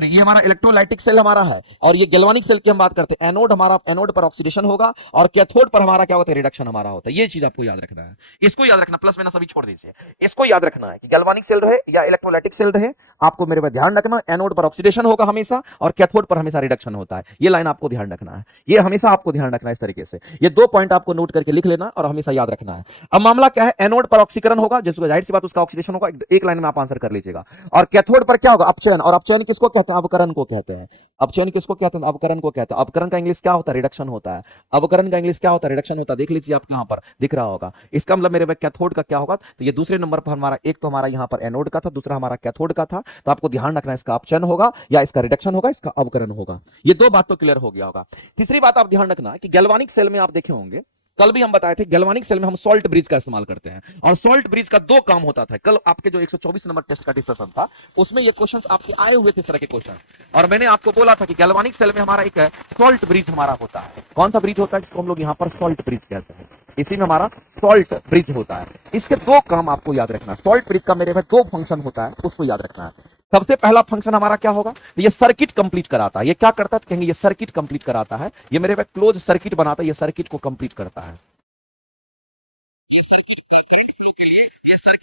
ये हमारा इलेक्ट्रोलाइटिक सेल हमारा है, और ये गैल्वानिक सेल की हम बात करते हैं। एनोड हमारा, एनोड पर ऑक्सीडेशन होगा, और कैथोड पर हमारा क्या होता है, रिडक्शन हमारा होता है। ये चीज आपको याद रखना है, इसको याद रखना, प्लस मैंने सभी छोड़ दीजिए। इसको याद रखना है कि गैल्वानिक सेल रहे या इलेक्ट्रोलाइटिक सेल रहे, आपको मेरे पर ध्यान रखना, एनोड पर ऑक्सीडेशन होगा हमेशा, और कैथोड पर हमेशा रिडक्शन होता है। ये लाइन आपको ध्यान रखना है, ये हमेशा आपको ध्यान रखना है इस तरीके से। ये दो पॉइंट आपको नोट करके लिख लेना और हमेशा याद रखना है। अब मामला क्या है, एनोड पर ऑक्सीकरण होगा, जिसको जाहिर सी बात उसका ऑक्सीडेशन होगा, एक लाइन में आप आंसर कर लीजिएगा। और कैथोड पर क्या होगा, अपचयन। और अपचयन किसको कहते हैं, अवकरण को कहते हैं। अपचयन किसको कहते हैं, अवकरण को कहते हैं। अवकरण का इंग्लिश क्या होता है, रिडक्शन होता है। अवकरण का इंग्लिश क्या होता है, रिडक्शन होता है। देख लीजिए आप यहां पर दिख रहा होगा। इसका मतलब मेरे कैथोड का क्या होगा, तो ये दूसरे नंबर पर हमारा, एक तो हमारा यहां पर एनोड का था, दूसरा हमारा कैथोड का था। तो आपको ध्यान रखना है, इसका अपचयन होगा या इसका रिडक्शन होगा, इसका अवकरण होगा। ये दो बात तो क्लियर हो गया होगा। तीसरी बात आप ध्यान रखना कि गैल्वानिक सेल में आप देखे होंगे, कल भी हम बताए थे, गैल्वानिक सेल में हम सॉल्ट ब्रिज का इस्तेमाल करते हैं, और सॉल्ट ब्रिज का दो काम होता था। कल आपके जो 124 नंबर टेस्ट का डिस्कशन था उसमें ये क्वेश्चंस आपके आए हुए थे, इस तरह के क्वेश्चन। और मैंने आपको बोला था कि गैल्वानिक सेल में हमारा एक सॉल्ट ब्रिज हमारा होता है। कौन सा ब्रिज होता है, जिसको हम लोग यहां पर सॉल्ट ब्रिज कहते हैं, इसी में हमारा सॉल्ट ब्रिज होता है। इसके दो काम आपको याद रखना है। सॉल्ट ब्रिज का मेरे भाई दो फंक्शन होता है, उसको याद रखना है। सबसे पहला फंक्शन हमारा क्या होगा, ये सर्किट कंप्लीट कराता है। ये क्या करता है, कहेंगे ये सर्किट कंप्लीट कराता है। ये मेरे भाई क्लोज सर्किट बनाता है, ये सर्किट को कंप्लीट करता है। ये सर्किट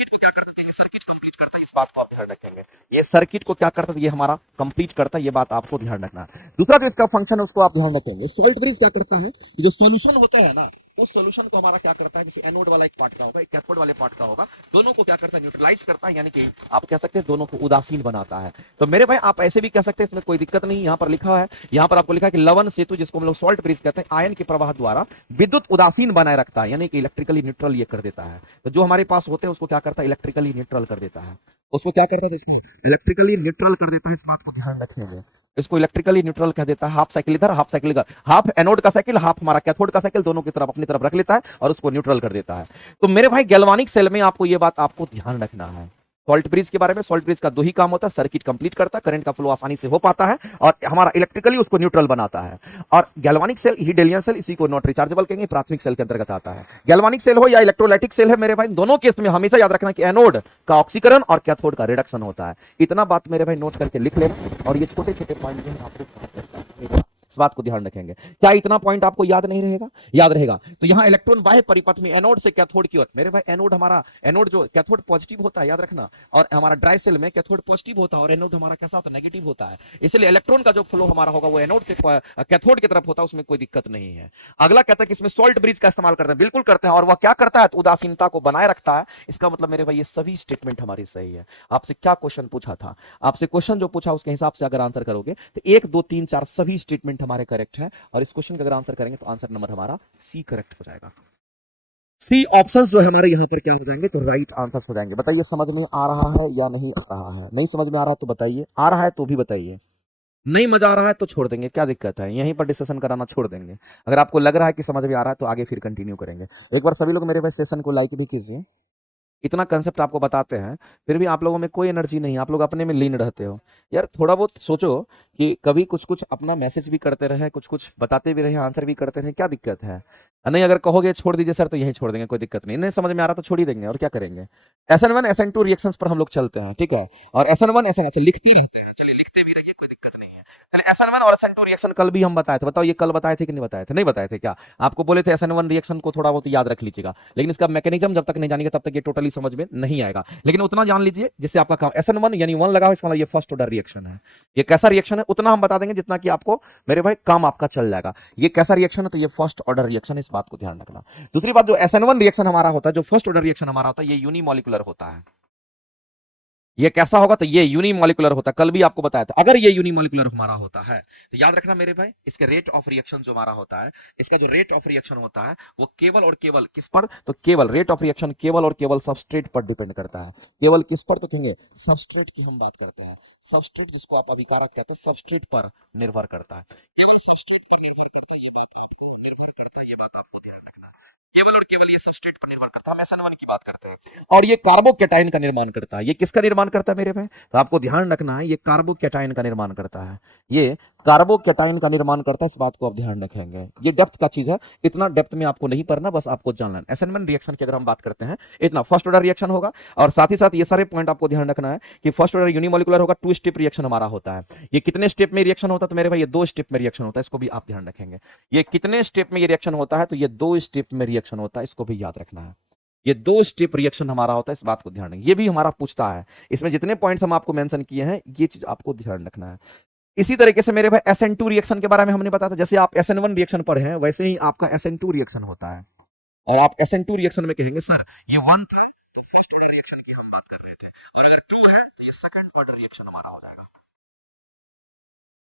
को क्या करता है, ये सर्किट कंप्लीट करता है, इस बात को आप ध्यान रखेंगे। ये सर्किट को क्या करता है, ये हमारा कंप्लीट करता है, ये बात आपको ध्यान रखना है। दूसरा जो इसका फंक्शन है उसको आप ध्यान रखेंगे। सॉल्ट ब्रिज क्या करता है, जो सॉल्यूशन होता है ना, उस सॉल्यूशन को हमारा क्या करता है, जैसे एनोड वाला एक पार्ट का होगा, एक कैथोड वाले पार्ट का होगा, दोनों को क्या करता है, न्यूट्रलाइज करता है, यानी कि आप कह सकते हैं दोनों को उदासीन बनाता है। तो मेरे भाई आप ऐसे भी कह सकते हैं, इसमें कोई दिक्कत नहीं। यहां पर लिखा है, यहां पर आपको लिखा है कि लवण सेतु, जिसको हम लोग सॉल्ट ब्रिज कहते हैं, आयन के प्रवाह द्वारा विद्युत उदासीन बनाए रखता है, यानी कि इलेक्ट्रिकली न्यूट्रल ये कर देता है। तो जो हमारे पास होते हैं उसको क्या करता है, इलेक्ट्रिकली न्यूट्रल कर देता है। उसको क्या करता है, इसको इलेक्ट्रिकली न्यूट्रल कर देता है, इस बात को ध्यान रखेंगे। इसको इलेक्ट्रिकली न्यूट्रल कह देता है। हाफ साइकिल इधर, हाफ साइकिल इधर, हाफ एनोड का साइकिल, हाफ हमारा कैथोड का साइकिल, दोनों की तरफ अपनी तरफ रख लेता है और उसको न्यूट्रल कर देता है। तो मेरे भाई गैल्वानिक सेल में आपको ये बात आपको ध्यान रखना है। सॉल्ट ब्रिज के बारे में, सॉल्ट ब्रिज का दो ही काम होता है, सर्किट कंप्लीट करता है, करंट का फ्लो आसानी से हो पाता है, और हमारा इलेक्ट्रिकली उसको न्यूट्रल बनाता है। और गैल्वानिक सेल, हीडेलियन सेल, इसी को नॉट रिचार्जेबल कहेंगे, प्राथमिक सेल के अंतर्गत आता है। गैल्वानिक सेल हो या इलेक्ट्रोलाइटिक सेल है मेरे भाई, दोनों केस में हमेशा याद रखना कि एनोड का ऑक्सीकरण और कैथोड का रिडक्शन होता है। इतना बात मेरे भाई नोट करके लिख लेना, और ये छोटे छोटे पॉइंट जो आपको इस बात को ध्यान रखेंगे। क्या इतना पॉइंट आपको याद नहीं रहेगा, याद रहेगा। तो यहां इलेक्ट्रॉन बाह्य परिपथ में एनोड से कैथोड की ओर, मेरे भाई एनोड हमारा, एनोड जो कैथोड पॉजिटिव होता है, याद रखना, और हमारा ड्राई सेल में कैथोड पॉजिटिव होता है और एनोड हमारा कैसा होता है, नेगेटिव होता है। इसलिए इलेक्ट्रॉन का जो फ्लो हमारा होगा वो एनोड से कैथोड की तरफ होता है, उसमें कोई दिक्कत नहीं है। अगला कहता है कि इसमें सॉल्ट ब्रिज का इस्तेमाल करते हैं, बिल्कुल करते हैं। और वह क्या करता है, तो उदासीनता को बनाए रखता है। इसका मतलब मेरे भाई ये सभी स्टेटमेंट हमारी सही है। आपसे क्या क्वेश्चन पूछा था, आपसे क्वेश्चन जो पूछा उसके हिसाब से अगर आंसर करोगे तो 1 2 3 4 सभी स्टेटमेंट हमारे करेक्ट है। और इस क्वेश्चन का अगर आंसर करेंगे तो आंसर नंबर हमारा सी करेक्ट हो जाएगा। सी ऑप्शंस जो है हमारे यहाँ पर क्या हो जाएंगे, तो राइट आंसर्स हो जाएंगे। बताइए समझ में आ रहा है या नहीं आ रहा है। नहीं समझ में आ रहा है तो बताइए, आ रहा है तो भी बताइए, नहीं मजा आ रहा है तो छोड़ देंगे, क्या दिक्कत है, यहीं पर डिस्कशन कराना छोड़ देंगे। अगर आपको लग रहा है कि समझ में आ रहा है तो आगे फिर कंटिन्यू करेंगे। एक बार सभी लोग मेरे भाई सेशन को लाइक भी कीजिए। इतना कंसेप्ट आपको बताते हैं फिर भी आप लोगों में कोई एनर्जी नहीं, आप लोग अपने में लीन रहते हो। यार थोड़ा बहुत सोचो कि कभी कुछ कुछ अपना मैसेज भी करते रहे, कुछ कुछ बताते भी रहे, आंसर भी करते रहे, क्या दिक्कत है। नहीं अगर कहोगे छोड़ दीजिए सर तो यही छोड़ देंगे, कोई दिक्कत नहीं। नहीं समझ में आ रहा तो छोड़ ही देंगे, और क्या करेंगे। SN1 SN2 रिएक्शंस पर हम लोग चलते हैं, ठीक है। और SN1 SN अच्छा लिखते रहते हैं, चलिए लिखते भी रहिए, कोई दिक्कत नहीं है। चलिए SN1 और SN2 रिएक्शन कल भी हम बताए थे, बताओ ये कल बताए थे कि नहीं बताए थे? नहीं बताए थे क्या? आपको बोले थे SN1 रिएक्शन को थोड़ा बहुत याद रख लीजिएगा, लेकिन इसका मैकेनिज्म जब तक नहीं जानेंगे तब तक ये टोटली समझ में नहीं आएगा। लेकिन उतना जान लीजिए जिससे आपका काम, SN1 यानी 1 लगा, इसका मतलब ये फर्स्ट ऑर्डर रिएक्शन है। ये कैसा रिएक्शन है उतना हम बता देंगे जितना कि आपको मेरे भाई काम आपका चल जाएगा। ये कैसा रिएक्शन है तो ये फर्स्ट ऑर्डर रिएक्शन है, इस बात को ध्यान रखना। दूसरी बात, जो SN1 रिएक्शन हमारा होता है, जो फर्स्ट ऑर्डर रिएक्शन हमारा होता है, ये यूनिमॉलिक्यूलर होता है। ये कैसा होगा तो ये यूनिमॉलिक्यूलर होता है, कल भी आपको बताया था। अगर ये यूनिमॉलिक्यूलर हमारा होता है तो याद रखना मेरे भाई, इसके रेट ऑफ रिएक्शन जो हमारा होता है, इसका जो रेट ऑफ रिएक्शन होता है वो केवल और केवल किस पर, तो केवल रेट ऑफ रिएक्शन केवल और केवल सबस्ट्रेट पर डिपेंड करता है। केवल किस पर, तो कहेंगे सबस्ट्रेट की हम बात करते हैं। सबस्ट्रेट जिसको आप अभिकारक कहते हैं, सबस्ट्रेट पर निर्भर करता है, केवल सबस्ट्रेट पर निर्भर करता है। ये बात आपको निर्भर करता है, ये बात आपको ध्यान रखना है। केवल और केवल ये सबस्ट्रेट पर निर्भर करता है। हम SN1 की बात करते हैं, और ये कार्बोकैटायन का निर्माण करता है। ये किसका निर्माण करता है मेरे भाई, तो आपको ध्यान रखना है, ये कार्बोकैटायन का निर्माण करता है। ये कार्बोकैटायन का निर्माण करता है, इस बात को आप ध्यान रखेंगे। ये डेप्थ का चीज है, इतना डेप्थ में आपको नहीं पढ़ना, बस आपको जानना है। SN1 रिएक्शन की अगर हम बात करते हैं, इतना फर्स्ट ऑर्डर रिएक्शन होगा, और साथ ही साथ ये सारे पॉइंट आपको ध्यान रखना है कि फर्स्ट ऑर्डर यूनिमॉलिक्यूलर होगा, 2 स्टेप रिएक्शन हमारा होता है। ये कितने स्टेप में रिएक्शन होता है तो मेरे भाई ये 2 स्टेप में रिएक्शन होता है, इसको भी आप ध्यान रखेंगे। ये कितने स्टेप में ये रिएक्शन होता है तो ये 2 स्टेप में रिएक्शन होता है, इसको भी याद रखना है। ये 2 स्टेप रिएक्शन हमारा होता है, इस बात को ध्यान रखें। ये भी हमारा पूछता है, इसमें जितने पॉइंट्स हम आपको मेंशन किए हैं ये चीज आपको ध्यान रखना है। इसी तरीके से मेरे भाई SN2 रिएक्शन के बारे में हमने बताया था, जैसे आप SN1 रिएक्शन पढ़े हैं वैसे ही आपका SN2 रिएक्शन होता है। और आप SN2 रिएक्शन में कहेंगे सर ये 1 था तो फर्स्ट ऑर्डर रिएक्शन की हम बात कर रहे थे, और अगर 2 है तो ये सेकंड ऑर्डर रिएक्शन हमारा हो जाएगा।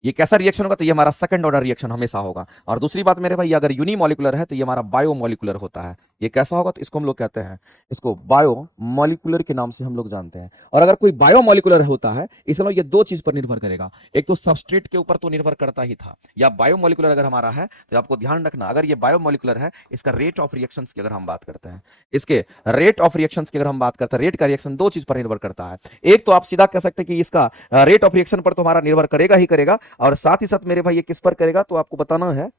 ये कैसा रिएक्शन होगा तो ये हमारा सेकंड ऑर्डर रिएक्शन हमेशा होगा। और दूसरी बात मेरे भाई, अगर यूनिमॉलिक्यूलर है तो ये हमारा बायोमॉलिक्यूलर होता है। ये कैसा होगा तो इसको हम लोग कहते हैं, इसको बायोमॉलिक्यूलर के नाम से हम लोग जानते हैं। और अगर कोई बायोमॉलिक्यूलर होता है, इसमें ये 2 चीज पर निर्भर करेगा, एक तो सबस्ट्रेट के ऊपर तो निर्भर करता ही था, या बायोमॉलिक्यूलर अगर हमारा है तो आपको ध्यान रखना, अगर ये बायोमॉलिक्यूलर है, इसका रेट ऑफ रिएक्शंस की अगर हम बात करते हैं, इसके रेट ऑफ रिएक्शंस की अगर हम बात करते हैं, रेट का रिएक्शन 2 चीज पर निर्भर करता है। एक तो आप सीधा कह सकते हैं कि इसका रेट ऑफ रिएक्शन पर तो हमारा निर्भर करेगा ही करेगा, और साथ ही साथ मेरे भाई ये किस पर करेगा तो आपको बताना है,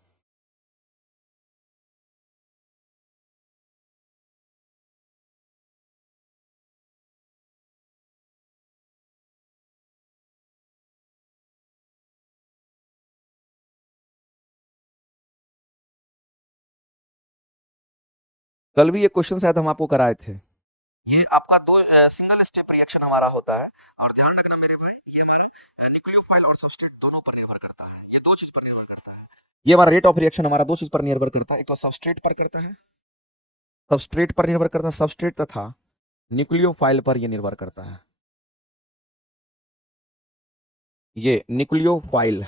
कल भी ये क्वेश्चन शायद हम आपको कराए थे। ये आपका 2 सिंगल स्टेप रिएक्शन हमारा होता है, और ध्यान रखना मेरे भाई, ये हमारा न्यूक्लियोफाइल और सबस्ट्रेट दोनों पर निर्भर करता है। ये 2 चीज पर निर्भर करता है। ये हमारा रेट ऑफ रिएक्शन हमारा 2 चीज पर निर्भर करता है, एक तो सबस्ट्रेट पर करता है, सबस्ट्रेट पर निर्भर करता है, सबस्ट्रेट तथा न्यूक्लियोफाइल पर ये निर्भर करता है। ये न्यूक्लियोफाइल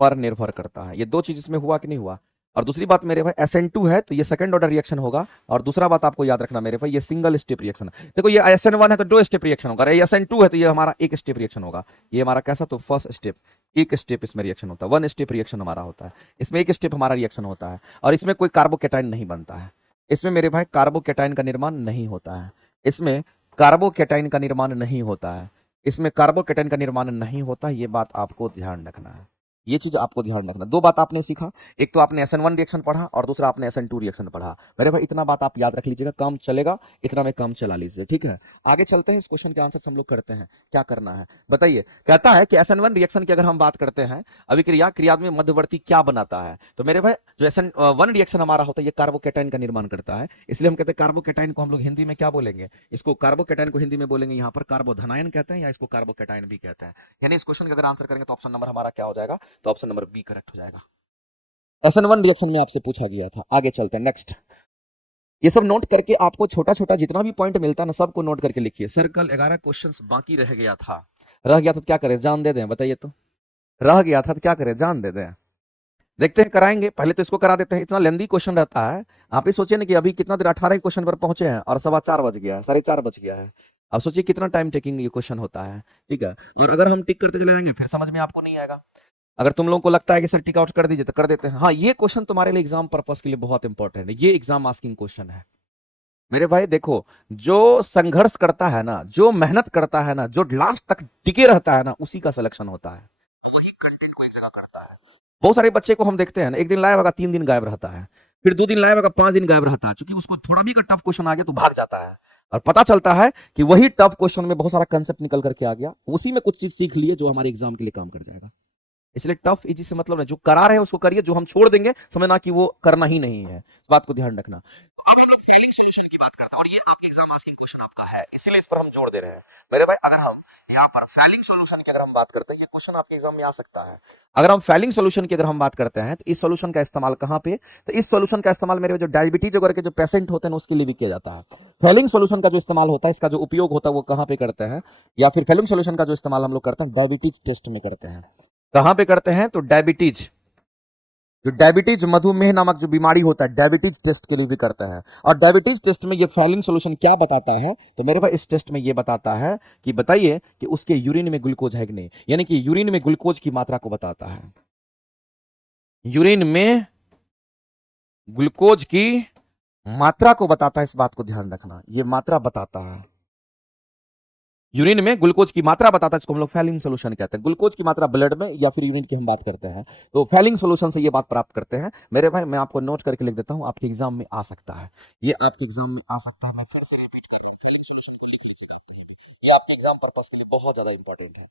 पर निर्भर करता है। ये 2 चीज इसमें हुआ कि नहीं हुआ। और दूसरी बात मेरे भाई, SN2 है तो ये सेकंड ऑर्डर रिएक्शन होगा, और दूसरा बात आपको याद रखना मेरे भाई, ये सिंगल स्टेप रिएक्शन है। देखो ये SN1 है तो 2 स्टेप रिएक्शन होगा, ये SN2 है तो ये हमारा 1 स्टेप रिएक्शन होगा। ये हमारा कैसा, तो फर्स्ट स्टेप, 1 स्टेप इसमें रिएक्शन होता है, 1 स्टेप रिएक्शन हमारा होता है। इसमें 1 स्टेप हमारा रिएक्शन होता है, और इसमें कोई कार्बोकैटायन नहीं बनता है। इसमें मेरे भाई कार्बोकैटायन का निर्माण नहीं होता है, इसमें कार्बोकैटायन का निर्माण नहीं होता है, इसमें कार्बोकैटायन का निर्माण नहीं होता। ये बात आपको ध्यान रखना है, ये चीज आपको ध्यान रखना। 2 बात आपने सीखा, एक तो आपने SN1 रिएक्शन पढ़ा, और दूसरा आपने SN2 रिएक्शन पढ़ा। मेरे भाई इतना बात आप याद रख लीजिएगा, काम चलेगा, इतना में काम चला लीजिए, ठीक है। आगे चलते हैं, इस क्वेश्चन के आंसर हम लोग करते हैं। क्या करना है बताइए। कहता है कि SN1 रिएक्शन की अगर हम बात करते हैं, अभिक्रिया क्रिया में मध्यवर्ती क्या बनाता है, तो मेरे भाई जो SN1 रिएक्शन हमारा होता है ये कार्बोकैटायन का निर्माण करता है। इसलिए हम कहते हैं कार्बोकैटायन को हम लोग हिंदी में क्या बोलेंगे, इसको कार्बोकैटायन को हिंदी में बोलेंगे यहाँ पर कार्बोधनायन कहते हैं, या इसको कार्बोकैटायन भी कहते हैं। यानी इस क्वेश्चन का अगर आंसर करेंगे तो ऑप्शन नंबर हमारा क्या हो जाएगा, तो ऑप्शन नंबर बी करेक्ट हो जाएगा। SN1 रिएक्शन में आपसे पूछा गया था। आगे चलते हैं नेक्स्ट। ये सब नोट करके आपको छोटा छोटा जितना भी पॉइंट मिलता है ना, सबको नोट करके लिखिए। सर कल 11 क्वेश्चंस बाकी रह गया था, रह गया था तो क्या करें, जान दे दें, बताइए तो। रह गया था तो क्या करें, जान दे दें। देखते हैं, कराएंगे, पहले तो इसको करा देते हैं। इतना लेंदी क्वेश्चन रहता है, आप ही सोचिए ना कि अभी कितना देर 18 क्वेश्चन पर पहुंचे हैं और 4:15 बज गया है, 4:30 बज गया है। अब सोचिए कितना टाइम टेकिंग ये क्वेश्चन होता है, ठीक है। और अगर हम टिक करते चले जाएंगे फिर समझ में आपको नहीं आएगा। अगर तुम लोगों को लगता है कि सर टिक आउट कर दीजिए तो कर देते हैं। हाँ, ये क्वेश्चन तुम्हारे लिए एग्जाम पर्पस के लिए बहुत इंपॉर्टेंट है, ये एग्जाम आस्किंग क्वेश्चन है मेरे भाई। देखो, जो संघर्ष करता है ना, जो मेहनत करता है ना, जो लास्ट तक टिके रहता है ना, उसी का सिलेक्शन होता है, वही कंटेंट को एक जगह करता है। बहुत सारे बच्चे को हम देखते हैं ना, एक दिन लाइव होगा 3 दिन गायब रहता है, फिर 2 दिन लाइव होगा 5 दिन गायब रहता है, क्योंकि उसको थोड़ा भी टफ क्वेश्चन आ गया तो भाग जाता है। और पता चलता है कि वही टफ क्वेश्चन में बहुत सारा कंसेप्ट निकल करके आ गया, उसी में कुछ चीज सीख लिए जो हमारे एग्जाम के लिए काम कर जाएगा। इसलिए टफ इजी से मतलब है, जो करा रहे हैं उसको करिए, जो हम छोड़ देंगे समझना कि वो करना ही नहीं है, इस बात को ध्यान रखना। अब हम लोग फेलिंग सॉल्यूशन की बात करते हैं, और ये आपके एग्जाम आस्किंग क्वेश्चन आपका है, इसीलिए इस पर हम जोड़ दे रहे हैं मेरे भाई। अगर हम यहाँ पर फेलिंग सॉल्यूशन की अगर हम बात करते हैं, ये क्वेश्चन आपके एग्जाम में आ सकता है। अगर हम फेलिंग सॉल्यूशन की अगर हम बात करते हैं, तो इस सॉल्यूशन का इस्तेमाल कहां पे, तो इस सॉल्यूशन का इस्तेमाल मेरे जो डायबिटीज वगैरह के जो पेशेंट होते हैं उसके लिए भी किया जाता है। फेलिंग सॉल्यूशन का जो इस्तेमाल होता है, इसका जो उपयोग होता है वो कहां पे करते हैं, या फिर फेलिंग सॉल्यूशन का जो इस्तेमाल हम लोग करते हैं डायबिटीज टेस्ट में करते हैं। कहां पे करते हैं, तो डायबिटीज, जो डायबिटीज मधुमेह नामक जो बीमारी होता है डायबिटीज टेस्ट के लिए भी करता है। और डायबिटीज टेस्ट में ये फेलिंग सॉल्यूशन क्या बताता है, तो मेरे पास इस टेस्ट में ये बताता है कि बताइए कि उसके यूरिन में ग्लूकोज है कि नहीं, यानी कि यूरिन में ग्लूकोज की मात्रा को बताता है। यूरिन में ग्लूकोज की मात्रा को बताता है, इस बात को ध्यान रखना, ये मात्रा बताता है। यूरिन में ग्लूकोज की मात्रा बताता है, इसको हम लोग फेलिंग सॉल्यूशन कहते हैं। ग्लूकोज की मात्रा ब्लड में या फिर यूरिन की हम बात करते हैं, तो फेलिंग सॉल्यूशन से ये बात प्राप्त करते हैं मेरे भाई। मैं आपको नोट करके लिख देता हूं, आपके एग्जाम में आ सकता है, ये आपके एग्जाम में आ सकता है। मैं फिर से रिपीट कर रहा हूं, ये आपके एग्जाम पर्पस के लिए बहुत ज्यादा इंपॉर्टेंट है।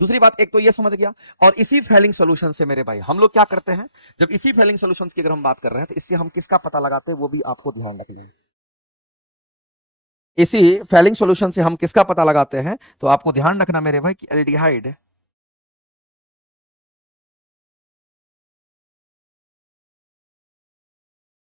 दूसरी बात, एक तो ये समझ गया, और इसी फेलिंग सॉल्यूशन से मेरे भाई हम लोग क्या करते हैं, जब इसी फेलिंग सॉल्यूशन की अगर हम बात कर रहे हैं, तो इससे हम किसका पता लगाते हैं वो भी आपको ध्यान रखना है। इसी फेलिंग सॉल्यूशन से हम किसका पता लगाते हैं, तो आपको ध्यान रखना मेरे भाई कि एल्डिहाइड,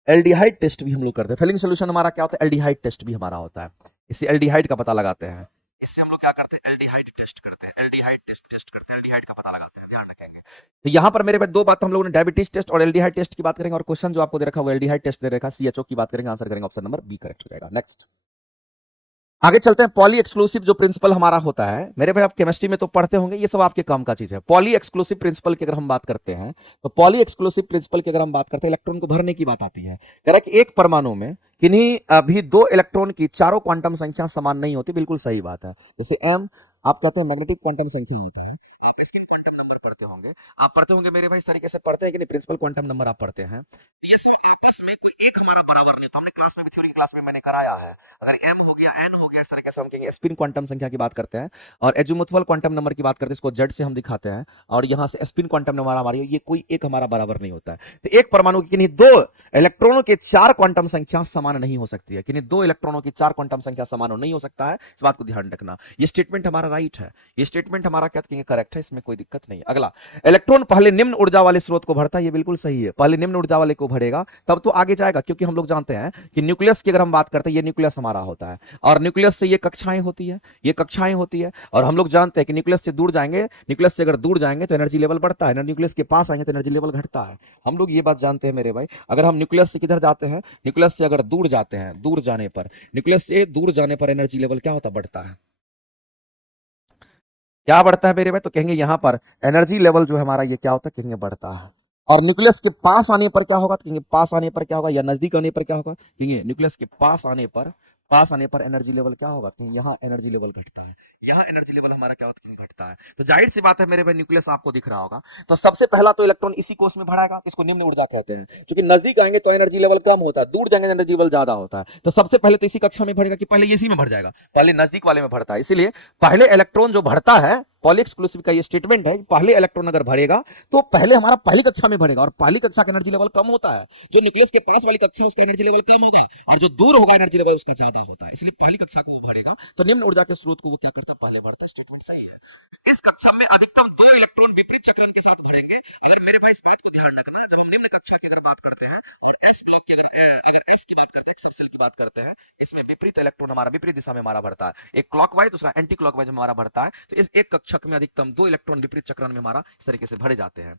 एल्डिहाइड टेस्ट भी हम लोग करते हैं। फेलिंग सॉल्यूशन हमारा क्या होता है, एल्डिहाइड टेस्ट भी हमारा होता है। इससे एल्डिहाइड का पता लगाते हैं, इससे हम लोग क्या करते हैं, एल्डिहाइड टेस्ट करते हैं, एल्डिहाइड टेस्ट करते हैं, एल्डिहाइड का पता लगाते हैं, ध्यान रखेंगे। तो यहां पर मेरे पास दो बात हम लोगों ने डायबिटीज टेस्ट और एल्डिहाइड टेस्ट की बात करेंगे, और क्वेश्चन जो आपको दे रखा है वो एल्डिहाइड टेस्ट दे रखा है, सीएचओ की बात करेंगे, आंसर करेंगे ऑप्शन नंबर बी करेक्ट हो जाएगा। नेक्स्ट आगे चलते हैं। पॉली एक्सक्लूसिव जो प्रिंसिपल हमारा होता है मेरे भाई, आप केमिस्ट्री में तो पढ़ते होंगे, ये सब आपके काम का चीज है। पॉली एक्सक्लूसिव प्रिंसिपल की अगर हम बात करते हैं, तो पॉली एक्सक्लूसिव प्रिंसिपल की अगर हम बात करते हैं, इलेक्ट्रॉन को भरने की बात आती है। कह रहा है कि एक परमाणु में किन्हीं अभी दो इलेक्ट्रॉन की चारों क्वांटम संख्या समान नहीं होती, बिल्कुल सही बात है। जैसे एम आप कहते हैं मैग्नेटिक क्वांटम संख्या होता है, आप इसके क्वांटम नंबर पढ़ते होंगे, आप पढ़ते होंगे मेरे भाई इस तरीके से पढ़ते हैं कि नहीं, प्रिंसिपल क्वांटम नंबर आप पढ़ते हैं। ये आपस में कोई एक हमारा बराबर नहीं, तो हमने क्लास में भी, थ्योरी की क्लास में मैंने कराया है, अगर m हो गया n हो गया, इस तरीके से हम कहेंगे स्पिन क्वांटम संख्या की बात करते हैं, और एजीमुथल क्वांटम नंबर की बात करते हैं, इसको z से हम दिखाते हैं, और यहां से स्पिन क्वांटम नंबर हमारी, ये कोई एक हमारा बराबर नहीं होता है। तो एक परमाणु की किन्हीं दो इलेक्ट्रॉनों के चार क्वांटम संख्या समान नहीं हो सकती है, किन्हीं दो इलेक्ट्रॉनों की चार क्वांटम संख्या समान नहीं हो सकता है, इस बात को ध्यान रखना। ये स्टेटमेंट हमारा राइट है, ये स्टेटमेंट हमारा क्या कहेंगे करेक्ट है, इसमें कोई दिक्कत नहीं है। अगला, इलेक्ट्रॉन पहले निम्न ऊर्जा वाले स्रोत को भरता है, ये बिल्कुल सही है, पहले निम्न ऊर्जा वाले को भरेगा तब तो आगे जाएगा, क्योंकि हम लोग जानते हैं कि न्यूक्लियस की अगर हम बात करते हैं, ये न्यूक्लियस हमारा होता है, और न्यूक्लियस से ये कक्षाएं होती है, ये कक्षाएं होती है, और हम लोग जानते हैं कि न्यूक्लियस से दूर जाएंगे, न्यूक्लियस से अगर दूर जाएंगे तो एनर्जी लेवल बढ़ता है, न्यूक्लियस के पास आएंगे तो एनर्जी लेवल घटता है। हम लोग ये बात जानते हैं मेरे भाई। अगर हम न्यूक्लियस से किधर जाते हैं, न्यूक्लियस से अगर दूर जाते हैं, दूर जाने पर, न्यूक्लियस से दूर जाने पर एनर्जी लेवल क्या होता है, बढ़ता है। क्या बढ़ता है मेरे भाई, तो कहेंगे यहां पर एनर्जी लेवल जो है हमारा ये क्या होता है, कहेंगे बढ़ता है। और न्यूक्लियस के पास आने पर क्या होगा, तो कहेंगे पास आने पर क्या होगा, या नजदीक आने पर क्या होगा, कहेंगे न्यूक्लियस के पास आने पर एनर्जी लेवल क्या होगा, कहेंगे यहाँ एनर्जी लेवल घटता है, यहाँ एनर्जी लेवल हमारा क्या होता है, घटता है। तो जाहिर सी बात है मेरे भाई, न्यूक्लियस आपको दिख रहा होगा, तो सबसे पहला तो इलेक्ट्रॉन इसी कोष में भराएगा, इसको निम्न ऊर्जा कहते हैं, क्योंकि नजदीक आएंगे तो एनर्जी लेवल कम होता है, दूर जाएंगे तो एनर्जी लेवल ज्यादा होता है। तो सबसे पहले तो इसी कक्षा में भरेगा, कि पहले इसी में भर जाएगा, पहले नजदीक वाले में भरता है, इसीलिए पहले इलेक्ट्रॉन जो भरता है, पॉली एक्सक्लूसिव का ये स्टेटमेंट है, पहले इलेक्ट्रॉन अगर भरेगा तो पहले हमारा पहली कक्षा में भरेगा, और पहली कक्षा का एनर्जी लेवल कम होता है, जो न्यूक्लियस के पास वाली कक्षा है उसका एनर्जी लेवल कम होगा, और जो दूर होगा एनर्जी लेवल उसका ज्यादा होता है, इसलिए पहली कक्षा को वो भरेगा, तो निम्न ऊर्जा के स्रोत को वो क्या करता है, पहले भरता है। स्टेटमेंट सही है। इस कक्षा में अधिकतम दो इलेक्ट्रॉन विपरीत चक्रण के साथ भरेंगे। अगर मेरे भाई इस बात को ध्यान रखना, जब हम निम्न कक्षा की अगर बात करते हैं, एस ब्लॉक की अगर एस की बात करते हैं, एक्सेप्शनल की बात करते हैं, इसमें विपरीत इलेक्ट्रॉन हमारा विपरीत दिशा में हमारा भरता है, एक क्लॉकवाइज दूसरा एंटी क्लॉकवाइज हमारा भरता है। तो इस एक कक्षक में अधिकतम दो इलेक्ट्रॉन विपरीत चक्रण में हमारा इस तरीके से भरे जाते हैं।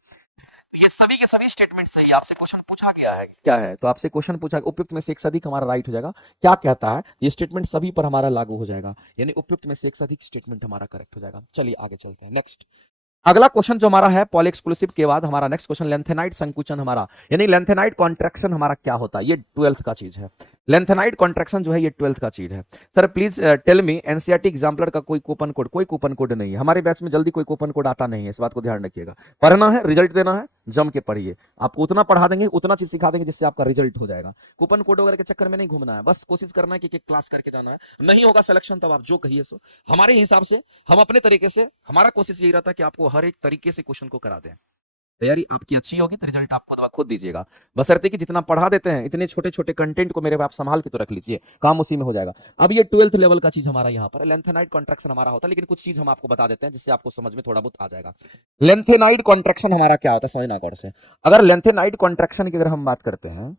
ये सभी के सभी स्टेटमेंट सही है। आपसे क्वेश्चन पूछा गया है क्या है, तो आपसे क्वेश्चन पूछा उपयुक्त में से एक से अधिक हमारा राइट हो जाएगा। क्या कहता है, ये स्टेटमेंट सभी पर हमारा लागू हो जाएगा, यानी उपयुक्त में से एक से अधिक स्टेटमेंट हमारा करेक्ट हो जाएगा। चलिए आगे चलते हैं। नेक्स्ट अगला क्वेश्चन जो हमारा है, पॉली एक्सक्लूसिव के बाद हमारा नेक्स्ट क्वेश्चन लेंथेनाइट संकुचन हमारा, यानी लेंथेनाइट कॉन्ट्रैक्शन हमारा क्या होता है, ये 12th का चीज है। लेंथेनाइट कॉन्ट्रैक्शन जो है ये 12th का चीज है। Sir please tell me NCERT exemplar का कोई कूपन कोड, कोई कूपन कोड नहीं है हमारे बैच में, जल्दी कोई कूपन कोड आता नहीं है, इस बात को ध्यान रखिएगा। पढ़ना है, रिजल्ट देना है, जम के पढ़िए, आपको उतना पढ़ा देंगे, उतना चीज सिखा देंगे जिससे आपका रिजल्ट हो जाएगा। कूपन कोड वगैरह के चक्कर में नहीं घूमना है, बस कोशिश करना है कि क्लास करके जाना है। नहीं होगा सिलेक्शन तब आप जो कहिए सो, हमारे हिसाब से, हम अपने तरीके से, हमारा कोशिश यही रहता है कि आपको हर एक तरीके से क्वेश्चन को करा दें। तैयारी आपकी अच्छी होगी तो रिजल्ट आप खुद दीजिएगा। बशर्ते कि जितना पढ़ा देते हैं इतने छोटे छोटे कंटेंट को मेरे आप संभाल के तो रख लीजिए, काम उसी में हो जाएगा। अब ये 12th लेवल का चीज हमारा यहाँ पर लेंथेनाइड कॉन्ट्रैक्शन हमारा होता है, लेकिन कुछ चीज हम आपको बता देते हैं जिससे आपको समझ में थोड़ा बहुत आ जाएगा। लेंथेनाइड कॉन्ट्रैक्शन हमारा क्या होता है समझना गौर से। अगर लेंथेनाइड कॉन्ट्रैक्शन की अगर हम बात करते हैं,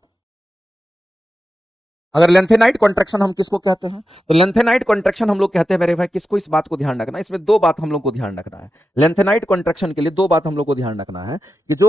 अगर लेंथेनाइड कॉन्ट्रैक्शन हम किसको कहते हैं, तो लेंथेनाइड कॉन्ट्रैक्शन हम लोग कहते हैं मेरे भाई किसको, इस बात को ध्यान रखना, इसमें दो बात हम लोग को ध्यान रखना है। लेंथेनाइड कॉन्ट्रैक्शन के लिए दो बात हम लोग को ध्यान रखना है कि जो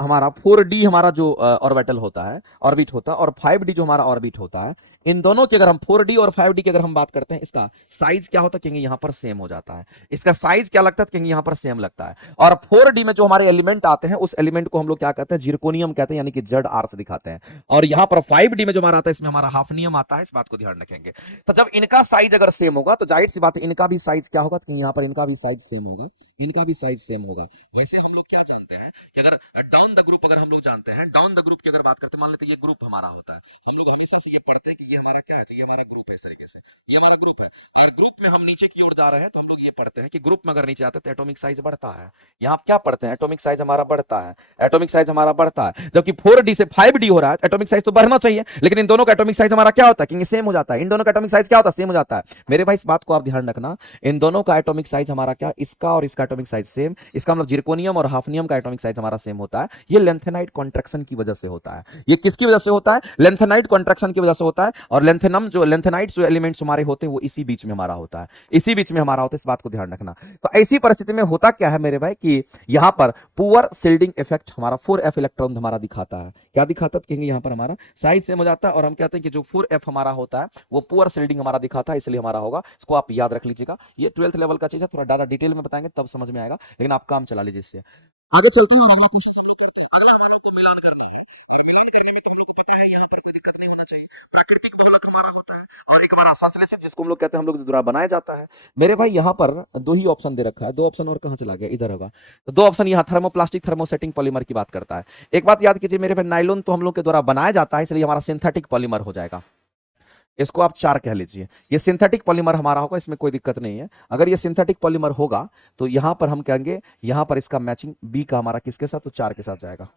हमारा 4d हमारा जो ऑर्बिटल होता है, ऑर्बिट होता है, और 5d जो हमारा ऑर्बिट होता है, इन दोनों की अगर हम 4d और 5d की अगर हम बात करते हैं, इसका साइज क्या होता है कहेंगे यहाँ पर सेम हो जाता है। इसका साइज क्या लगता है कहेंगे यहाँ पर सेम लगता है। और 4d में जो हमारे एलिमेंट आते हैं उस एलिमेंट को हम लोग क्या कहते हैं, जिरकोनियम कहते हैं, यानी कि जेड आर से दिखाते हैं। और यहाँ पर 5d में जो हमारा आता है इसमें हमारा हाफनियम आता है, इस बात को ध्यान रखेंगे। तो जब इनका साइज अगर सेम होगा तो जाहिर सी बात है इनका भी साइज क्या होगा, तो यहाँ पर इनका भी साइज सेम होगा, इनका भी साइज सेम होगा। वैसे हम लोग क्या जानते हैं कि अगर डाउन द ग्रुप अगर हम लोग जानते हैं, डाउन द ग्रुप की अगर बात करते हैं, मान लेते हैं ये ग्रुप हमारा होता है, हम लोग हमेशा से ये पढ़ते हैं कि ये हमारा क्या है, तो ये हमारा ग्रुप है, इस तरीके से ये हमारा ग्रुप है। अगर ग्रुप में हम नीचे की ओर जा रहे हैं तो हम लोग ये पढ़ते हैं कि ग्रुप में अगर नीचे आते हैं तो एटॉमिक साइज बढ़ता है। यहाँ आप क्या पढ़ते हैं, एटॉमिक साइज हमारा बढ़ता है, एटॉमिक साइज हमारा बढ़ता है। जबकि 4d से 5d हो रहा है, एटॉमिक साइज तो बढ़ना चाहिए, लेकिन इन दोनों का एटॉमिक साइज हमारा क्या होता है कि सेम हो जाता है। इन दोनों का एटॉमिक साइज क्या होता है, सेम हो जाता है। मेरे भाई इस बात को आप ध्यान रखना, इन दोनों का एटॉमिक साइज हमारा क्या, इसका और इसका एटॉमिक साइज सेम, इसका मतलब जिरकोनियम और हाफनियम का एटॉमिक साइज हमारा सेम होता है। ये लेंथेनाइड कॉन्ट्रैक्शन की वजह से होता है। ये किसकी वजह से होता है, लेंथेनाइड कॉन्ट्रैक्शन की वजह से होता है। और लेंथेनम जो लेंथेनाइड जो एलिमेंट्स हमारे होते हैं वो इसी बीच में हमारा होता है, इसी बीच में हमारा होता है, इस बात को ध्यान रखना। तो ऐसी परिस्थिति में होता क्या है मेरे भाई कि यहां पर पुअर शिल्डिंग इफेक्ट हमारा 4f इलेक्ट्रॉन हमारा दिखाता है। क्या दिखाता है कहेंगे यहाँ पर हमारा साइज सेम हो जाता है, और हम कहते हैं कि जो 4f हमारा होता है वो पुअर शिल्डिंग हमारा दिखाता है, इसलिए हमारा होगा। इसको आप याद रख लीजिएगा, ये 12th लेवल का चीज है, थोड़ा ज्यादा डिटेल में बताएंगे तब समझ में आएगा, लेकिन आप काम चला लीजिए इससे। आगे चलते हैं और अगला क्वेश्चन हम लोग करते हैं। अगला हम लोग को मिलान करना है। मिलान करने में तो हम लोग को पता है यहाँ पर कोई दिक्कत नहीं होना चाहिए। प्राकृतिक बहुलक हमारा होता है और एक हमारा संश्लेषित जिसको हम लोग कहते हैं, हम लोग द्वारा बनाया जाता है। मेरे भाई यहाँ पर दो ही ऑप्शन दे रखा है, दो ऑप्शन और कहाँ चला गया, इधर होगा। तो दो ऑप्शन यहाँ थर्मोप्लास्टिक थर्मोसेटिंग पॉलीमर की बात करता है। एक बात याद कीजिए मेरे भाई, नाइलॉन तो हम लोग के द्वारा बनाया जाता है, इसलिए हमारा सिंथेटिक पॉलीमर हो जाएगा, इसको आप 4 कह लीजिए। ये सिंथेटिक पॉलीमर हमारा होगा, इसमें कोई दिक्कत नहीं है। अगर ये सिंथेटिक पॉलीमर होगा तो यहां पर हम कहेंगे, यहां पर इसका मैचिंग बी का हमारा किसके साथ, तो 4 के साथ जाएगा।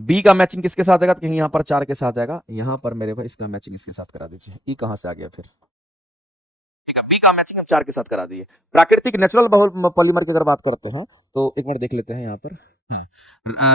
बी का मैचिंग किसके साथ जाएगा, तो कहीं यहां पर 4 के साथ जाएगा। यहां पर मेरे भाई इसका मैचिंग इसके साथ करा दीजिए। ई कहां से आ गया फिर, ठीक है, बी का मैचिंग हम 4 के साथ करा दिए। प्राकृतिक नेचुरल पॉलीमर की अगर बात करते हैं तो एक बार देख लेते हैं यहाँ पर।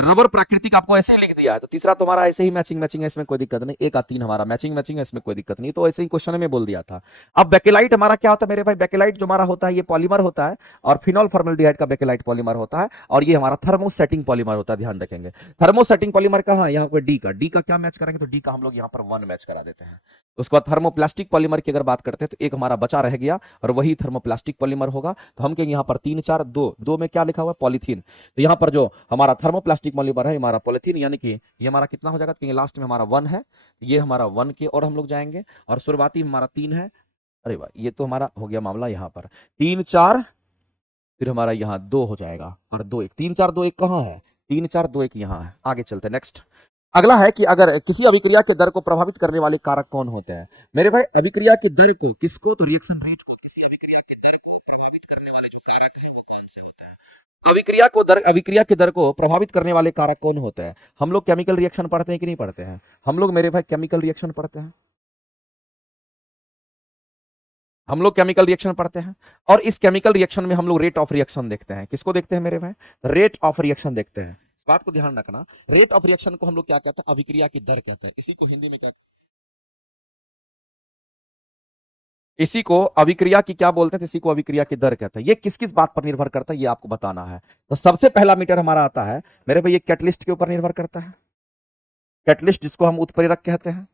रबर प्राकृतिक आपको ऐसे ही लिख दिया है, तो तीसरा तुम्हारा ऐसे ही मैचिंग मैचिंग है, इसमें कोई दिक्कत नहीं। 1 और 3 हमारा मैचिंग मैचिंग है, इसमें कोई दिक्कत नहीं, तो ऐसे ही क्वेश्चन में बोल दिया था। अब बेकेलाइट हमारा क्या होता है मेरे भाई, बेकेलाइट जो हमारा होता है ये पॉलीमर होता है, और फिनॉल फॉर्मल्डिहाइड का बेकेलाइट पॉलीमर होता है, और ये हमारा थर्मोसेटिंग पॉलीमर होता है, ध्यान रखेंगे। थर्मोसेटिंग पॉलीमर कहाँ, यहाँ पर डी का क्या मैच करेंगे, तो डी का हम लोग यहाँ पर 1 मैच करा देते हैं। उसके बाद थर्मोप्लास्टिक पॉलीमर की अगर बात करते हैं तो एक हमारा बचा रह गया, और वही थर्मोप्लास्टिक पॉलीमर होगा। तो हम कहेंगे यहाँ पर 3 4 2 में क्या लिखा हुआ है, पॉलीथीन। तो यहाँ पर जो हमारा थर्मोप्लास्टिक पॉलीमर है हमारा पॉलीथीन, यानी कि ये हमारा कितना हो जाएगा, क्योंकि लास्ट में हमारा 1 है, ये हमारा 1 की और हम लोग जाएंगे, और शुरुआती हमारा 3 है। अरे वाह, ये तो हमारा हो गया मामला, यहाँ पर 3 4 फिर हमारा यहाँ 2 हो जाएगा, और 2 1 3 4 2 1 कहाँ है, 3 4 2 1 यहाँ है। आगे चलते हैं नेक्स्ट। अगला है कि अगर किसी अभिक्रिया के दर को प्रभावित करने वाले कारक कौन होते हैं। मेरे भाई अभिक्रिया के दर को, किसको, तो रिएक्शन रेट को, किसी अभिक्रिया के दर को प्रभावित करने वाले जो कारक है वो कौन से होता है। अभिक्रिया के दर को प्रभावित करने वाले कारक कौन होते हैं। हम लोग केमिकल रिएक्शन पढ़ते हैं कि नहीं पढ़ते हैं, हम लोग मेरे भाई केमिकल रिएक्शन पढ़ते हैं, हम लोग केमिकल रिएक्शन पढ़ते हैं। और इस केमिकल रिएक्शन में हम लोग रेट ऑफ रिएक्शन देखते हैं। किसको देखते हैं मेरे भाई, रेट ऑफ रिएक्शन देखते हैं। इस बात को ध्यान रखना, रेट ऑफ रिएक्शन को हम लोग क्या कहते हैं, अभिक्रिया की दर कहते हैं। इसी को हिंदी में क्या, इसी को अभिक्रिया की क्या बोलते हैं, तो इसी को अभिक्रिया की दर कहते हैं। ये किस किस बात पर निर्भर करता है ये आपको बताना है। तो सबसे पहला मीटर हमारा आता है मेरे भाई, ये कैटलिस्ट के ऊपर निर्भर करता है। कैटलिस्ट जिसको हम उत्प्रेरक कहते हैं,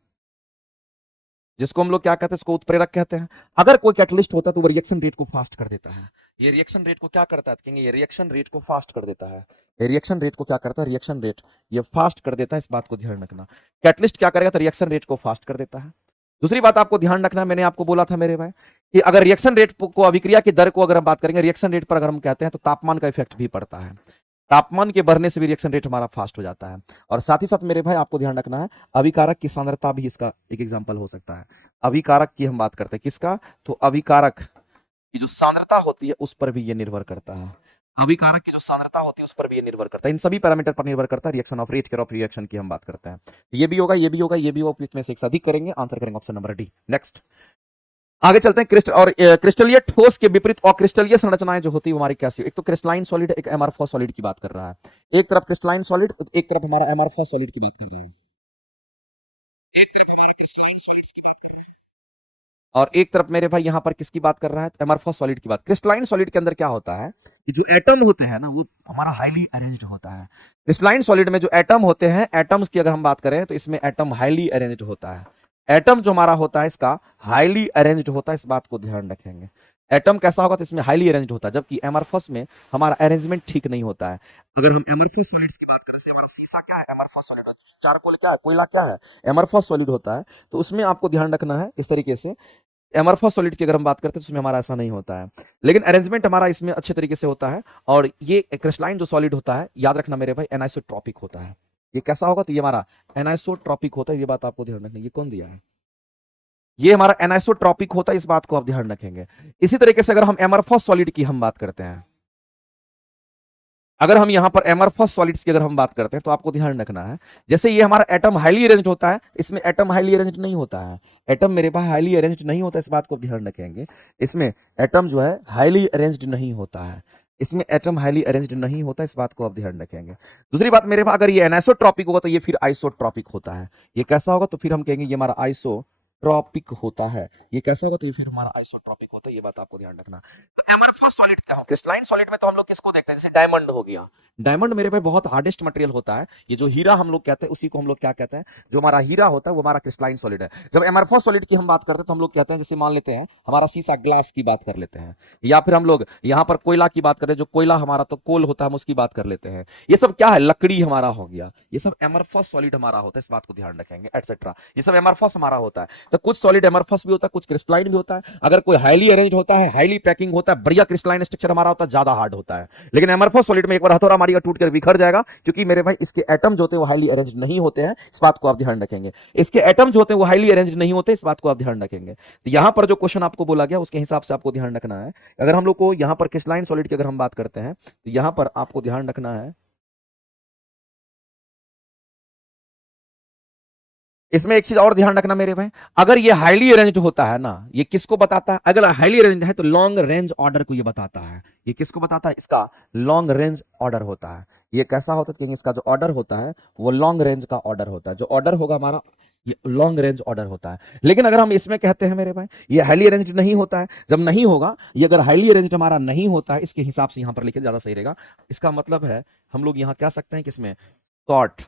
जिसको हम लोग क्या कहते हैं, इसको उत्प्रेरक कहते हैं। अगर कोई कैटलिस्ट होता है तो वो रिएक्शन रेट को फास्ट कर देता है। ये रिएक्शन रेट को क्या करता है, कहेंगे ये रिएक्शन रेट को फास्ट कर देता है। ये रिएक्शन रेट को क्या करता है, रिएक्शन रेट ये फास्ट कर देता है, इस बात को ध्यान रखना। कैटलिस्ट क्या करेगा, तो रिएक्शन रेट को फास्ट कर देता है। दूसरी बात आपको ध्यान रखना, मैंने आपको बोला था मेरे भाई कि अगर रिएक्शन रेट को, अभिक्रिया की दर को अगर हम बात करेंगे, रिएक्शन रेट पर अगर हम कहते हैं तो तापमान का इफेक्ट भी पड़ता है। तापमान के बढ़ने से भी रिएक्शन रेट हमारा फास्ट हो जाता है। और साथ ही साथ मेरे भाई आपको ध्यान रखना है, अभिकारक की सांद्रता भी इसका एक एग्जांपल हो सकता है। अभिकारक की हम बात करते हैं, किसका, तो अभिकारक की जो सांद्रता होती है उस पर भी ये निर्भर करता है। अभिकारक की जो सांद्रता होती है उस पर भी ये निर्भर करता है, इन सभी पैरामीटर पर निर्भर करता है। Reaction of rate, care of reaction की हम बात करते हैं। ये भी होगा, ये भी होगा, ये भी होगा, इसमें से एक से अधिक करेंगे, आंसर करेंगे ऑप्शन नंबर डी। नेक्स्ट आगे चलते हैं। क्रिस्टलीय ठोस के विपरीत अक्रिस्टलीय संरचनाएं जो होती है हमारी कैसी, एक तो क्रिस्टलाइन सॉलिड, एक एमरफॉस सॉलिड की बात कर रहा है। एक तरफ क्रिस्टलाइन सॉलिड, एक तरफ हमारा एमरफॉस सॉलिड की बात कर रहे हैं। एक तरफ हमारा क्रिस्टलाइन सॉलिड्स की बात कर रहे हैं और एक तरफ मेरे भाई यहां पर किसकी बात कर रहा है, एमरफॉस सॉलिड की बात। क्रिस्टलाइन सॉलिड के अंदर क्या होता है कि जो एटम होते हैं ना वो हमारा हाईली अरेंज्ड होता है। क्रिस्टलाइन सॉलिड में जो एटम होते हैं, एटम्स की अगर हम बात करें तो इसमें एटम हाईली अरेंज्ड होता है। एटम जो हमारा होता है इसका हाईली अरेंज्ड होता है, इस बात को ध्यान रखेंगे। एटम कैसा होगा तो इसमें हाईली अरेंज्ड होता है, जबकि एमरफस में हमारा अरेंजमेंट ठीक नहीं होता है। अगर हम एमरफस सॉलिड्स की बात करें, हमारा शीशा क्या है, एमरफस सॉलिड। चारकोल क्या है, कोयला क्या है, एमरफस सॉलिड होता है। तो उसमें आपको ध्यान रखना है इस तरीके से। एमरफस सॉलिड की अगर हम बात करते हैं तो उसमें हमारा ऐसा नहीं होता है, लेकिन अरेंजमेंट हमारा इसमें अच्छे तरीके से होता है। और ये क्रिस्टलाइन जो सॉलिड होता है, याद रखना मेरे भाई, एनाइसोट्रॉपिक होता है। ये कैसा होगा तो ये हमारा एनाइसोट्रॉपिक होता है, ये बात आपको ध्यान रखना। ये कौन दिया है, ये हमारा एनाइसोट्रॉपिक होता है, इस बात को आप ध्यान रखेंगे। इसी तरीके से अगर हम एमरफॉस सॉलिड की हम बात करते हैं, अगर हम यहां पर एमरफॉस सॉलिड्स की अगर हम बात करते हैं तो आपको ध्यान रखना है, जैसे ये हमारा एटम हाईली अरेंज्ड होता है, इसमें एटम हाईली अरेंज्ड नहीं होता है। एटम मेरे पास हाईली अरेंज्ड नहीं होता, इस बात को ध्यान रखेंगे। इसमें एटम जो है हाईली अरेंज्ड नहीं होता है, इसमें एटम हाईली अरेंज्ड नहीं होता, इस बात को आप ध्यान रखेंगे। दूसरी बात मेरे पास, अगर ये एनाइसोट्रॉपिक होगा तो ये फिर आइसोट्रॉपिक होता है। ये कैसा होगा तो फिर हम कहेंगे ये हमारा आइसोट्रॉपिक होता है। ये कैसा होगा तो ये फिर हमारा आइसोट्रॉपिक होता है, ये बात आपको ध्यान रखना। एमरफॉस सॉलिड क्या हो, क्रिस्टलाइन सॉलिड में तो हम लोग किसको देखते हैं, जैसे डायमंड हो गया। डायमंड मेरे पे बहुत हार्डेस्ट मटेरियल होता है, ये जो हीरा हम लोग कहते हैं उसी को हम लोग क्या कहते हैं, जो हमारा हीरा होता है वो हमारा क्रिस्टलाइन सॉलिड है। जब एमरफॉस सॉलिड की हम बात करते हैं तो हम लोग कहते हैं, जैसे मान लेते हैं हमारा शीशा, ग्लास की बात कर लेते हैं, या फिर हम लोग यहाँ पर कोयला की बात करें, जो कोयला हमारा तो कोल होता है, हम उसकी बात कर लेते हैं। ये सब क्या है, लकड़ी हमारा हो गया, ये सब एमरफॉस सॉलिड हमारा होता है, इस बात को ध्यान रखेंगे, एटसेट्रा। ये सब एमरफॉस हमारा होता है। तो कुछ सॉलिड एमरफॉस भी होता है, कुछ क्रिस्टलाइन भी होता है। अगर कोई हाईली अरेंज होता है, हाईली पैकिंग होता है, बढ़िया क्रिस्टलाइन स्ट्रक्चर हमारा होता है, ज्यादा हार्ड होता है। लेकिन एमरफॉस सॉलिड में एक बार हथौड़ा मारिएगा टूट कर बिखर जाएगा, क्योंकि मेरे भाई इसके एटम जो होते हैं वो हाईली अरेंज नहीं होते हैं, इस बात को आप ध्यान रखेंगे। इसके एटम जो होते हैं वो हाईली अरेंज नहीं होते, इस बात को आप ध्यान रखेंगे। तो यहां पर जो क्वेश्चन आपको बोला गया उसके हिसाब से आपको ध्यान रखना है। अगर हम लोग को यहां पर क्रिस्टलाइन सॉलिड की अगर हम बात करते हैं तो यहां पर आपको ध्यान रखना है, इसमें एक चीज और ध्यान रखना मेरे भाई, अगर ये हाईली अरेंज्ड होता है ना, ये किसको बताता है, अगर हाईली अरेंज्ड है तो लॉन्ग रेंज ऑर्डर को ये बताता है। ये किसको बताता है, इसका लॉन्ग रेंज ऑर्डर होता है। ये कैसा होता है कि इसका जो ऑर्डर होता है वो लॉन्ग रेंज का ऑर्डर होता है, जो ऑर्डर होगा हमारा ये लॉन्ग रेंज ऑर्डर होता है। लेकिन अगर हम इसमें कहते हैं मेरे भाई ये हाईली अरेंज्ड नहीं होता है, जब नहीं होगा, ये अगर हाईली अरेंज्ड हमारा नहीं होता है, इसके हिसाब से यहां पर लिखे ज्यादा सही रहेगा। इसका मतलब है हम लोग यहां कह सकते हैं कि इसमें शॉर्ट,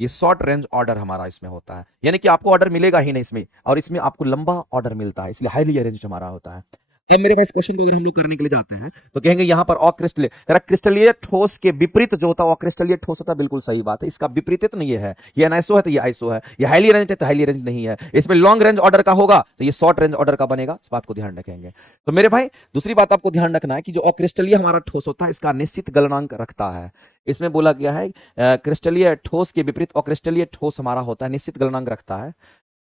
ये शॉर्ट रेंज ऑर्डर हमारा इसमें होता है, यानी कि आपको ऑर्डर मिलेगा ही नहीं इसमें, और इसमें आपको लंबा ऑर्डर मिलता है, इसलिए हाईली अरेंज्ड हमारा होता है। अब मेरे पास क्वेश्चन को अगर हम लोग करने के लिए जाते हैं तो कहेंगे यहां पर अक्रिस्टलीय, क्रिस्टलीय ठोस के विपरीत जो होता है अक्रिस्टलीय ठोस होता है, बिल्कुल सही बात है। इसका विपरीत तो नहीं है, ये एनाइसो है तो ये आइसो है, ये हाईली अरेंज्ड है तो हाईली अरेंज्ड नहीं है। इसमें लॉन्ग रेंज ऑर्डर का होगा तो ये शॉर्ट रेंज ऑर्डर का बनेगा, इस बात को ध्यान रखेंगे। तो मेरे भाई दूसरी बात आपको ध्यान रखना है कि जो अक्रिस्टलीय हमारा ठोस होता है इसका निश्चित गलनांक रखता है। इसमें बोला गया है क्रिस्टलीय ठोस के विपरीत अक्रिस्टलीय ठोस हमारा होता है, निश्चित गलनांक रखता है।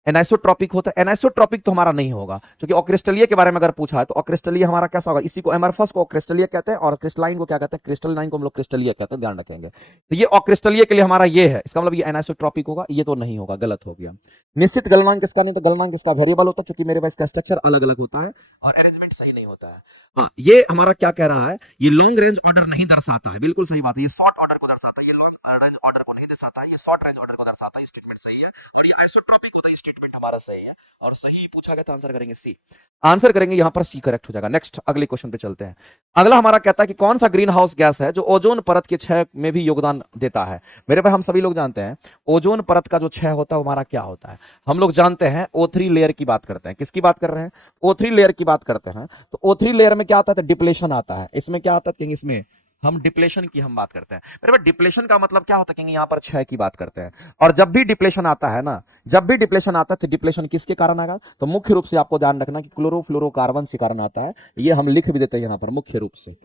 एनाइसोट्रॉपिक होता है, एनाइसोट्रॉपिक तो हमारा नहीं होगा, क्योंकि अक्रिस्टलीय के बारे में अगर पूछा है तो अक्रिस्टलीय हमारा कैसा होगा, इसी को एमरफस को अक्रिस्टलीय कहते हैं और क्रिस्टलाइन को क्या कहते हैं, क्रिस्टलाइन को हम लोग क्रिस्टलीय कहते हैं, ध्यान रखेंगे। तो ये अक्रिस्टलीय के लिए हमारा ये है, इसका मतलब ये एनाइसोट्रॉपिक होगा, ये तो नहीं होगा, गलत हो गया। निश्चित गलनांक इसका नहीं, तो गलनांक इसका वेरिएबल होता है, क्योंकि मेरे पास इसका स्ट्रक्चर अलग अलग होता है और अरेंजमेंट सही नहीं होता है। हाँ, ये हमारा क्या कह रहा है, ये लॉन्ग रेंज ऑर्डर नहीं दर्शाता है, बिल्कुल सही बात है। ये शॉर्ट ऑर्डर को दर्शाता है, ये लॉन्ग रेंज ऑर्डर को नहीं दर्शाता है, ये शॉर्ट रेंज ऑर्डर को दर्शाता है, स्टेटमेंट सही है। और ये आइसोट्रॉपिक होता है, स्टेटमेंट हमारा सही है, और सही पूछा गया तो आंसर करेंगे सी। आंसर करेंगे यहां पर सी करेक्ट हो जाएगा। नेक्स्ट अगले क्वेश्चन पे चलते हैं। अगला हमारा कहता है कि कौन सा ग्रीन हाउस गैस है जो ओजोन परत के क्षय में भी योगदान देता है। मेरे भाई हम सभी लोग जानते हैं ओजोन परत का जो क्षय होता है वो हमारा क्या होता है, हम लोग जानते हैं O3 लेयर की बात करते हैं। किसकी बात कर रहे हैं, O3 लेयर की बात करते हैं। तो O3 लेयर में क्या आता है, डिप्लेशन आता है। इसमें क्या आता है, इसमें हम डिप्लेशन की हम बात करते हैं। मेरे पास डिप्लेशन का मतलब क्या होता है, यहाँ पर क्षय की बात करते हैं। और जब भी डिप्लेशन आता है ना, जब भी डिप्लेशन आता है तो डिप्लेशन किसके कारण आएगा, तो मुख्य रूप से आपको ध्यान रखना कि क्लोरोफ्लोरोकार्बन के कारण आता है। ये हम लिख भी देते हैं यहाँ पर मुख्य रूप से।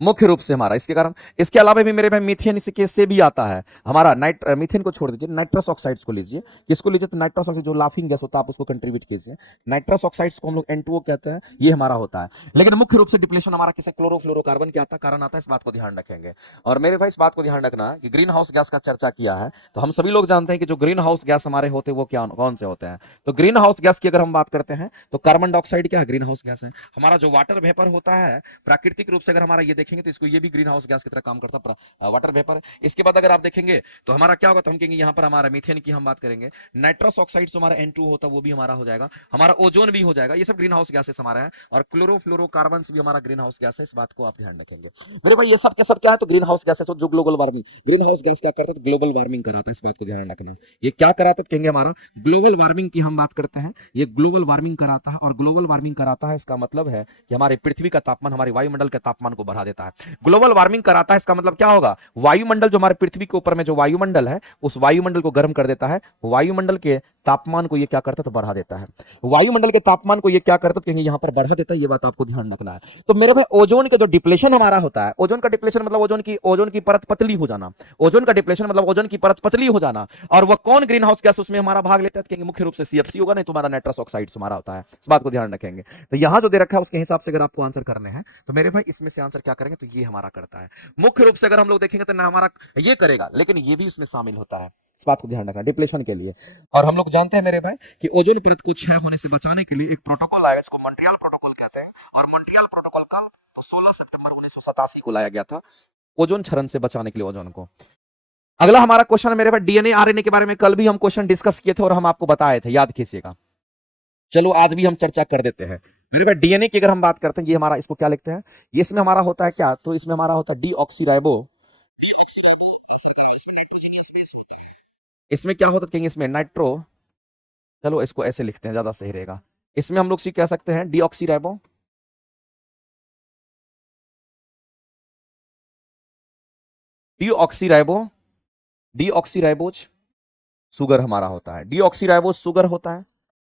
मुख्य रूप से हमारा इसके कारण। इसके अलावा भी मेरे भाई मीथेन इसके से भी आता है हमारा। मीथेन को छोड़ दीजिए, नाइट्रस ऑक्साइड्स को लीजिए। किसको लीजिए? तो नाइट्रस ऑक्साइड जो लाफिंग गैस होता है, आप उसको कंट्रीब्यूट कीजिए। नाइट्रस ऑक्साइड्स को हम लोग N2O कहते हैं, ये हमारा होता है। लेकिन मुख्य रूप से डिप्लेशन हमारा किसे? क्लोरोफ्लोरोकार्बन के आता कारण आता है, इस बात को ध्यान रखेंगे। और मेरे भाई इस बात को ध्यान रखना कि ग्रीन हाउस गैस का चर्चा किया है तो हम सभी लोग जानते हैं कि जो ग्रीन हाउस गैस हमारे होते हैं वो क्या कौन से होते हैं। तो ग्रीन हाउस गैस की अगर हम बात करते हैं तो कार्बन डाइऑक्साइड क्या है? ग्रीन हाउस गैस है। हमारा जो वाटर वेपर होता है प्राकृतिक रूप से अगर हमारा ये देखेंगे तो इसको ये भी ग्रीन हाउस गैस की तरह काम करता है, वाटर वेपर। इसके बाद अगर आप देखेंगे तो हमारा क्या होगा? तो हम कहेंगे यहाँ पर हमारा मीथेन की हम बात करेंगे। नाइट्रस ऑक्साइड जो हमारा N2 होता है वो भी हमारा हो जाएगा, हमारा ओजोन भी हो जाएगा। ये सब ग्रीन हाउस गैसेस हमारा है। और क्लोरोफ्लोरोकार्बन भी हमारा ग्रीन हाउस गैस है, इस बात को आप ध्यान रखेंगे मेरे भाई। ये सब के सब क्या है? तो ग्रीन हाउस गैसेस। जो global warming, green house gas क्या करता है? तो ग्लोबल वार्मिंग कराता है, इस बात को ध्यान रखना। ये क्या कराता है? कहेंगे हमारा ग्लोबल वार्मिंग की हम बात करते हैं, ये ग्लोबल वार्मिंग कराता है। और ग्लोबल वार्मिंग कराता है इसका मतलब है कि हमारे पृथ्वी का तापमान, हमारे वायुमंडल के तापमान को बढ़ा देता है। ग्लोबल वार्मिंग कराता है इसका मतलब क्या होगा? वायुमंडल जो हमारे पृथ्वी के ऊपर में जो वायुमंडल है उस वायुमंडल को गर्म कर देता है। वायुमंडल के तापमान को ये क्या करता है? तो बढ़ा देता है। वायुमंडल के तापमान को ये क्या करता है? कहेंगे यहाँ पर बढ़ा देता है, ये बात आपको ध्यान रखना है। तो मेरे भाई ओजोन का जो डिप्लेशन हमारा होता है, ओजोन का डिप्लेशन मतलब ओजोन की परत पतली हो जाना। ओजोन का डिप्लेशन मतलब ओजोन की परत पतली हो जाना। और वह कौन ग्रीन हाउस गैस उसमें हमारा भाग लेता है? कहेंगे मुख्य रूप से CFC होगा, नहीं तुम्हारा नाइट्रस ऑक्साइड हमारा होता है। इस बात को ध्यान रखेंगे। तो यहां जो दे रखा है उसके हिसाब से अगर आपको आंसर करने हैं तो मेरे भाई इसमें से आंसर क्या करेंगे? तो ये हमारा करता है। मुख्य रूप से अगर हम लोग देखेंगे तो ना हमारा ये करेगा, लेकिन ये भी उसमें शामिल होता है, इस बात को ध्यान रखना डिप्लेशन के लिए। और हम लोग जानते हैं मेरे भाई कि ओजोन परत को क्षय होने से बचाने के लिए एक प्रोटोकॉल आया जिसको मॉन्ट्रियल प्रोटोकॉल कहते हैं। और मॉन्ट्रियल प्रोटोकॉल का तो 16 सितंबर 1987 को लाया गया था, ओजोन क्षरण से बचाने के लिए ओजोन को। अगला हमारा क्वेश्चन मेरे भाई DNA RNA के बारे में कल भी हम क्वेश्चन डिस्कस किए थे और हम आपको बताए थे, याद कीजिएगा। चलो आज भी हम चर्चा कर देते हैं मेरे भाई। DNA की अगर हम बात करते हैं, ये हमारा, इसको क्या लिखते हैं? ये इसमें हमारा होता है क्या? तो इसमें हमारा होता है डीऑक्सीराइबो। इसमें क्या होता है? कहेंगे इसमें नाइट्रो, चलो इसको ऐसे लिखते हैं, ज्यादा सही रहेगा। इसमें हम लोग कह सकते हैं डीऑक्सीराइबो, डीऑक्सीराइबो, डीऑक्सीराइबोज सुगर हमारा होता है। डीऑक्सीराइबोज सुगर होता है।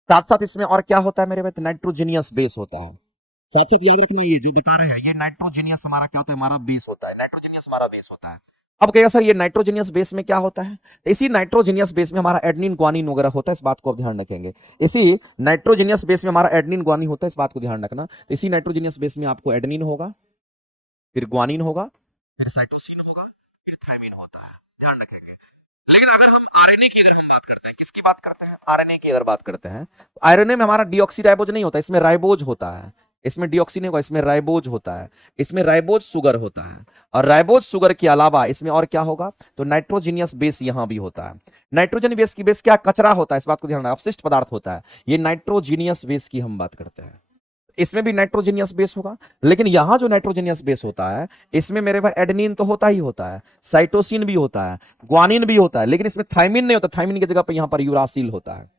साथ साथ इसमें और क्या होता है मेरे भाई? नाइट्रोजीनियस बेस होता है। साथ साथ याद रखना, ये जो बता रहे हैं ये नाइट्रोजीनियस हमारा क्या होता है? हमारा बेस होता है। नाइट्रोजीनियस हमारा बेस होता है। अब कहेगा सर ये नाइट्रोजीनियस बेस में क्या होता है? तो इसी नाइट्रोजीनियस बेस में हमारा एडनिन ग्वानिन वगैरह होता है, इस बात को आप ध्यान रखेंगे। इसी नाइट्रोजीनियस बेस में हमारा एडनिन ग्वानिन होता है, इस बात को ध्यान रखना। तो इसी नाइट्रोजीनियस बेस में आपको एडनिन होगा, फिर ग्वानिन होगा, फिर साइटोसिन होगा, फिर थायमिन होता है, ध्यान रखेंगे। लेकिन अगर हम आरएनए की अगर हम बात करते हैं, किसकी बात करते हैं? आरएनए की अगर बात करते हैं तो आरएनए में हमारा डीऑक्सीराइबोज नहीं होता, इसमें राइबोज होता है। इसमें डीऑक्सी नहीं होगा, इसमें राइबोज होता है। इसमें राइबोज सुगर होता है। और राइबोज सुगर के अलावा इसमें और क्या होगा? तो नाइट्रोजीनियस बेस यहां भी होता है। नाइट्रोजन बेस की बेस क्या? कचरा होता है, इस बात को ध्यान रखना, अपशिष्ट पदार्थ होता है। ये नाइट्रोजीनियस बेस की हम बात करते हैं। इसमें भी नाइट्रोजीनियस बेस होगा। लेकिन यहां जो नाइट्रोजीनियस बेस होता है इसमें मेरे भाई एडेनिन तो होता ही होता है, साइटोसिन भी होता है, ग्वानिन भी होता है, लेकिन इसमें थायमिन नहीं होता। थायमिन की जगह पर यहां पर यूरासिल होता है।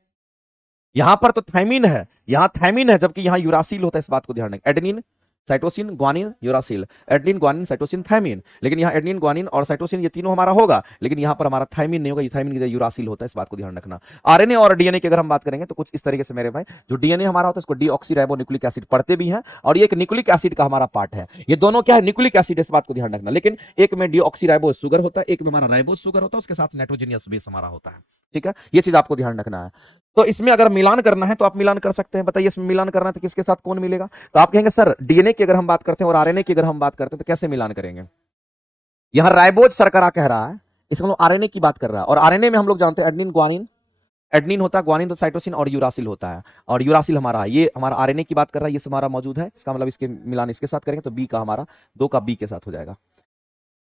यहां पर तो थायमिन है, यहां थायमिन है, जबकि यहां यूरासिल होता है, इस बात को ध्यान रखें। Adenine, cytosine, guanine, uracil, adenine, guanine, cytosine, thymine. लेकिन यहां एडेनिन, ग्वानिन और साइटोसिन ये तीनों हमारा होगा, लेकिन यहां पर हमारा थायमिन नहीं होगा, ये थायमिन की जगह यूरासिल होता है, इस बात को ध्यान रखना। आरएनए और डीएनए की अगर हम बात करेंगे तो कुछ इस तरीके से मेरे भाई, जो डीएनए हमारा होता है इसको डीऑक्सीराइबोन्यूक्लिक एसिड पढ़ते भी हैं, और ये एक न्यूक्लिक एसिड का हमारा पार्ट है। ये दोनों क्या है? न्यूक्लिक एसिड, इस बात को ध्यान रखना। लेकिन एक में डीऑक्सीराइबोज सुगर होता है, एक में हमारा राइबोज सुगर होता है, उसके साथ नाइट्रोजीनियस बेस हमारा होता है। ठीक है, ये चीज आपको ध्यान रखना है। तो इसमें अगर मिलान करना है तो आप मिलान कर सकते हैं। बताइए इसमें मिलान करना है तो किसके साथ कौन मिलेगा? तो आप कहेंगे सर डीएनए की अगर हम बात करते हैं और आरएनए की अगर हम बात करते हैं तो कैसे मिलान करेंगे? यहां राइबोज शर्करा कह रहा है, इसमें हम लोग आरएनए की बात कर रहा है। और आरएनए में हम लोग जानते हैं एडेनिन, ग्वानिन, एडेनिन होता है, ग्वानिन तो साइटोसिन और यूरासिल होता है। और यूरासिल हमारा, ये हमारा आरएनए की बात कर रहा है, ये हमारा मौजूद है। इसका मतलब इसके मिलान इसके साथ करेंगे तो बी का हमारा 2 का बी के साथ हो जाएगा।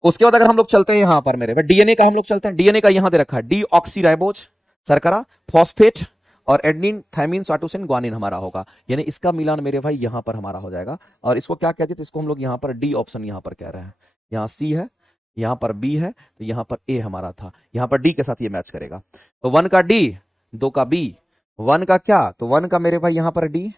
उसके बाद अगर हम लोग चलते हैं यहां पर मेरे डीएनए का हम लोग चलते हैं। डीएनए का यहां दे रखा है डीऑक्सीराइबोज शर्करा, फॉस्फेट और एडेनिन, थायमिन, साइटोसिन, ग्वानिन हमारा होगा। यानी इसका मिलान मेरे भाई यहां पर हमारा हो जाएगा। और इसको क्या कहते हैं? इसको हम लोग यहां पर डी ऑप्शन यहां पर कह रहे हैं। यहां सी है, यहां पर बी है, तो यहां पर ए हमारा था, यहां पर डी के साथ ये मैच करेगा। तो 1 का डी, 2 का बी। 1 का क्या? तो 1 का मेरे भाई यहां पर डी,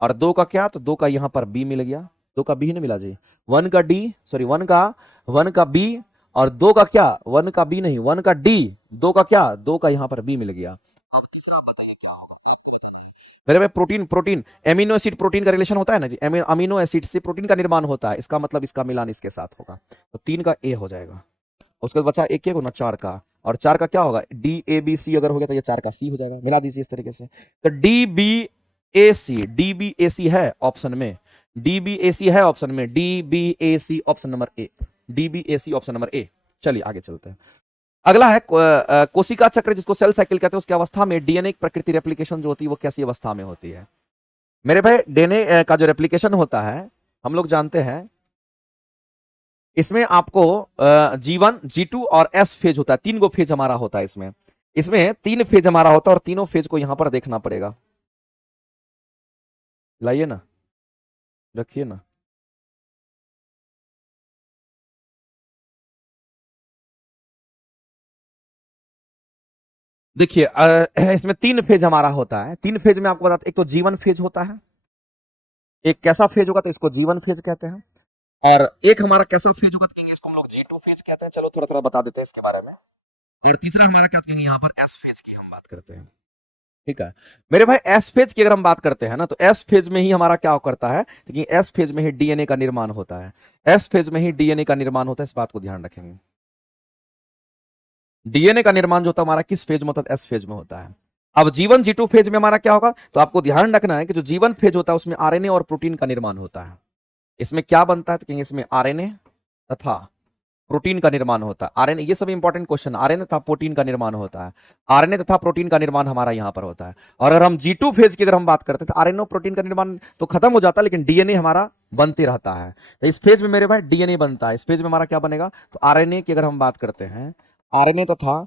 और 2 का क्या? तो 2 का यहां पर बी मिल गया। 2 का बी नहीं मिला जी, 1 का डी, सॉरी 1 का बी, और 2 का क्या? 1 का बी नहीं, 1 का डी, 2 का क्या? 2 का यहां पर बी मिल गया। अब तीसरा बताइए क्या होगा? मेरे भाई protein protein amino acid protein का रिलेशन होता है ना जी, अमीनो एसिड से प्रोटीन का निर्माण होता है, इसका मतलब इसका मिलान इसके साथ होगा, तो 3 का ए हो जाएगा। उसके बाद बचा एक के ना 4 का, और 4 का क्या होगा, डी ए बी सी अगर हो गया तो ये 4 का सी हो जाएगा, मिला दीजिए इस तरीके से। तो D B A C, D B A सी है ऑप्शन में, डी बी ए सी है ऑप्शन में, D B A C option number A, D B A C option number A. चलिए आगे चलते हैं। अगला है कोशिका चक्र, जिसको सेल साइकिल कहते हैं, उसकी अवस्था में डीएनए की प्रकृति रेप्लिकेशन जो होती है वो कैसी अवस्था में होती है। मेरे भाई डीएनए का जो रेप्लिकेशन होता है हम लोग जानते हैं, इसमें आपको G1 G2 और S फेज होता है, 3 गो फेज हमारा होता है इसमें, इसमें 3 फेज हमारा होता है और तीनों फेज को यहां पर देखना पड़ेगा। लाइए ना, रखिए ना, देखिए इसमें 3 फेज हमारा होता है। 3 फेज में आपको बताते, एक तो G1 फेज होता है, एक कैसा फेज होगा तो इसको G1 फेज कहते हैं, और एक हमारा कैसा फेज होगा तो कहेंगे इसको हम लोग G2 फेज कहते हैं। चलो थोड़ा थोड़ा बता देते हैं इसके बारे में। और तीसरा हमारा क्या कहेंगे यहाँ पर, एस फेज की हम बात करते हैं। ठीक है मेरे भाई, एस फेज की अगर हम बात करते हैं ना, तो एस फेज में ही हमारा क्या करता है, क्योंकि एस फेज में ही डीएनए का निर्माण होता है, एस फेज में ही डीएनए का निर्माण होता है, इस बात को ध्यान रखेंगे। डीएनए का निर्माण जो होता है हमारा किस फेज में होता है, एस फेज में होता है। अब G1 G2 फेज में हमारा क्या होगा, तो आपको ध्यान रखना है कि जो G1 फेज होता है उसमें आरएनए और प्रोटीन का निर्माण होता है। इसमें क्या बनता है, तो कहेंगे इसमें आरएनए तथा प्रोटीन का निर्माण होता है। आरएनए, ये सब इंपॉर्टेंट क्वेश्चन, आरएनए तथा प्रोटीन का निर्माण होता है, आरएनए तथा प्रोटीन का निर्माण हमारा यहां पर होता है। और अगर हम G2 फेज की अगर हम बात करते हैं तो आरएनए और प्रोटीन का निर्माण तो खत्म हो जाता है, लेकिन डीएनए हमारा बनते रहता है। तो इस फेज में मेरे भाई डीएनए बनता है। इस फेज में हमारा क्या बनेगा, तो आरएनए की अगर हम बात करते हैं, आरएनए तथा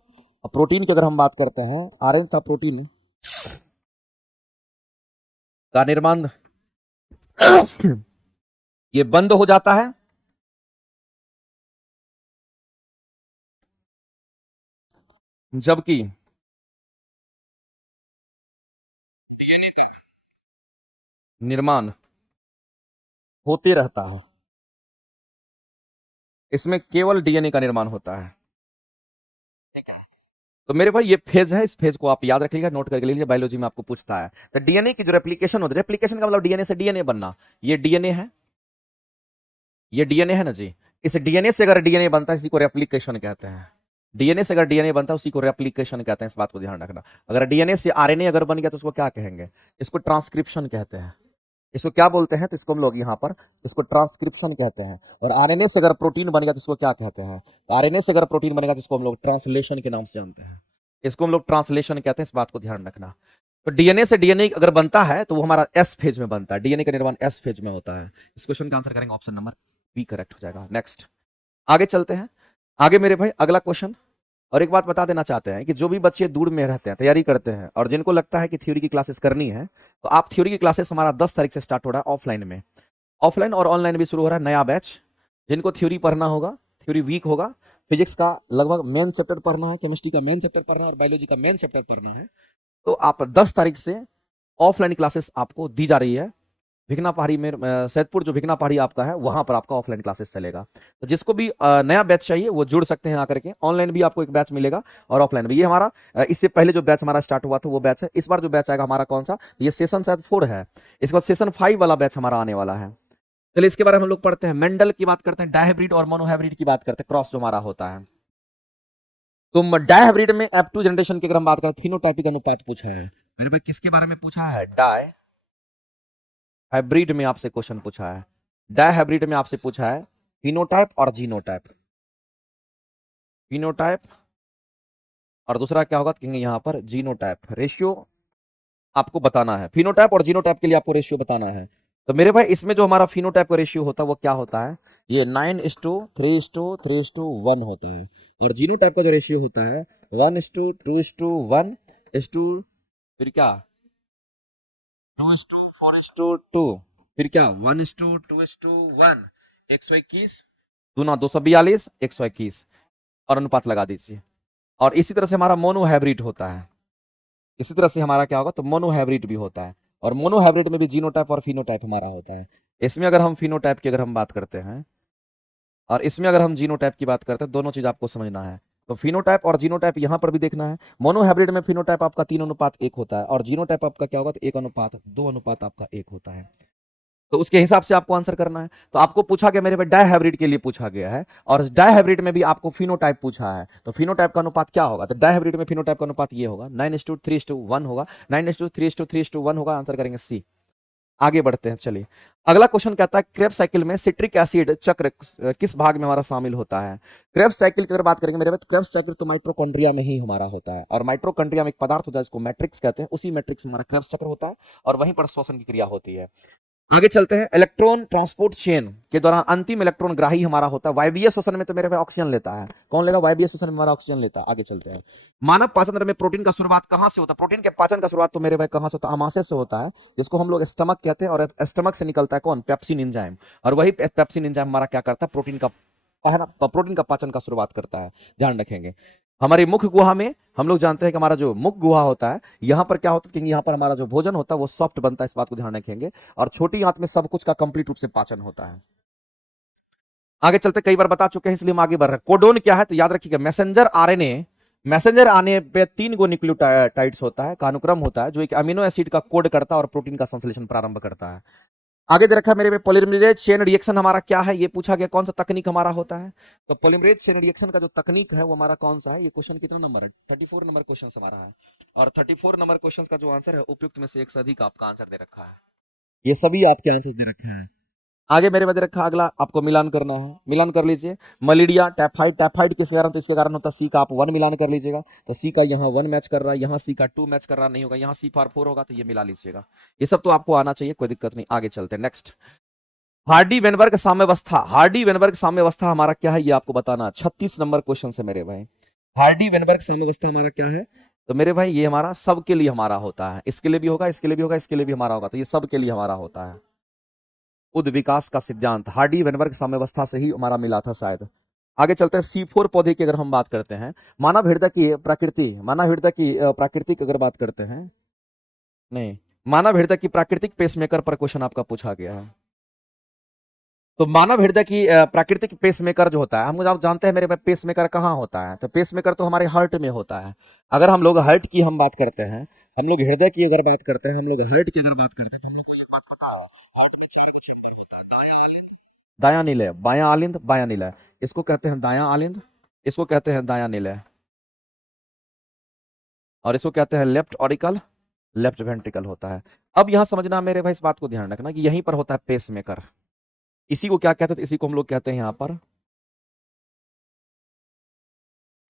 प्रोटीन की अगर हम बात करते हैं, आरएनए तथा प्रोटीन का निर्माण ये बंद हो जाता है, जबकि निर्माण होते रहता है। इसमें केवल डीएनए का निर्माण होता है। ठीक है, तो मेरे भाई ये फेज है, इस फेज को आप याद रखिएगा, नोट करके लीजिए, बायोलॉजी में आपको पूछता है। तो डीएनए की जो रेप्लिकेशन होती है, रेप्लिकेशन का मतलब डीएनए से डीएनए बनना, ये डीएनए है, ये डीएनए है ना जी। इस डीएनए से अगर डीएनए बनता है इसी को रेप्लिकेशन कहते हैं। डीएनए से अगर डीएनए बनता है उसी को रेप्लिकेशन कहते हैं, इस बात को ध्यान रखना। अगर डीएनए से आरएनए अगर बन गया तो उसको क्या कहेंगे, इसको ट्रांसक्रिप्शन कहते हैं। इसको क्या बोलते हैं, तो इसको हम लोग यहाँ पर इसको ट्रांसक्रिप्शन कहते हैं। और आरएनए से अगर प्रोटीन बन गया तो इसको क्या कहते हैं, तो आरएनए से अगर प्रोटीन बनेगा तो इसको हम लोग ट्रांसलेशन के नाम से जानते हैं। इसको हम लोग ट्रांसलेशन कहते हैं, इस बात को ध्यान रखना। तो डीएनए से डीएनए अगर बनता है तो वो हमारा एस फेज में बनता है, डीएनए का निर्माण एस फेज में होता है। इस क्वेश्चन का आंसर करेंगे ऑप्शन नंबर बी, करेक्ट हो जाएगा। नेक्स्ट आगे चलते हैं। आगे मेरे भाई अगला क्वेश्चन, और एक बात बता देना चाहते हैं कि जो भी बच्चे दूर में रहते हैं, तैयारी करते हैं, और जिनको लगता है कि थ्योरी की क्लासेस करनी है, तो आप थ्योरी की क्लासेस हमारा 10 तारीख से स्टार्ट हो रहा है ऑफलाइन में, ऑफलाइन और ऑनलाइन भी शुरू हो रहा है नया बैच। जिनको थ्योरी पढ़ना होगा, थ्योरी वीक होगा, फिजिक्स का लगभग मेन चैप्टर पढ़ना है, केमिस्ट्री का मेन चैप्टर पढ़ना है और बायोलॉजी का मेन चैप्टर पढ़ना है, तो आप 10 तारीख से ऑफलाइन क्लासेस आपको दी जा रही है। भिकना पहाड़ी में, सैदपुर जो भिकना पहाड़ी आपका है वहां पर आपका ऑफलाइन क्लासेस चलेगा। तो जिसको भी नया बैच चाहिए वो जुड़ सकते हैं आकर के। ऑनलाइन भी आपको एक बैच मिलेगा और ऑफलाइन भी। ये हमारा इससे पहले जो बैच हमारा स्टार्ट हुआ था वो बैच है। इस बार जो बैच आएगा हमारा कौन सा, ये सेशन शायद 4 है, इसके बाद सेशन 5 वाला बैच हमारा आने वाला है। चलिए इसके बारे में हम लोग पढ़ते हैं। मेंडल की बात करते हैं, डायहाइब्रिड और मोनोहाइब्रिड की बात करते हैं, क्रॉस जो हमारा होता है। तो डायहाइब्रिड में F2 जनरेशन की अगर हम बात करें, फिनोटाइपिक अनुपात पूछा है मेरे भाई, किसके बारे में पूछा है, डाई हाइब्रिड में आपसे क्वेश्चन पूछा है। डायहाइब्रिड में आपसे पूछा है फिनोटाइप और जीनोटाइप, फिनोटाइप और दूसरा क्या होगा कहेंगे यहाँ पर जीनोटाइप। रेशियो आपको बताना है, फिनोटाइप और जीनोटाइप के लिए आपको रेशियो बताना है। तो मेरे भाई इसमें जो हमारा फिनोटाइप का रेशियो होता है वो क्या होता है, ये 9:3:3:1 होता है। और जीनोटाइप का जो रेशियो होता है 1:2:1 फिर क्या 2:4:2, फिर क्या 1:2:1, 121 दूना 242, 121 और अनुपात लगा दीजिए। और इसी तरह से हमारा मोनोहाइब्रिड होता है, इसी तरह से हमारा क्या होगा, तो मोनोहाइब्रिड भी होता है। और मोनोहाइब्रिड में भी जीनोटाइप और फिनोटाइप हमारा होता है। इसमें अगर हम फिनोटाइप की अगर हम बात करते हैं और इसमें अगर हम जीनोटाइप की बात करते हैं, दोनों चीज आपको समझना है। तो फिनोटाइप और जीनोटाइप यहां पर भी देखना है। मोनोहाइब्रिड में फिनोटाइप आपका 3:1 होता है और जीनोटाइप आपका क्या होगा, तो 1:2 आपका 1 होता है। तो उसके हिसाब से आपको आंसर करना है। तो आपको पूछा गया मेरे भाई डायहाइब्रिड के लिए पूछा गया है, और डायहाइब्रिड में भी आपको फिनोटाइप पूछा है। तो फिनोटाइप का अनुपात क्या होगा, तो डायहाइब्रिड में फिनोटाइप का अनुपात ये होगा 9:3:1 होगा, 9:3:3:1 होगा। आंसर करेंगे सी। आगे बढ़ते हैं, चलिए अगला क्वेश्चन कहता है क्रेब्स साइकिल में सिट्रिक एसिड चक्र किस भाग में हमारा शामिल होता है। क्रेब्स साइकिल की अगर बात करेंगे मेरे भाई, तो क्रेब्स चक्र तो माइटोकॉन्ड्रिया में ही हमारा होता है, और माइटोकॉन्ड्रिया में एक पदार्थ होता है जिसको मैट्रिक्स कहते हैं, उसी मैट्रिक्स में हमारा क्रेब्स चक्र होता है, और वहीं पर श्वसन की क्रिया होती है। आगे चलते हैं, इलेक्ट्रॉन ट्रांसपोर्ट चेन के दौरान अंतिम इलेक्ट्रॉन ग्राही हमारा होता है वायवीय श्वसन में, तो मेरे भाई ऑक्सीजन लेता है। कौन लेगा, वायवीय श्वसन में हमारा ऑक्सीजन लेता है। आगे चलते हैं, मानव पाचन तंत्र में प्रोटीन का शुरुआत कहां से होता है। प्रोटीन के पाचन का शुरुआत तो मेरे भाई कहां से होता है, आमाशय से होता है, जिसको हम लोग स्टमक कहते हैं, और स्टमक से निकलता है कौन, पेप्सिन एंजाइम, और वही पेप्सिन एंजाइम हमारा क्या करता है, प्रोटीन का पाचन का शुरुआत करता है। ध्यान रखेंगे, हमारी मुख्य गुहा में हम लोग जानते हैं कि हमारा जो मुख्य गुहा होता है, यहां पर क्या होता है, क्योंकि यहां पर हमारा जो भोजन होता है वो सॉफ्ट बनता है, इस बात को ध्यान रखेंगे, और छोटी आंत में सब कुछ का कंप्लीट रूप से पाचन होता है। आगे चलते, कई बार बता चुके हैं इसलिए हम आगे बढ़ रहे हैं। कोडोन क्या है, तो याद रखिएगा मैसेंजर आरएनए, मैसेंजर आने पे 3 गो न्यूक्लियोटाइड्स होता है, का अनुक्रम होता है, जो एक अमीनो एसिड का कोड करता है और प्रोटीन का संश्लेषण प्रारंभ करता है। आगे दे रखा है मेरे पे पॉलीमरेज चेन रिएक्शन हमारा क्या है, ये पूछा गया कौन सा तकनीक हमारा होता है। तो पॉलीमरेज चेन रिएक्शन का जो तकनीक है वो हमारा कौन सा है, ये क्वेश्चन कितना नंबर है, 34 नंबर क्वेश्चन हमारा है, और 34 नंबर क्वेश्चन का जो आंसर है उपयुक्त में से एक से अधिक आपका आंसर दे रखा है, ये सभी आपके आंसर दे रखे हैं। आगे मेरे में दे रखा, अगला आपको मिलान करना है, मिलान कर लीजिए। मलेरिया टाइफाइड, टाइफाइड किसके कारण, तो इसके कारण होता है सी का, आप 1 मिलान कर लीजिएगा, तो सी का यहाँ 1 मैच कर रहा है, यहाँ सी का 2 मैच कर रहा नहीं होगा, यहाँ सी फॉर 4 होगा, तो ये मिला लीजिएगा। ये सब तो आपको आना चाहिए, कोई दिक्कत नहीं। आगे चलते हैं, नेक्स्ट हार्डी वेनबर्ग साम्यावस्था, हार्डी वेनबर्ग साम्यावस्था हमारा क्या है, ये आपको बताना। 36 नंबर क्वेश्चन से मेरे भाई, हार्डी वेनबर्ग साम्यावस्था हमारा क्या है, तो मेरे भाई ये हमारा सबके लिए हमारा होता है, इसके लिए भी होगा, इसके लिए भी होगा, इसके लिए भी हमारा होगा, तो ये सबके लिए हमारा होता है। उद विकास का सिद्धांत हार्डी वेनबर्ग साम्यावस्था से ही हमारा मिला था शायद। आगे चलते हैं, C4 पौधे की अगर हम बात करते हैं, मानव हृदय की प्रकृति, मानव हृदय की प्राकृतिक अगर बात करते हैं, नहीं, मानव हृदय की प्राकृतिक पेसमेकर पर क्वेश्चन आपका पूछा गया है। तो मानव हृदय की प्राकृतिक पेसमेकर जो होता है, हम आप जानते हैं मेरे पेसमेकर कहाँ होता है, तो पेसमेकर तो हमारे हार्ट में होता है। अगर हम लोग हार्ट की हम बात करते हैं, हम लोग हृदय की अगर बात करते हैं, हम लोग हार्ट की अगर बात करते हैं, तो हम लोग को एक बात पता है, हार्ट में 4 चेम्बर होता है, दायां निलय, बायां आलिंद, बायां निलय, इसको कहते हैं दायां आलिंद, इसको कहते हैं दायां निलय, और इसको कहते हैं लेफ्ट ऑरिकल, लेफ्ट वेंट्रिकल होता है। अब यहां समझना मेरे भाई, इस बात को ध्यान रखना कि यहीं पर होता है पेसमेकर, इसी को क्या कहते हैं, तो इसी को हम लोग कहते हैं यहां पर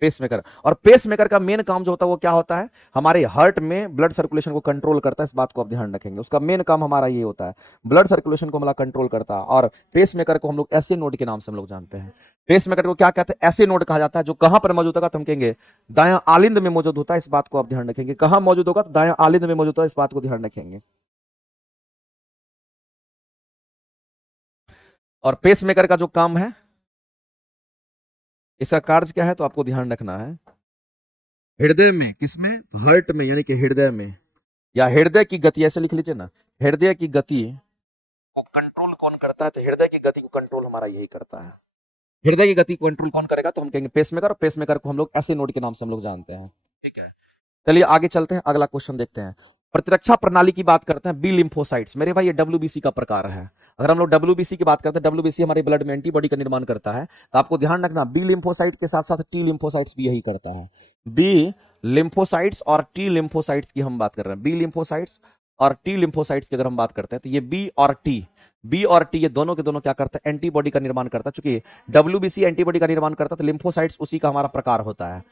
पेसमेकर। और पेसमेकर का मेन काम जो होता है वो क्या होता है, हमारे हार्ट में ब्लड सर्कुलेशन को कंट्रोल करता है, इस बात को आप ध्यान रखेंगे, उसका मेन काम हमारा ये होता है, ब्लड सर्कुलेशन को हमारा कंट्रोल करता है। और पेसमेकर को हम लोग ऐसे नोड के नाम से हम लोग जानते हैं। पेसमेकर को क्या कहते हैं, ऐसे नोड कहा जाता है, जो कहां पर मौजूद होगा, तो हम कहेंगे दायां आलिंद में मौजूद होता है, इस बात को आप ध्यान रखेंगे, कहां मौजूद होगा, तो दायां आलिंद में मौजूद होता है, इस बात को ध्यान रखेंगे। और पेसमेकर का जो काम है, इसका कार्य क्या है, तो आपको ध्यान रखना है, हृदय में, किसमें, हार्ट में, यानी कि हृदय में, या हृदय की गति, ऐसे लिख लीजिए ना, हृदय की गति को कंट्रोल कौन करता है, तो हृदय की गति को कंट्रोल हमारा यही करता है। हृदय की गति को कंट्रोल कौन करेगा, तो हम कहेंगे पेसमेकर, और पेसमेकर को हम लोग ऐसे नोड के नाम से हम लोग जानते हैं। ठीक है, चलिए आगे चलते हैं, अगला क्वेश्चन देखते हैं। प्रतिरक्षा प्रणाली की बात करते हैं, बी लिम्फोसाइट्स, मेरे भाई ये डब्ल्यूबीसी का प्रकार है। अगर हम लोग डब्ल्यूबीसी की बात करते हैं, डब्ल्यूबीसी हमारे ब्लड में एंटीबॉडी का निर्माण करता है, तो आपको ध्यान रखना बी लिम्फोसाइट के साथ साथ टी लिम्फोसाइट्स भी यही करता है। बी लिम्फोसाइट्स और टी लिम्फोसाइट्स की हम बात कर रहे हैं, बी लिम्फोसाइट्स और टी लिम्फोसाइट्स की अगर हम बात करते हैं, तो ये बी और टी ये दोनों के दोनों क्या करते हैं, एंटीबॉडी का निर्माण करता है। चूंकि डब्ल्यूबीसी एंटीबॉडी का निर्माण करता है, तो लिम्फोसाइट्स उसी का हमारा प्रकार होता है।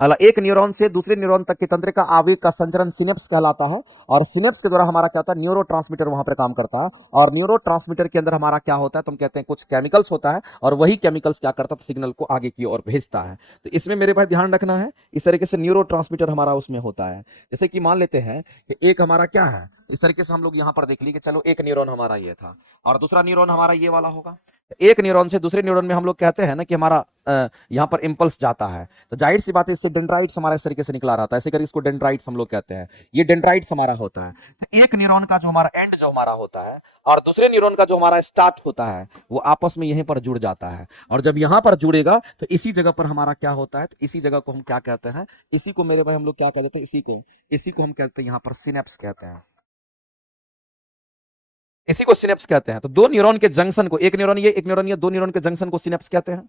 एक न्यूरॉन से दूसरे न्यूरॉन तक के तंत्रिका आवेग का संचरण सिनेप्स कहलाता है, और सिनेप्स के द्वारा हमारा क्या होता है, न्यूरोट्रांसमीटर वहां पर काम करता है, और न्यूरोट्रांसमीटर के अंदर हमारा क्या होता है, तो हम कहते हैं कुछ केमिकल्स होता है, और वही केमिकल्स क्या करता है, सिग्नल को आगे की ओर भेजता है। तो इसमें मेरे भाई ध्यान रखना है, इस तरीके से न्यूरोट्रांसमीटर हमारा उसमें होता है। जैसे कि मान लेते हैं कि एक हमारा क्या है, इस तरीके से हम लोग यहां पर देख ली कि चलो एक न्यूरॉन हमारा ये था, और दूसरा न्यूरॉन हमारा ये वाला होगा, एक न्यूरॉन से दूसरे न्यूरॉन में हम लोग कहते हैं ना कि हमारा यहाँ पर इंपल्स जाता है, तो जाहिर सी बात है इससे डेंड्राइट्स हमारा इस तरीके से निकला रहता है, ऐसे करके इसको डेंड्राइट्स हम लोग कहते हैं। ये डेंड्राइट्स हमारा होता है। तो एक न्यूरॉन का जो हमारा एंड जो हमारा होता है और दूसरे न्यूरॉन का जो हमारा स्टार्ट होता है वो आपस में यहीं पर जुड़ जाता है, और जब यहाँ पर जुड़ेगा तो इसी जगह पर हमारा क्या होता है, तो इसी जगह को हम क्या कहते हैं, इसी को मेरे भाई हम लोग क्या कहते हैं, इसी को हम कहते हैं यहाँ पर सिनेप्स कहते हैं, इसी को सिनेप्स कहते हैं। तो दो न्यूरॉन के जंक्शन को, एक न्यूरॉन ये, एक न्यूरॉन ये, दो न्यूरॉन के जंक्शन को सिनेप्स कहते हैं।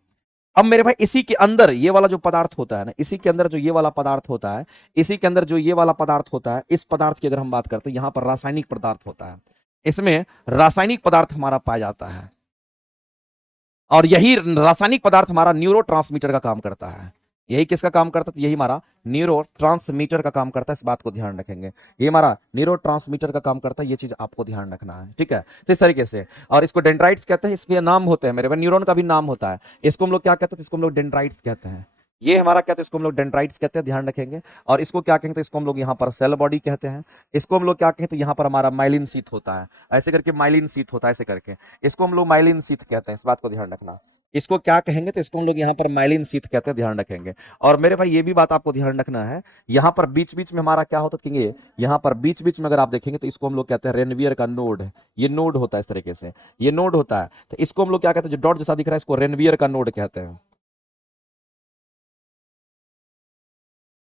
अब मेरे भाई इसी के अंदर ये वाला जो पदार्थ होता है ना, इसी के अंदर जो ये वाला पदार्थ होता है, इसी के अंदर जो ये वाला पदार्थ होता है, इस पदार्थ की अगर हम बात करते हैं, यहां पर रासायनिक पदार्थ होता है, इसमें रासायनिक पदार्थ हमारा पाया जाता है, और यही रासायनिक पदार्थ हमारा न्यूरो का काम करता है। यही किसका काम करता है, यही हमारा न्यूरो का काम करता है, इस बात को ध्यान रखेंगे। ये हमारा न्यूरो का काम करता है, ये चीज आपको ध्यान रखना है, ठीक है। तो इस तरीके से, और इसको डेंड्राइट्स कहते हैं, इसके नाम होते हैं मेरे, न्यूरॉन का भी नाम होता है, इसको हम लोग क्या कहते हैं, इसको हम लोग डेंड्राइट्स कहते हैं। ये हमारा कहते हैं, इसको हम लोग डेंड्राइट्स कहते हैं, ध्यान रखेंगे। और इसको क्या कहते हैं, इसको हम लोग यहाँ पर सेल बॉडी कहते हैं। इसको हम लोग क्या कहते हैं, यहाँ पर हमारा माइलिन शीथ होता है, ऐसे करके माइलिन शीथ होता है, ऐसे करके इसको हम लोग माइलिन शीथ कहते हैं, इस बात को ध्यान रखना। इसको क्या कहेंगे, तो इसको हम लोग यहाँ पर माइलिन शीथ कहते हैं, ध्यान रखेंगे। और मेरे भाई ये भी बात आपको ध्यान रखना है, यहाँ पर बीच बीच में हमारा क्या होता है, कहेंगे यहाँ पर बीच बीच में अगर आप देखेंगे तो इसको हम लोग कहते हैं रेनवियर का नोड। ये नोड होता है, इस तरीके से ये नोड होता है, तो इसको हम लोग क्या कहते हैं, जो डॉट जैसा दिख रहा है इसको रेनवियर का नोड कहते हैं।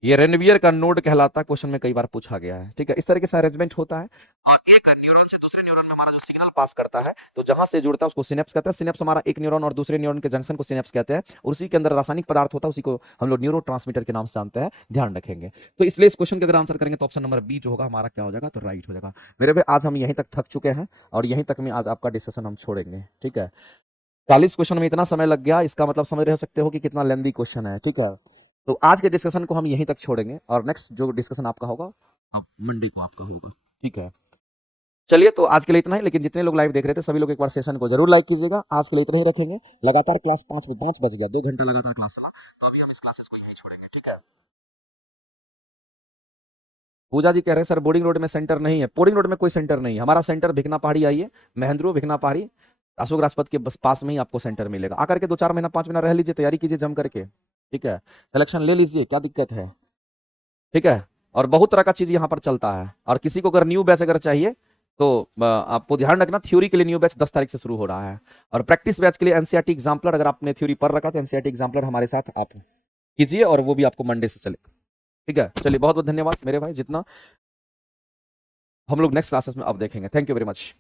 ये रेनवियर का नोड कहलाता है, क्वेश्चन में कई बार पूछा गया है, ठीक है। इस तरीके से अरेंजमेंट होता है, और एक न्यूरॉन से दूसरे न्यूरॉन में हमारा जो सिग्नल पास करता है, तो जहां से जुड़ता है उसको सिनेप्स कहते हैं। सिनेप्स हमारा एक न्यूरॉन और दूसरे न्यूरॉन के जंक्शन को सिनेप्स कहते हैं, और उसी के अंदर रासायनिक पदार्थ होता है, उसी को हम लोग न्यूरो के नाम से जानते हैं, ध्यान रखेंगे। तो इसलिए इस क्वेश्चन का अगर आंसर करेंगे तो ऑप्शन नंबर बी जो होगा हमारा क्या हो जाएगा, तो राइट हो जाएगा। मेरे भाई आज हम यहीं तक थक चुके हैं, और यहीं तक में आज आपका डिस्कशन हम छोड़ेंगे, ठीक है। 40 क्वेश्चन में इतना समय लग गया, इसका मतलब समझ रह सकते हो कि कितना लेंदी क्वेश्चन है, ठीक है। तो आज के डिस्कशन को हम यहीं तक छोड़ेंगे, और नेक्स्ट जो डिस्कशन आपका होगा मंडे को आपका होगा, ठीक है। चलिए, तो आज के लिए इतना ही, लेकिन जितने लोग लाइव देख रहे थे सभी लोग एक बार सेशन को जरूर लाइक कीजिएगा। आज के लिए इतना ही रखेंगे, लगातार क्लास 5 बज गया, 2 घंटा लगातार क्लास चला, तो अभी हम इस क्लासेस को यहीं छोड़ेंगे, ठीक है। पूजा जी कह रहे हैं सर बोर्डिंग रोड में सेंटर नहीं है। बोर्डिंग रोड में कोई सेंटर नहीं है, हमारा सेंटर भिकना पहाड़ी आइए, महेंद्रो भिकना पहाड़ी अशोक राजपथ के बस पास में ही आपको सेंटर मिलेगा। आकर के 2-4 महीना 5 महीना रह लीजिए, तैयारी कीजिए जम करके, ठीक है। सिलेक्शन ले लीजिए, क्या दिक्कत है, ठीक है। और बहुत तरह का चीज यहाँ पर चलता है, और किसी को अगर न्यू बैच अगर चाहिए तो आपको ध्यान रखना, थ्योरी के लिए न्यू बैच 10 तारीख से शुरू हो रहा है, और प्रैक्टिस बैच के लिए एनसीईआरटी एग्जाम्पलर, अगर आपने थ्योरी पढ़ रखा तो एनसीईआरटी एग्जाम्पलर हमारे साथ आप कीजिए, और वो भी आपको मंडे से चले, ठीक है। चलिए, बहुत बहुत धन्यवाद मेरे भाई, जितना हम लोग नेक्स्ट क्लासेस में अब देखेंगे। Thank you very much.